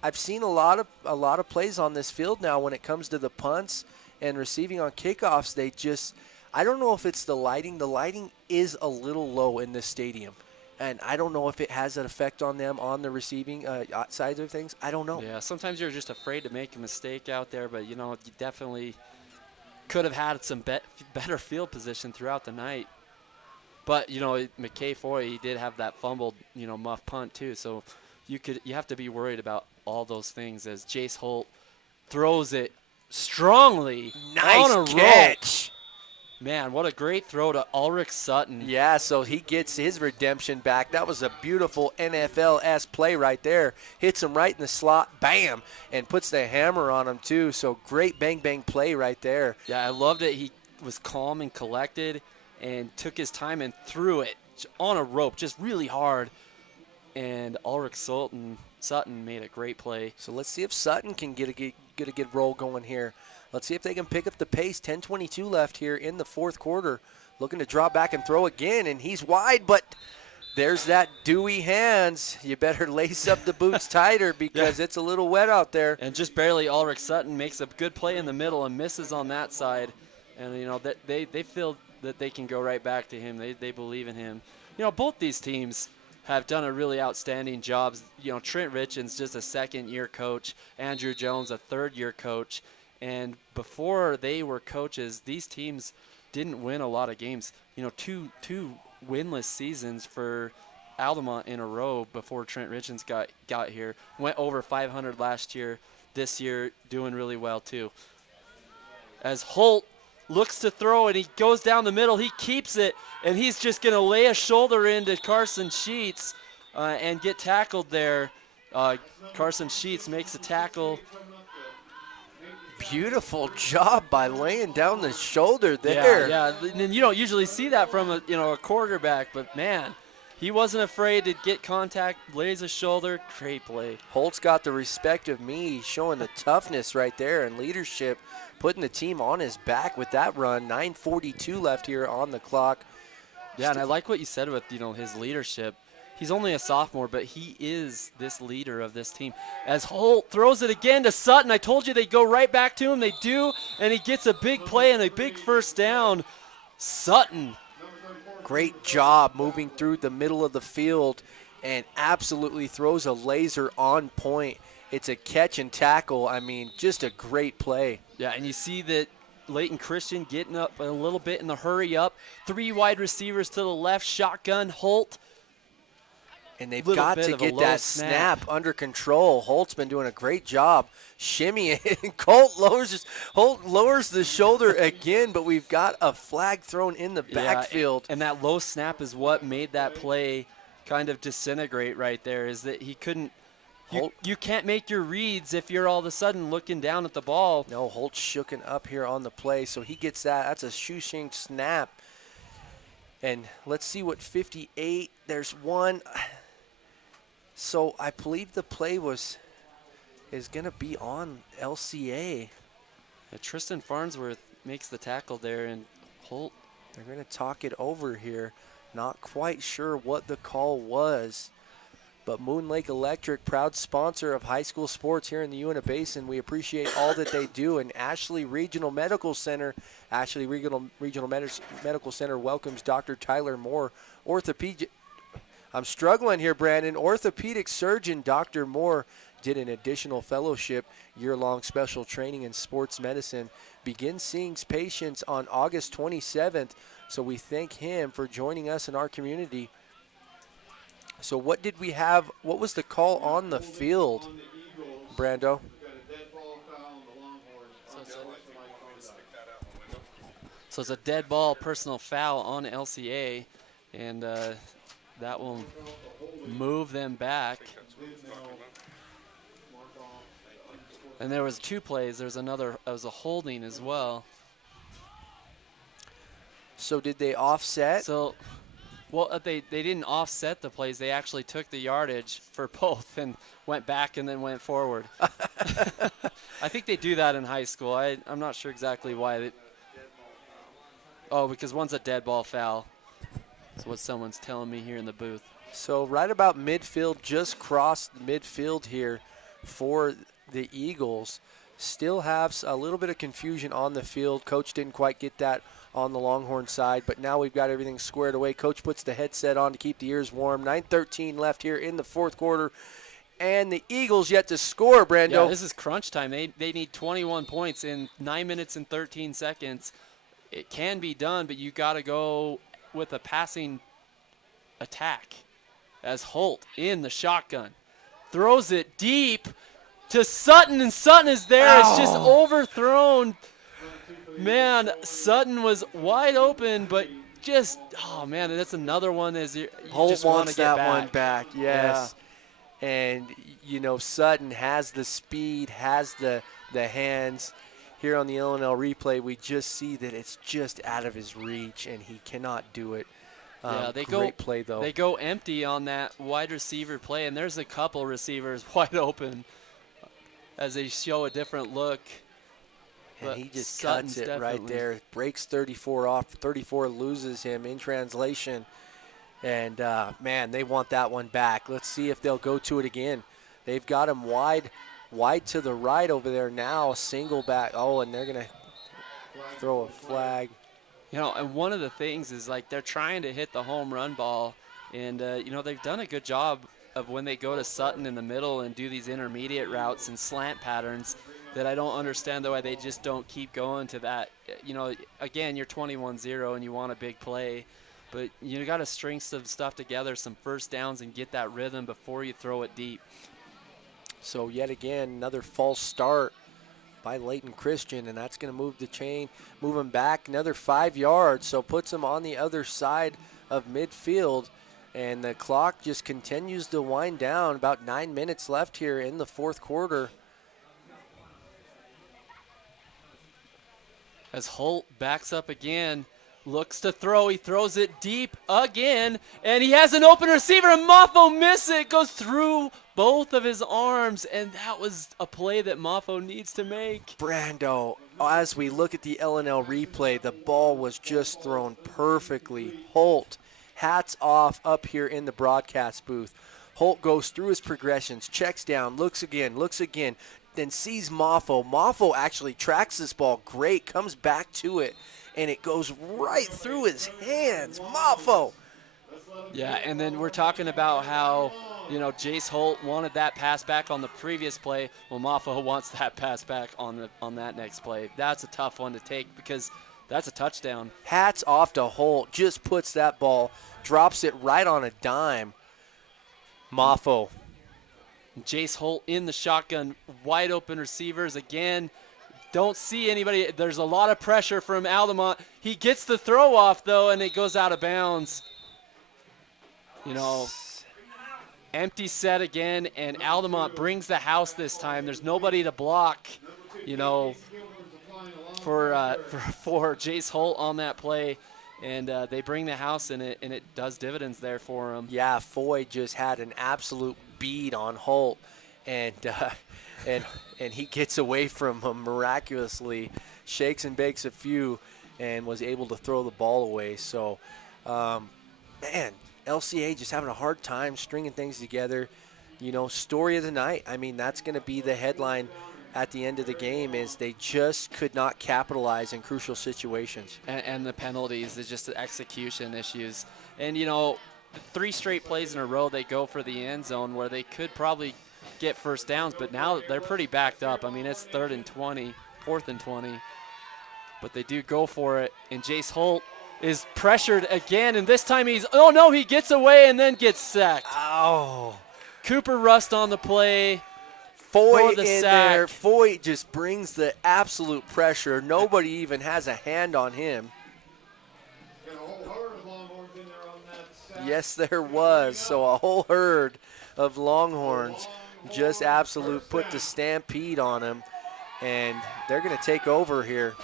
I've seen a lot of plays on this field now when it comes to the punts and receiving on kickoffs. They just, I don't know if it's the lighting. The lighting is a little low in this stadium. And I don't know if it has an effect on them on the receiving side of things. I don't know. Yeah, sometimes you're just afraid to make a mistake out there, but, you know, you definitely could have had some better field position throughout the night. But, you know, McKay Foy, he did have that fumbled, you know, muff punt too. So you have to be worried about all those things as Jace Holt throws it strongly nice on a catch. Rope. Man, what a great throw to Ulrich Sutton. Yeah, so he gets his redemption back. That was a beautiful NFL-esque play right there. Hits him right in the slot, bam, and puts the hammer on him too. So great bang-bang play right there. Yeah, I loved it. He was calm and collected and took his time and threw it on a rope just really hard. And Ulrich Sutton made a great play. So let's see if Sutton can get a good roll going here. Let's see if they can pick up the pace. 10:22 left here in the fourth quarter. Looking to draw back and throw again, and he's wide, but there's that dewy hands. You better lace up the boots tighter because it's a little wet out there. And just barely, Ulrich Sutton makes a good play in the middle and misses on that side. And, you know, they feel that they can go right back to him. They believe in him. You know, both these teams have done a really outstanding job. You know, Trent Richens just a second-year coach. Andrew Jones a third-year coach. And before they were coaches, these teams didn't win a lot of games. You know, two winless seasons for Altamont in a row before Trent Richens got here. Went over 500 last year. This year, doing really well too. As Holt looks to throw and he goes down the middle, he keeps it, and he's just going to lay a shoulder into Carson Sheets and get tackled there. Carson Sheets makes a tackle. Beautiful job by laying down the shoulder there. Yeah, and you don't usually see that from a quarterback, but man, he wasn't afraid to get contact, lays a shoulder, great play. Holt's got the respect of me, showing the toughness right there and leadership, putting the team on his back with that run. 9:42 left here on the clock. Yeah, and I like what you said with, you know, his leadership. He's only a sophomore, but he is this leader of this team. As Holt throws it again to Sutton. I told you they'd go right back to him. They do, and he gets a big play and a big first down. Sutton. Great job moving through the middle of the field and absolutely throws a laser on point. It's a catch and tackle. I mean, just a great play. Yeah, and you see that Layton Christian getting up a little bit in the hurry up. 3 wide receivers to the left, shotgun, Holt. And they've got to get that snap under control. Holt's been doing a great job shimmying. Holt lowers the shoulder again, but we've got a flag thrown in the backfield. And that low snap is what made that play kind of disintegrate right there, is that he couldn't. You can't make your reads if you're all of a sudden looking down at the ball. No, Holt's shooken up here on the play, so he gets that. That's a shoestring snap. And let's see what 58, there's one. So I believe the play is going to be on LCA. Yeah, Tristan Farnsworth makes the tackle there, and Holt. They're going to talk it over here. Not quite sure what the call was. But Moon Lake Electric, proud sponsor of high school sports here in the Uinta Basin. We appreciate all that they do. And Ashley Regional Medical Center Medical Center welcomes Dr. Tyler Moore, orthopedic. I'm struggling here, Brandon. Orthopedic surgeon Dr. Moore did an additional fellowship, year-long special training in sports medicine. Begins seeing patients on August 27th. So we thank him for joining us in our community. So what did we have? What was the call on the field, Brando? So it's a dead ball personal foul on LCA, and that will move them back. And there was 2 plays. There's another. It was a holding as well. So did they offset? So, well, they didn't offset the plays. They actually took the yardage for both and went back and then went forward. I think they do that in high school. I'm not sure exactly why. Because one's a dead ball foul. That's what someone's telling me here in the booth. So right about midfield, just crossed midfield here for the Eagles. Still have a little bit of confusion on the field. Coach didn't quite get that on the Longhorn side, but now we've got everything squared away. Coach puts the headset on to keep the ears warm. 9:13 left here in the fourth quarter, and the Eagles yet to score, Brando. Yeah, this is crunch time. They need 21 points in 9 minutes and 13 seconds. It can be done, but you got to go with a passing attack as Holt in the shotgun. Throws it deep to Sutton, and Sutton is there. Ow. It's just overthrown. Man, Sutton was wide open, but just, oh, man, that's another one. You Holt just wants get that one back, yes. Yeah. And, Sutton has the speed, has the hands. Here on the LNL replay, we just see that it's just out of his reach, and he cannot do it. Great play, though. They go empty on that wide receiver play, and there's a couple receivers wide open as they show a different look. And he just cuts it right there. Breaks 34 off. 34 loses him in translation. And, man, they want that one back. Let's see if they'll go to it again. They've got him wide to the right over there now. Single back. Oh, and they're going to throw a flag. And one of the things is, they're trying to hit the home run ball. And, they've done a good job of when they go to Sutton in the middle and do these intermediate routes and slant patterns that I don't understand why they just don't keep going to that. Again, you're 21-0 and you want a big play. But you got to string some stuff together, some first downs, and get that rhythm before you throw it deep. So yet again, another false start by Layton Christian, and that's going to move the chain, move him back another 5 yards. So puts him on the other side of midfield, and the clock just continues to wind down. About 9 minutes left here in the fourth quarter. As Holt backs up again, looks to throw. He throws it deep again, and he has an open receiver, and Moffo misses it. Goes through both of his arms, and that was a play that Moffo needs to make. Brando, as we look at the LNL replay, the ball was just thrown perfectly. Holt, hats off up here in the broadcast booth. Holt goes through his progressions, checks down, looks again, then sees Moffo. Moffo actually tracks this ball great, comes back to it, and it goes right through his hands. Moffo. Yeah, and then we're talking about how you know, Jace Holt wanted that pass back on the previous play. Well, Mafo wants that pass back on that next play. That's a tough one to take because that's a touchdown. Hats off to Holt. Just puts that ball, drops it right on a dime. Mafo. Jace Holt in the shotgun, wide open receivers again. Don't see anybody. There's a lot of pressure from Altamont. He gets the throw off, though, and it goes out of bounds. You know, empty set again, and Altamont brings the house this time. There's nobody to block, you know, for Jace Holt on that play. And they bring the house, and it does dividends there for him. Yeah, Foy just had an absolute beat on Holt, and he gets away from him miraculously, shakes and bakes a few, and was able to throw the ball away. So, man, LCA just having a hard time stringing things together. You know, story of the night. I mean, that's going to be the headline at the end of the game, is they just could not capitalize in crucial situations. And the penalties, is just the execution issues. And, you know, 3 straight plays in a row, they go for the end zone where they could probably get first downs, but now they're pretty backed up. I mean, it's 3rd and 20, 4th and 20. But they do go for it, and Jace Holt is pressured again, and this time he gets away and then gets sacked. Oh. Cooper Rust on the play. Foy in there. Foy just brings the absolute pressure. Nobody even has a hand on him. Yes, there was. So a whole herd of Longhorns just absolute put the stampede on him, and they're going to take over here.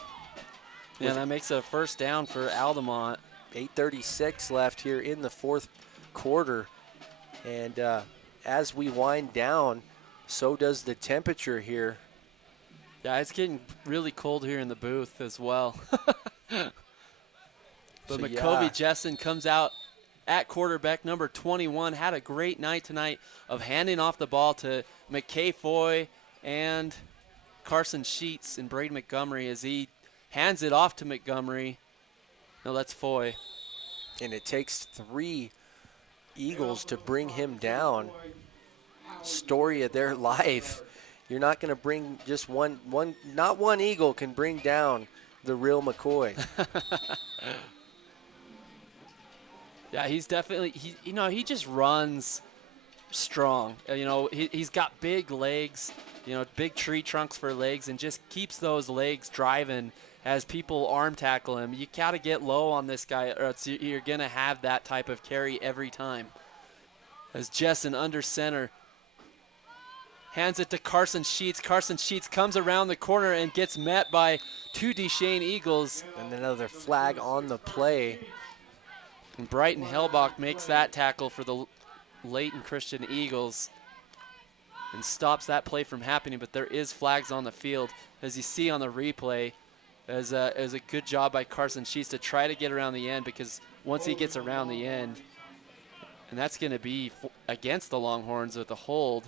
Yeah, that makes a first down for Altamont. 8:36 left here in the 4th quarter, and as we wind down, so does the temperature here. Yeah, it's getting really cold here in the booth as well. But So, McCovey Jessen comes out at quarterback, number 21. Had a great night tonight of handing off the ball to McKay Foy and Carson Sheets and Braden Montgomery as he hands it off to Montgomery. No, that's Foy. And it takes 3 Eagles to bring him down. Story of their life. You're not going to bring just one, not one Eagle can bring down the real McCoy. Yeah, he's definitely, he just runs strong. You know, he's got big legs, you know, big tree trunks for legs, and just keeps those legs driving as people arm tackle him. You got to get low on this guy, or else you're going to have that type of carry every time. As Jessen under center hands it to Carson Sheets. Carson Sheets comes around the corner and gets met by 2 Duchesne Eagles. And another flag on the play. And Brighton Hellbach makes that tackle for the Layton Christian Eagles and stops that play from happening, but there is flags on the field. As you see on the replay, as a good job by Carson Sheets to try to get around the end, because once he gets around the end, and that's going to be against the Longhorns with the hold.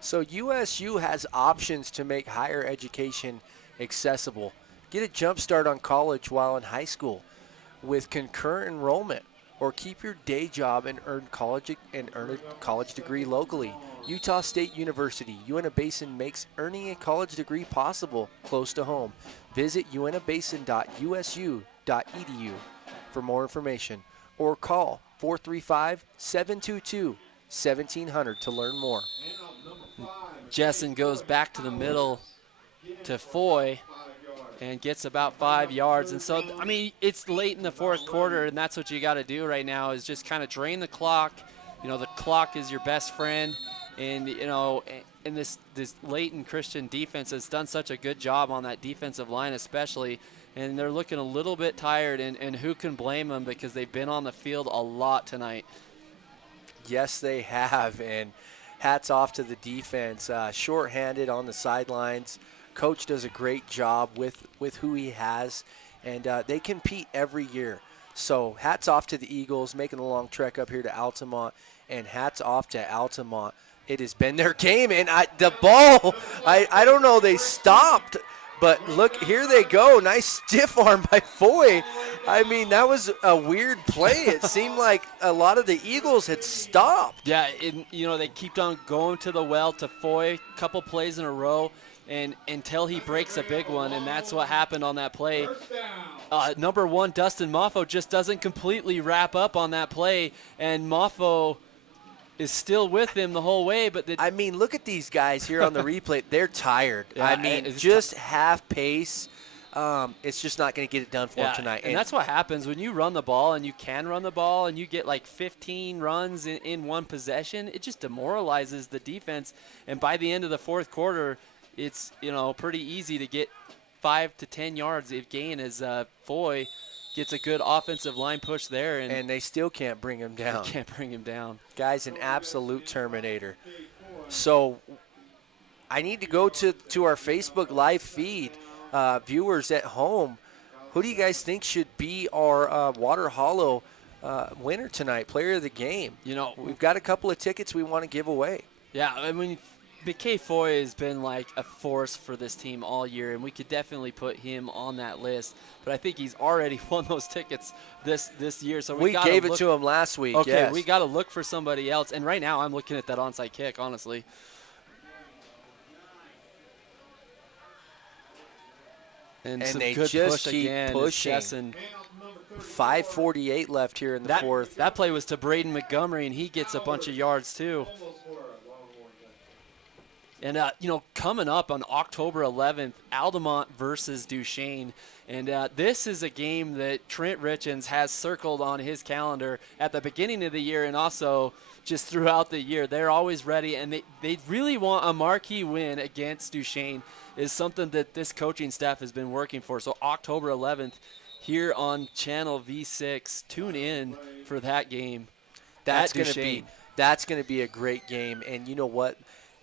So USU has options to make higher education accessible. Get a jump start on college while in high school with concurrent enrollment, or keep your day job and earn a college degree locally. Utah State University, Uinta Basin makes earning a college degree possible close to home. Visit uintabasin.usu.edu for more information, or call 435-722-1700 to learn more. Jessen goes back to the middle to Foy and gets about 5 yards. And so, I mean, it's late in the 4th quarter, and that's what you got to do right now, is just kind of drain the clock. You know, the clock is your best friend. And, you know, and this Layton Christian defense has done such a good job on that defensive line especially. And they're looking a little bit tired, and who can blame them, because they've been on the field a lot tonight. Yes, they have, and hats off to the defense. Short-handed on the sidelines. Coach does a great job with who he has, and they compete every year. So hats off to the Eagles making the long trek up here to Altamont, and hats off to Altamont. It has been their game, and the ball, I don't know, they stopped But look, here they go. Nice stiff arm by Foy. I mean, that was a weird play. It seemed like a lot of the Eagles had stopped. Yeah, they kept on going to the well to Foy, couple plays in a row, and until he breaks a big one, and that's what happened on that play. Number 1, Dustin Moffo, just doesn't completely wrap up on that play, and Moffo is still with him the whole way. But I mean, look at these guys here on the replay. They're tired. Yeah, I mean, just half pace. It's just not going to get it done for them tonight. And that's what happens when you run the ball and you can run the ball and you get like 15 runs in one possession. It just demoralizes the defense. And by the end of the fourth quarter, it's pretty easy to get 5 to 10 yards of gain as Foy gets a good offensive line push there. And they still can't bring him down. They can't bring him down. Guy's an absolute Terminator. So I need to go to our Facebook live feed. Viewers at home, who do you guys think should be our Water Hollow winner tonight, player of the game? We've got a couple of tickets we want to give away. Yeah, I mean, McKay Foy has been like a force for this team all year, and we could definitely put him on that list. But I think he's already won those tickets this year. So we gave it to him last week. Okay, yes. We got to look for somebody else. And right now, I'm looking at that onside kick, honestly. And they good just push keep again. pushing. 5:48 left here in the fourth. That play was to Braden Montgomery, and he gets a bunch of yards too. And, coming up on October 11th, Altamont versus Duchesne. And this is a game that Trent Richens has circled on his calendar at the beginning of the year and also just throughout the year. They're always ready, and they really want a marquee win against Duchesne is something that this coaching staff has been working for. So October 11th here on Channel V6, tune in for that game. That's going to be a great game. And you know what?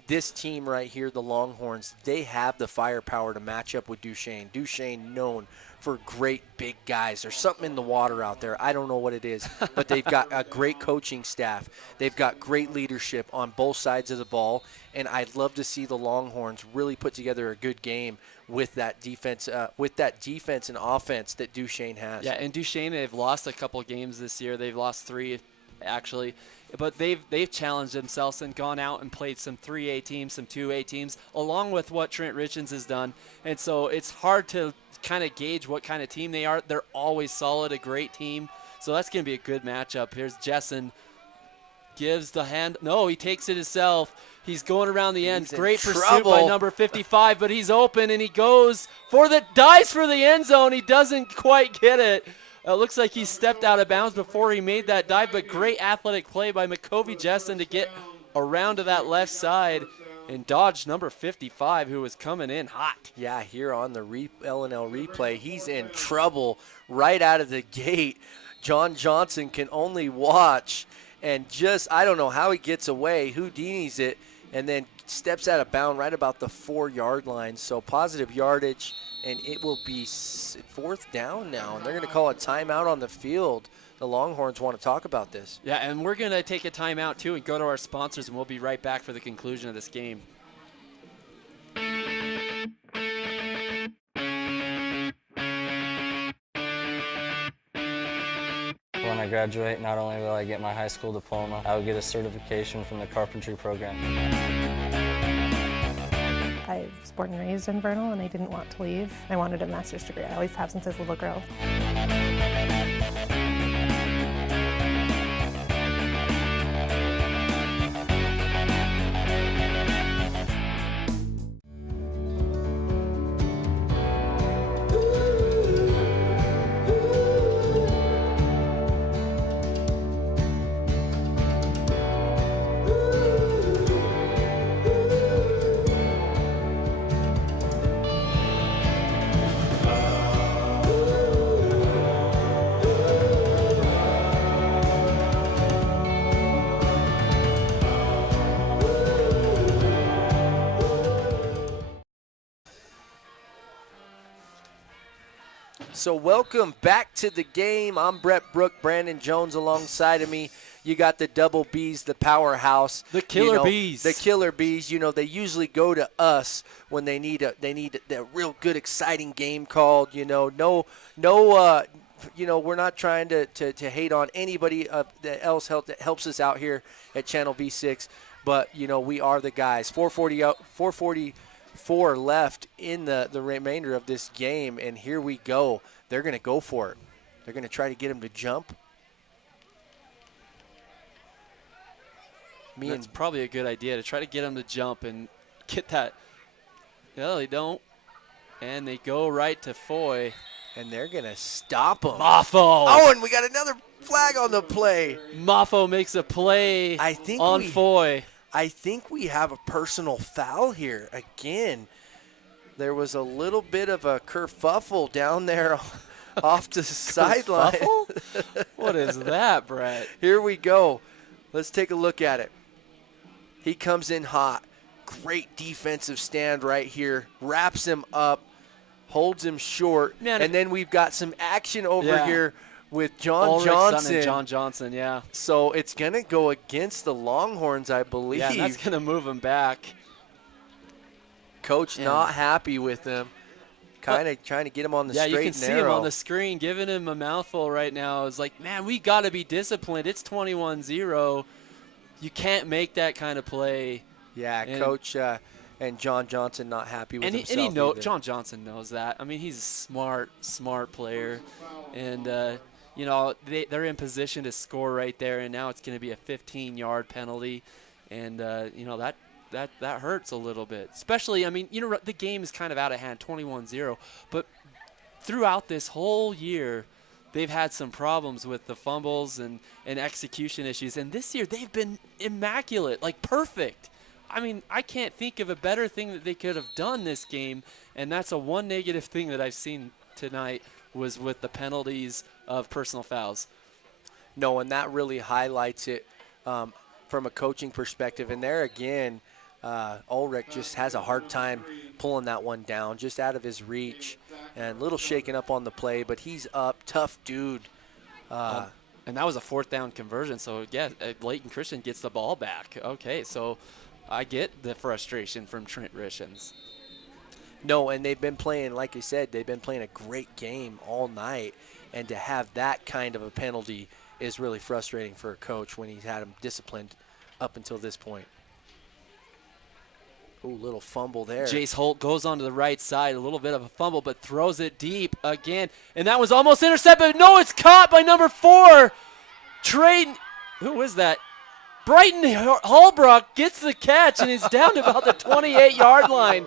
This team right here, the Longhorns, they have the firepower to match up with Duchesne. Duchesne known for great big guys. There's something in the water out there. I don't know what it is, but they've got a great coaching staff. They've got great leadership on both sides of the ball, and I'd love to see the Longhorns really put together a good game with that defense and offense that Duchesne has. Yeah, and Duchesne, they've lost a couple games this year. They've lost 3, actually. But they've challenged themselves and gone out and played some 3A teams, some 2A teams, along with what Trent Richens has done. And so it's hard to kind of gauge what kind of team they are. They're always solid, a great team. So that's going to be a good matchup. Here's Jessen. Gives the hand. No, he takes it himself. He's going around the end. Great pursuit by number 55, but he's open, and he dives for the end zone. He doesn't quite get it. It looks like he stepped out of bounds before he made that dive, but great athletic play by McCovey Jessen to get around to that left side and dodge number 55, who was coming in hot. Yeah, here on the L&L replay, he's in trouble right out of the gate. John Johnson can only watch and I don't know how he gets away, Houdini's it, and then steps out of bounds right about the 4-yard line. So positive yardage, and it will be 4th down now, and they're going to call a timeout on the field. The Longhorns want to talk about this. Yeah, and we're going to take a timeout too and go to our sponsors, and we'll be right back for the conclusion of this game. When I graduate, not only will I get my high school diploma, I will get a certification from the carpentry program. I was born and raised in Vernal, and I didn't want to leave. I wanted a master's degree. I always have since I was a little girl. So welcome back to the game. I'm Brett Brook, Brandon Jones alongside of me. You got the double Bs, the powerhouse. The killer bees. The killer bees. They usually go to us when they need a real good, exciting game called. We're not trying to hate on anybody that helps us out here at Channel V6, but we are the guys. 444 left in the remainder of this game, and here we go. They're going to go for it. They're going to try to get him to jump. That's probably a good idea to try to get him to jump and get that. No, they don't. And they go right to Foy. And they're going to stop him. Moffo. Oh, and we got another flag on the play. Moffo makes a play on Foy. I think we have a personal foul here. Again, there was a little bit of a kerfuffle down there off the sideline. What is that, Brett? Here we go. Let's take a look at it. He comes in hot. Great defensive stand right here. Wraps him up. Holds him short. And then we've got some action over here with John Johnson. John Johnson, yeah. So it's going to go against the Longhorns, I believe. Yeah, that's going to move him back. Coach not happy with him. Kind of trying to get him on the straight and narrow. Yeah, you can see him on the screen giving him a mouthful right now. It's like, man, we got to be disciplined. It's 21-0. You can't make that kind of play. Yeah, Coach and John Johnson not happy with himself. John Johnson knows that. I mean, he's a smart player. And, they're in position to score right there, and now it's going to be a 15-yard penalty. And, that hurts a little bit. Especially, the game is kind of out of hand, 21-0. But throughout this whole year, they've had some problems with the fumbles and execution issues. And this year, they've been immaculate, like perfect. I can't think of a better thing that they could have done this game. And that's one negative thing that I've seen tonight was with the penalties of personal fouls. No, and that really highlights it from a coaching perspective. And there again, Ulrich just has a hard time pulling that one down, just out of his reach, and a little shaken up on the play, but he's up. Tough dude. And that was a 4th down conversion, so yeah, Layton Christian gets the ball back. Okay, so I get the frustration from Trent Rishens. No, and they've been playing, like I said, they've been playing a great game all night, and to have that kind of a penalty is really frustrating for a coach when he's had him disciplined up until this point. Ooh, little fumble there. Jace Holt goes onto the right side, a little bit of a fumble, but throws it deep again. And that was almost intercepted. No, it's caught by number 4. Who is that? Brighton Holbrook gets the catch and is down to about the 28-yard line.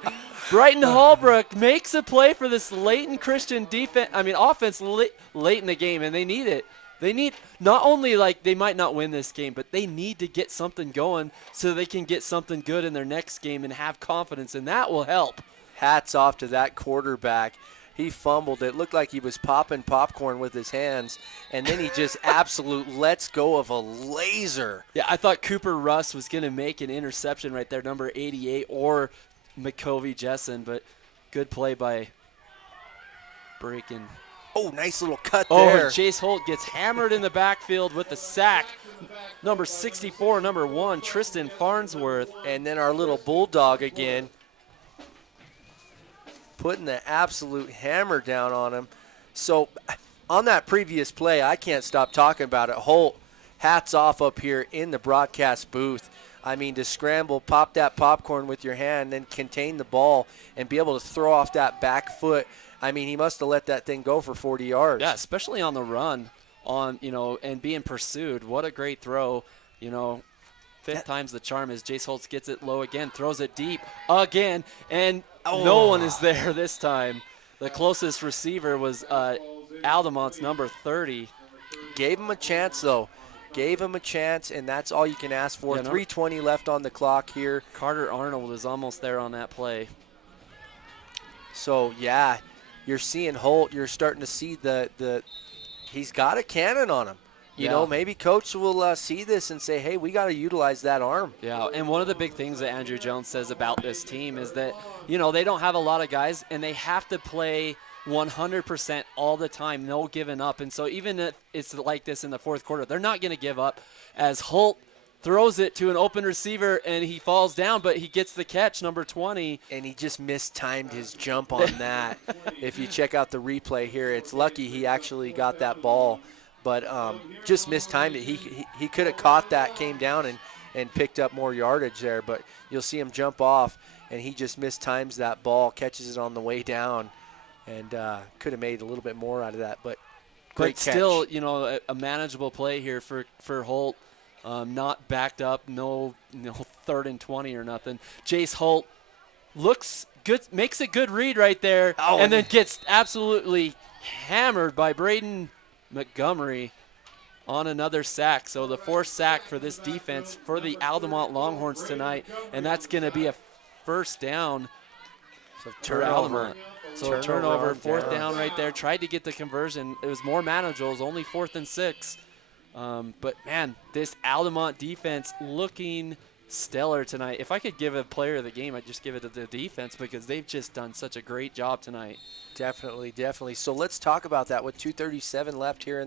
Brighton Holbrook makes a play for this Layton Christian offense late in the game, and they need it. They need not only they might not win this game, but they need to get something going so they can get something good in their next game and have confidence, and that will help. Hats off to that quarterback. He fumbled. It looked like he was popping popcorn with his hands, and then he just absolute lets go of a laser. Yeah, I thought Cooper Russ was going to make an interception right there, number 88, or McCovey Jessen, but good play by Breakin. Oh, nice little cut there. Oh, Jace Holt gets hammered in the backfield with the sack. Number 64, number 1, Tristan Farnsworth. And then our little bulldog again, putting the absolute hammer down on him. So on that previous play, I can't stop talking about it. Holt, hats off up here in the broadcast booth. To scramble, pop that popcorn with your hand, then contain the ball and be able to throw off that back foot. He must have let that thing go for 40 yards. Yeah, especially on the run, and being pursued. What a great throw. 5th time's the charm as Jace Holtz gets it low again, throws it deep again, and no one is there this time. The closest receiver was Altamont's number 30. Gave him a chance, though. Gave him a chance, and that's all you can ask for. 3:20 left on the clock here. Carter Arnold is almost there on that play. So, yeah, you're seeing Holt. You're starting to see he's got a cannon on him. Maybe coach will see this and say, hey, we got to utilize that arm. Yeah, and one of the big things that Andrew Jones says about this team is that, they don't have a lot of guys, and they have to play 100% all the time, no giving up. And so even if it's like this in the fourth quarter, they're not going to give up, as Holt throws it to an open receiver and he falls down, but he gets the catch, number 20. And he just mistimed his jump on that. If you check out the replay here, it's lucky he actually got that ball, but just mistimed it. He could have caught that, came down and picked up more yardage there, but you'll see him jump off, and he just mistimes that ball, catches it on the way down, and could have made a little bit more out of that, but great catch. Still, you know, a manageable play here for Holt. Not backed up, no 3rd and 20 or nothing. Jace Holt looks good, makes a good read right there, and then gets absolutely hammered by Braden Montgomery on another sack. So the 4th sack for this defense for the Altamont Longhorns tonight, and that's going to be a first down for Altamont. So turnover, 4th down right there. Tried to get the conversion. It was more manageable. It was only 4th and 6. But, man, this Altamont defense looking stellar tonight. If I could give a player of the game, I'd just give it to the defense because they've just done such a great job tonight. Definitely, definitely. So let's talk about that. With 2:37 left here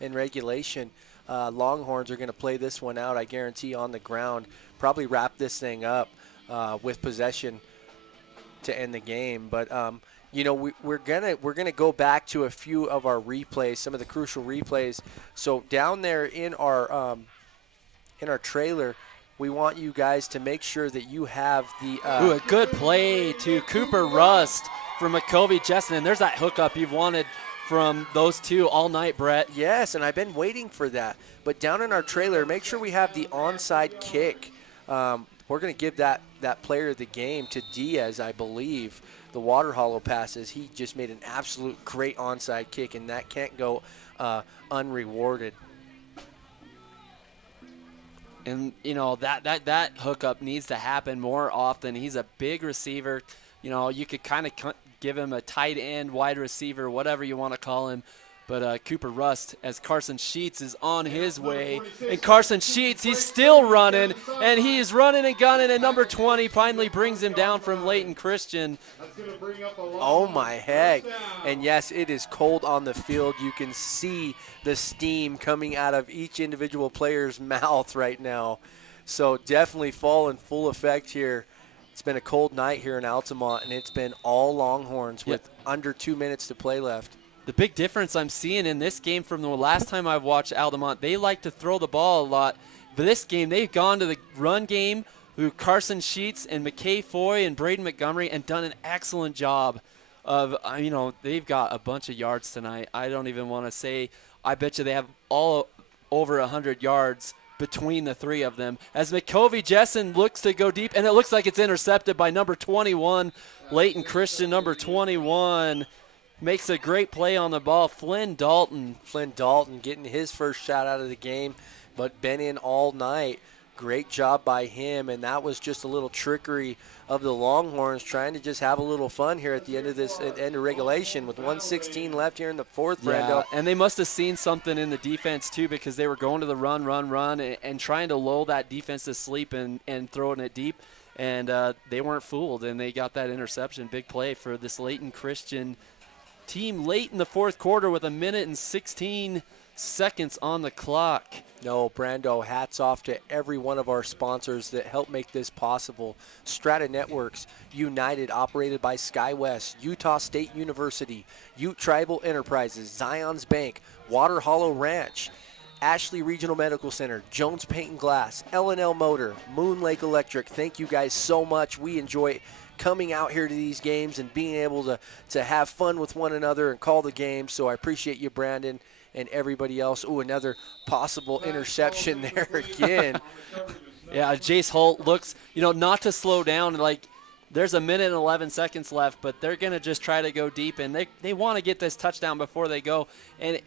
in regulation, Longhorns are going to play this one out, I guarantee, on the ground. Probably wrap this thing up with possession to end the game. But you know, we're gonna go back to a few of our replays, some of the crucial replays. So down there in our trailer, we want you guys to make sure that you have the a good play to Cooper Rust from McCovey Jessen, and there's that hookup you've wanted from those two all night, Brett. Yes, and I've been waiting for that. But down in our trailer, make sure we have the onside kick. We're going to give that player of the game to Diaz, I believe. The water hollow passes, he just made an absolute great onside kick, and that can't go unrewarded. And, you know, that hookup needs to happen more often. He's a big receiver. You know, you could kind of give him a tight end, wide receiver, whatever you want to call him. But Cooper Rust, as Carson Sheets is on his way. And Carson Sheets, he's still running. And he is running and gunning. And number 20 finally brings him down from Layton Christian. Oh, my heck. And, yes, it is cold on the field. You can see the steam coming out of each individual player's mouth right now. So definitely fall in full effect here. It's been a cold night here in Altamont, and it's been all Longhorns with under 2 minutes to play left. The big difference I'm seeing in this game from the last time I've watched Altamont, they like to throw the ball a lot. But this game, they've gone to the run game with Carson Sheets and McKay Foy and Braden Montgomery and done an excellent job of, you know, they've got a bunch of yards tonight. I don't even want to say, I bet you they have all over 100 yards between the three of them. As McCovey Jessen looks to go deep, and it looks like it's intercepted by number 21, Layton Christian, number 21. Makes a great play on the ball. Flynn Dalton getting his first shot out of the game, but been in all night. Great job by him, and that was just a little trickery of the Longhorns trying to just have a little fun here at the end of this end of regulation with 1:16 left here in the fourth, Brando. And they must have seen something in the defense too, because they were going to the run, and trying to lull that defense to sleep and throwing it deep, and they weren't fooled, and they got that interception. Big play for this Layton Christian team late in the fourth quarter with 1 minute and 16 seconds on the clock. No, Brando, hats off to every one of our sponsors that help make this possible. Strata Networks, United, operated by SkyWest, Utah State University, Ute Tribal Enterprises, Zion's Bank, Water Hollow Ranch, Ashley Regional Medical Center, Jones Paint and Glass, L&L Motor, Moon Lake Electric. Thank you guys so much. We enjoy coming out here to these games and being able to have fun with one another and call the game. So I appreciate you, Brandon, and everybody else. Ooh, another possible interception there again. Yeah, Jace Holt looks, you know, not to slow down. Like, there's 1 minute and 11 seconds left, but they're going to just try to go deep, and they want to get this touchdown before they go. And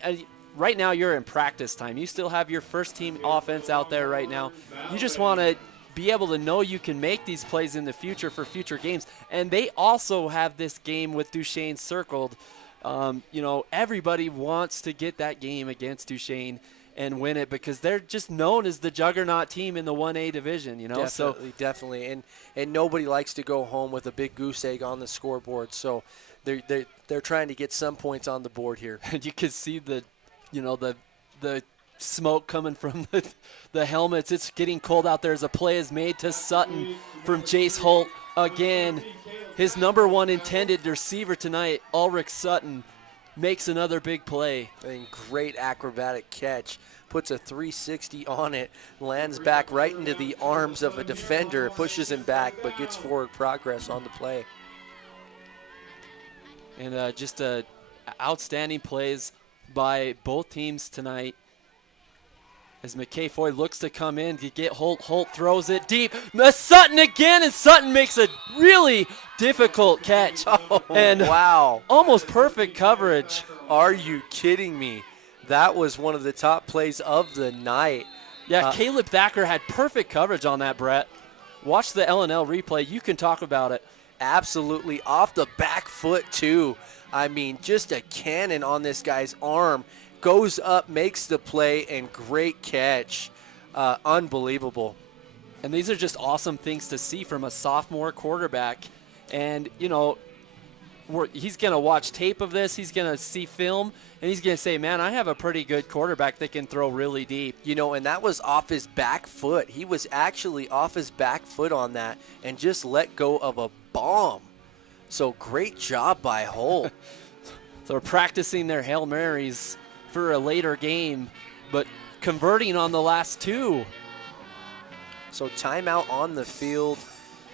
right now you're in practice time. You still have your first team offense out there right now. You just want to be able to know you can make these plays in the future for future games. And they also have this game with Duchesne circled. You know, everybody wants to get that game against Duchesne and win it because they're just known as the juggernaut team in the 1A division, you know. Definitely. And nobody likes to go home with a big goose egg on the scoreboard. So They're trying to get some points on the board here. And you can see the smoke coming from the helmets. It's getting cold out there as a play is made to Sutton from Jace Holt. Again, his number one intended receiver tonight, Ulrich Sutton, makes another big play. And great acrobatic catch. Puts a 360 on it, lands back right into the arms of a defender, pushes him back, but gets forward progress on the play. And just outstanding plays by both teams tonight. As McKay Foy looks to come in to get Holt. Holt throws it deep. Sutton again, and Sutton makes a really difficult catch. And wow. Almost perfect coverage. Are you kidding me? That was one of the top plays of the night. Yeah, Caleb Thacker had perfect coverage on that, Brett. Watch the LNL replay. You can talk about it. Absolutely. Off the back foot, too. I mean, just a cannon on this guy's arm. Goes up, makes the play, and great catch. Unbelievable. And these are just awesome things to see from a sophomore quarterback. And, you know, he's going to watch tape of this. He's going to see film, and he's going to say, man, I have a pretty good quarterback that can throw really deep. You know, and that was off his back foot. He was actually off his back foot on that and just let go of a bomb. So great job by Holt. So they're practicing their Hail Marys for a later game, but converting on the last two. So timeout on the field.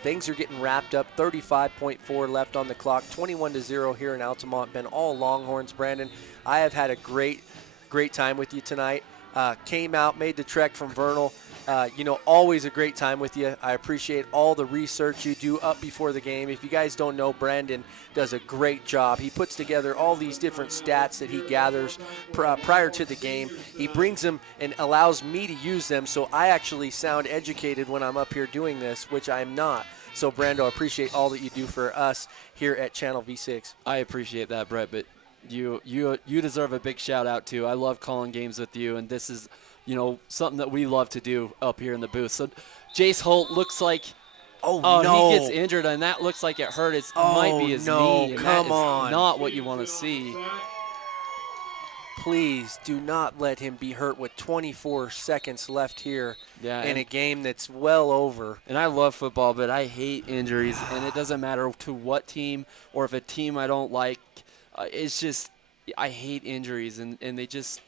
Things are getting wrapped up. 35.4 left on the clock. 21-0 here in Altamont. Been all Longhorns, Brandon. I have had a great time with you tonight. Came out, made the trek from Vernal. You know, always a great time with you. I appreciate all the research you do up before the game. If you guys don't know, Brandon does a great job. He puts together all these different stats that he gathers prior to the game. He brings them and allows me to use them, so I actually sound educated when I'm up here doing this, which I'm not. So, Brando, I appreciate all that you do for us here at Channel V6. I appreciate that, Brett, but you deserve a big shout out too. I love calling games with you, and this is, you know, something that we love to do up here in the booth. So Jace Holt looks like, no. He gets injured, and that looks like it hurt. It might be his knee, and come on. Not what you want to see. Please do not let him be hurt with 24 seconds left here in a game that's well over. And I love football, but I hate injuries, and it doesn't matter to what team or if a team I don't like. It's just, I hate injuries, and they just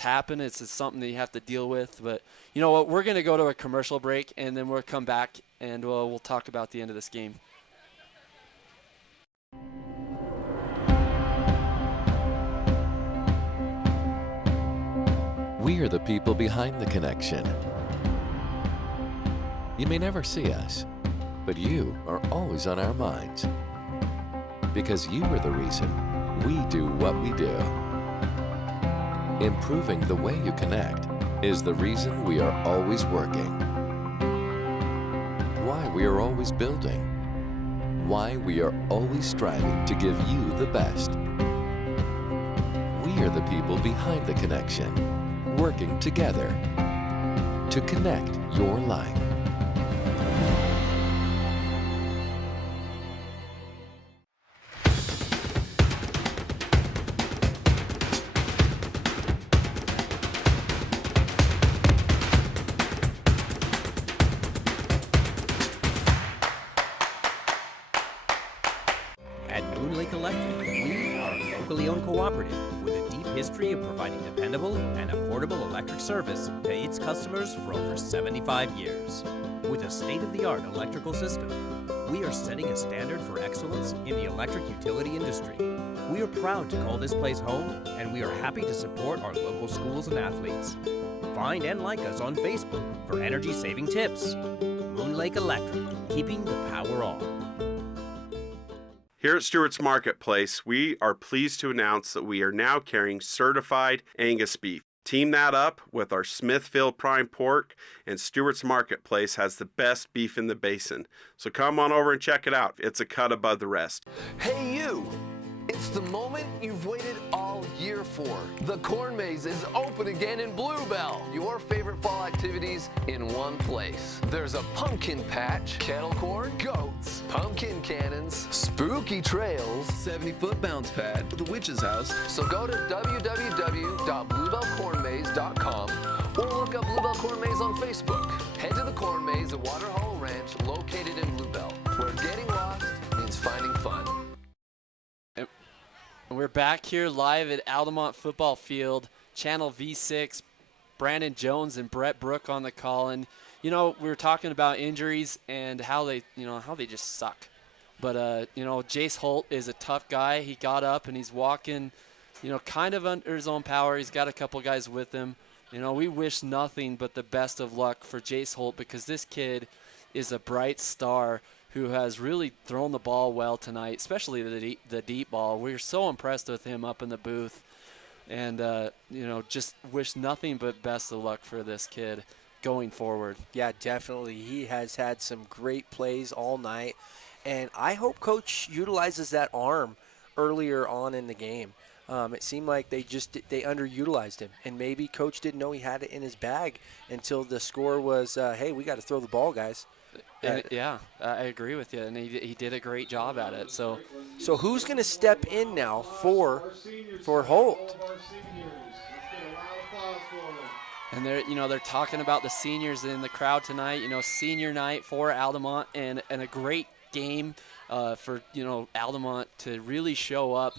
happen. It's something that you have to deal with. But you know what? We're going to go to a commercial break, and then we'll come back, and we'll talk about the end of this game. We are the people behind the connection. You may never see us, but you are always on our minds. Because you are the reason we do what we do. Improving the way you connect is the reason we are always working. Why we are always building. Why we are always striving to give you the best. We are the people behind the connection, working together to connect your life. At Moon Lake Electric, we are a locally owned cooperative with a deep history of providing dependable and affordable electric service to its customers for over 75 years. With a state-of-the-art electrical system, we are setting a standard for excellence in the electric utility industry. We are proud to call this place home, and we are happy to support our local schools and athletes. Find and like us on Facebook for energy-saving tips. Moon Lake Electric, keeping the power on. Here at Stewart's Marketplace, we are pleased to announce that we are now carrying certified Angus beef. Team that up with our Smithfield prime pork, and Stewart's Marketplace has the best beef in the basin. So come on over and check it out. It's a cut above the rest. Hey, you! It's the moment you've waited all year for. The Corn Maze is open again in Bluebell. Your favorite fall activities in one place. There's a pumpkin patch, kettle corn, goats, pumpkin cannons, spooky trails, 70-foot bounce pad, the witch's house. So go to www.bluebellcornmaze.com or look up Bluebell Corn Maze on Facebook. Head to the Corn Maze at Water Hollow Ranch, located in Bluebell, where getting lost means finding fun. We're back here live at Altamont Football Field, Channel V6, Brandon Jones and Brett Brook on the call. And, we were talking about injuries and how they just suck. But, Jace Holt is a tough guy. He got up and he's walking, kind of under his own power. He's got a couple guys with him. We wish nothing but the best of luck for Jace Holt because this kid is a bright star who has really thrown the ball well tonight, especially the deep ball. We're so impressed with him up in the booth. And, just wish nothing but best of luck for this kid going forward. Yeah, definitely. He has had some great plays all night. And I hope Coach utilizes that arm earlier on in the game. It seemed like they underutilized him. And maybe Coach didn't know he had it in his bag until the score was, hey, we got to throw the ball, guys. Yeah, I agree with you, and he did a great job at it. So who's going to step in now for Holt? And they're talking about the seniors in the crowd tonight. Senior night for Altamont, and a great game for Altamont to really show up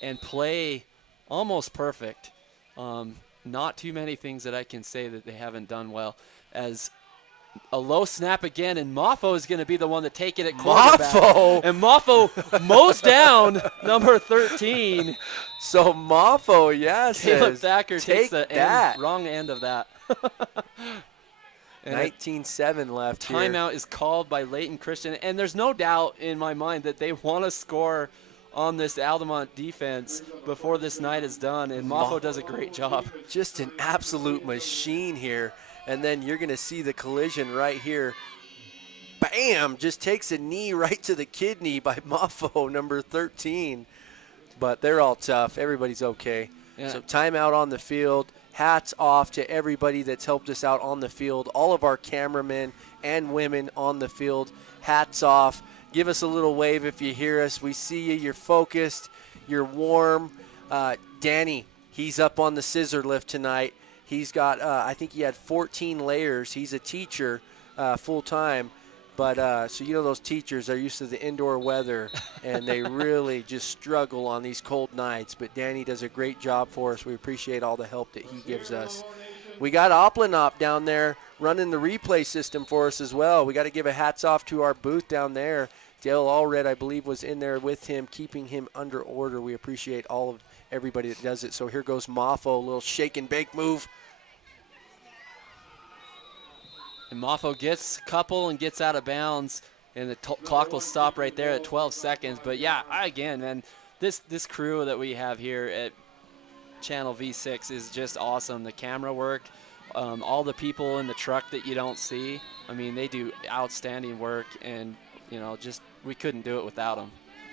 and play almost perfect. Not too many things that I can say that they haven't done well. As a low snap again, and Moffo is going to be the one to take it at quarterback. Moffo! And Moffo mows down number 13. So Moffo, yes. Caleb Thacker takes the wrong end of that. 19-7 left here. Timeout is called by Layton Christian, and there's no doubt in my mind that they want to score on this Altamont defense before this night is done, and Moffo does a great job. Just an absolute machine here. And then you're going to see the collision right here. Bam! Just takes a knee right to the kidney by Moffo, number 13. But they're all tough. Everybody's okay. Yeah. So timeout on the field. Hats off to everybody that's helped us out on the field. All of our cameramen and women on the field. Hats off. Give us a little wave if you hear us. We see you. You're focused. You're warm. Danny, he's up on the scissor lift tonight. He's got, I think he had 14 layers. He's a teacher full-time. But so those teachers are used to the indoor weather, and they really just struggle on these cold nights. But Danny does a great job for us. We appreciate all the help that he gives us. We got Oplanop down there running the replay system for us as well. We got to give a hats off to our booth down there. Dale Allred, I believe, was in there with him, keeping him under order. We appreciate all of everybody that does it. So here goes Moffo, a little shake and bake move. And Moffo gets a couple and gets out of bounds, and the clock will stop right there at 12 seconds. But, yeah, again, man, this crew that we have here at Channel V6 is just awesome. The camera work, all the people in the truck that you don't see, I mean, they do outstanding work, and, just we couldn't do it without them.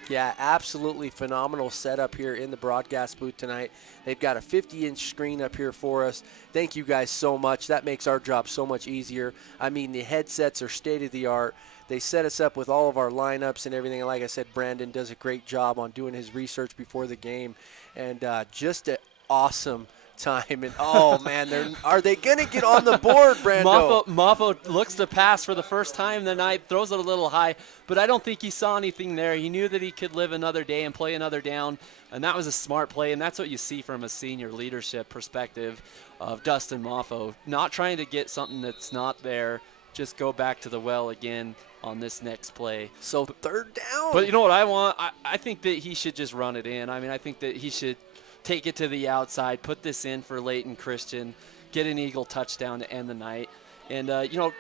Yeah, absolutely phenomenal setup here in the broadcast booth tonight. They've got a 50-inch screen up here for us. Thank you guys so much. That makes our job so much easier. I mean, the headsets are state-of-the-art. They set us up with all of our lineups and everything. And like I said, Brandon does a great job on doing his research before the game. And just an awesome time. And, oh, man, are they going to get on the board, Brando? Moffo looks to pass for the first time tonight, throws it a little high, but I don't think he saw anything there. He knew that he could live another day and play another down, and that was a smart play, and that's what you see from a senior leadership perspective of Dustin Moffo. Not trying to get something that's not there, just go back to the well again on this next play. So third down. But you know what I want? I think that he should just run it in. I mean, I think that he should take it to the outside, put this in for Layton Christian, get an Eagle touchdown to end the night. And,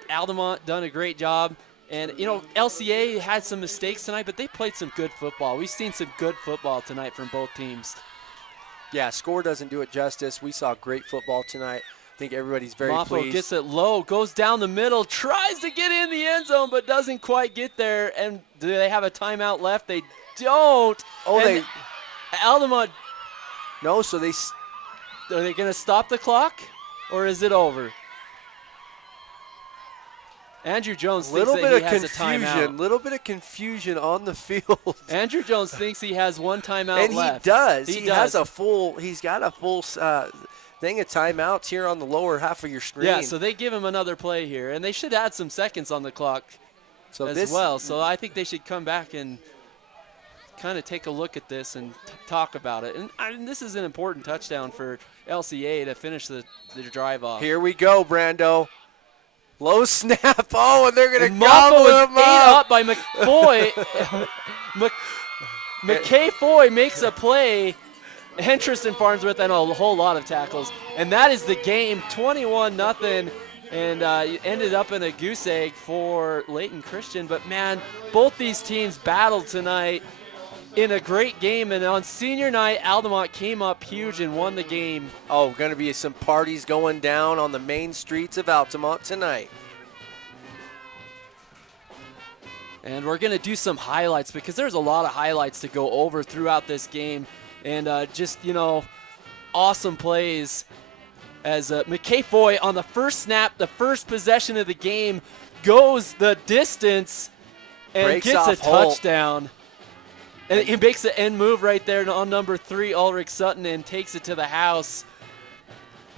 Altamont done a great job. And, LCA had some mistakes tonight, but they played some good football. We've seen some good football tonight from both teams. Yeah, score doesn't do it justice. We saw great football tonight. I think everybody's very pleased. Moffo gets it low, goes down the middle, tries to get in the end zone, but doesn't quite get there. And do they have a timeout left? They don't. Altamont, No, so are they going to stop the clock, or is it over? Andrew Jones thinks that he has a timeout. Little bit of confusion on the field. Andrew Jones thinks he has one timeout and left. He does. He has does. He's got a full thing of timeouts here on the lower half of your screen. Yeah, so they give him another play here, and they should add some seconds on the clock as well. So I think they should come back and kind of take a look at this and talk about it. And this is an important touchdown for LCA to finish the drive off. Here we go, Brando. Low snap. Oh, and they're going to Mofo gobble is him ate up. up by McFoy. McKay Foy makes a play. And Tristan Farnsworth and a whole lot of tackles. And that is the game, 21-0. And ended up in a goose egg for Layton Christian. But, man, both these teams battled tonight in a great game. And on senior night, Altamont came up huge and won the game. Oh, going to be some parties going down on the main streets of Altamont tonight. And we're going to do some highlights because there's a lot of highlights to go over throughout this game. And just, awesome plays as McKay Foy on the first snap, the first possession of the game, goes the distance and Breaks gets a off Holt. touchdown. And he makes the end move right there on number 3, Ulrich Sutton, and takes it to the house.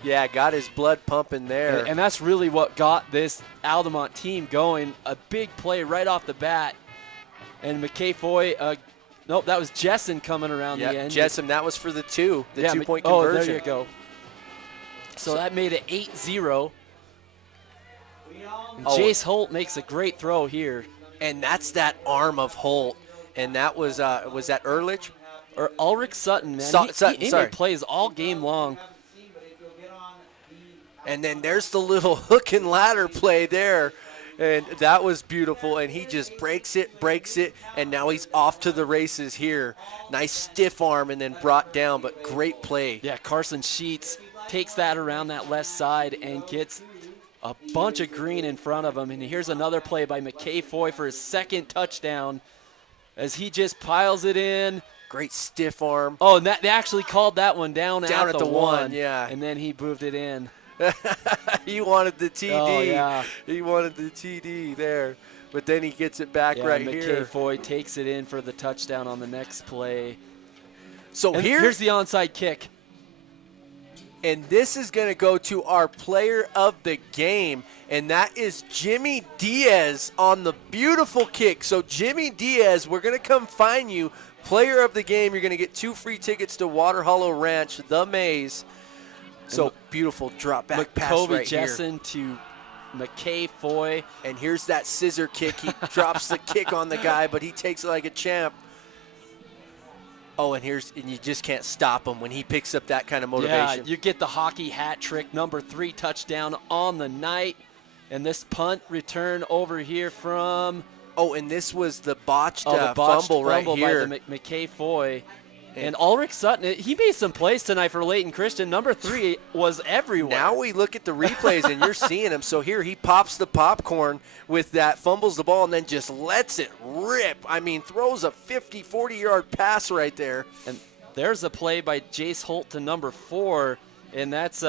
Yeah, got his blood pumping there. And that's really what got this Altamont team going. A big play right off the bat. And McKay Foy, nope, that was Jessen coming around the end. Jessen, that was for the 2-point conversion. Oh, there you go. So that made it 8-0. Jace Holt makes a great throw here. And that's that arm of Holt. And that was that Ehrlich? Or Ulrich Sutton, man. He made plays all game long. And then there's the little hook and ladder play there. And that was beautiful. And he just breaks it, and now he's off to the races here. Nice stiff arm and then brought down, but great play. Yeah, Carson Sheets takes that around that left side and gets a bunch of green in front of him. And here's another play by McKay Foy for his second touchdown as he just piles it in. Great stiff arm. Oh, and they actually called that one down at the 1. Yeah. And then he moved it in. He wanted the TD. Oh, yeah. He wanted the TD there. But then he gets it back right McKay here. Foy takes it in for the touchdown on the next play. So and here's the onside kick. And this is going to go to our player of the game, and that is Jimmy Diaz on the beautiful kick. So Jimmy Diaz, we're going to come find you. Player of the game, you're going to get 2 free tickets to Water Hollow Ranch, The Maze. So beautiful drop back pass right Jessen here. To McKay Foy. And here's that scissor kick. He drops the kick on the guy, but he takes it like a champ. Oh, and you just can't stop him when he picks up that kind of motivation. Yeah, you get the hockey hat trick, number 3 touchdown on the night. And this punt return over here from... Oh, and this was the botched fumble right here. By the McKay Foy. And Ulrich Sutton, he made some plays tonight for Layton Christian. Number 3 was everywhere. Now we look at the replays, and you're seeing him. So here he pops the popcorn with that, fumbles the ball, and then just lets it rip. I mean, throws a 50, 40-yard pass right there. And there's a play by Jace Holt to number 4, and that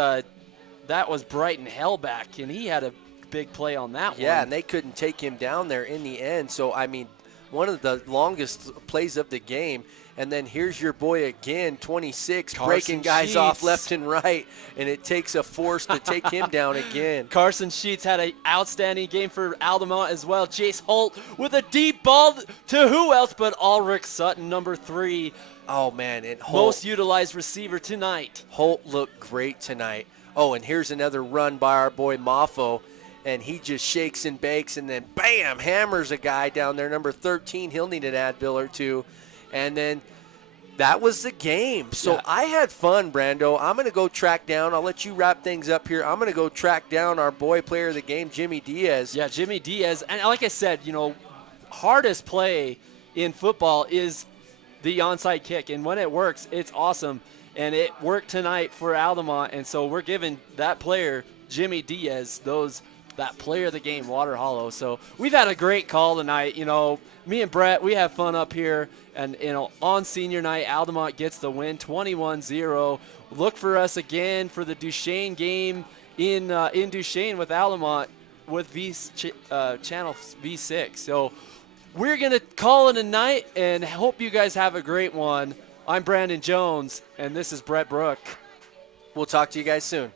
was Brighton Hellback, and he had a big play on that one. Yeah, and they couldn't take him down there in the end. So, I mean, one of the longest plays of the game. And then here's your boy again, 26, Carson breaking guys Sheets off left and right, and it takes a force to take him down again. Carson Sheets had an outstanding game for Altamont as well. Jace Holt with a deep ball to who else but Ulrich Sutton, number 3. Oh, man. And Holt, most utilized receiver tonight. Holt looked great tonight. Oh, and here's another run by our boy Mofo, and he just shakes and bakes and then, bam, hammers a guy down there, number 13. He'll need an Advil or 2. And then that was the game. So yeah. I had fun, Brando. I'm going to go track down. I'll let you wrap things up here. I'm going to go track down our boy player of the game, Jimmy Diaz. Yeah, Jimmy Diaz. And like I said, hardest play in football is the onside kick. And when it works, it's awesome. And it worked tonight for Altamont. And so we're giving that player, Jimmy Diaz, those that player of the game, Water Hollow. So we've had a great call tonight. You know, me and Brett, we have fun up here. And, you know, on senior night, Altamont gets the win 21-0. Look for us again for the Duchesne game in Duchesne with Altamont with Channel V6. So we're going to call it a night and hope you guys have a great one. I'm Brandon Jones, and this is Brett Brook. We'll talk to you guys soon.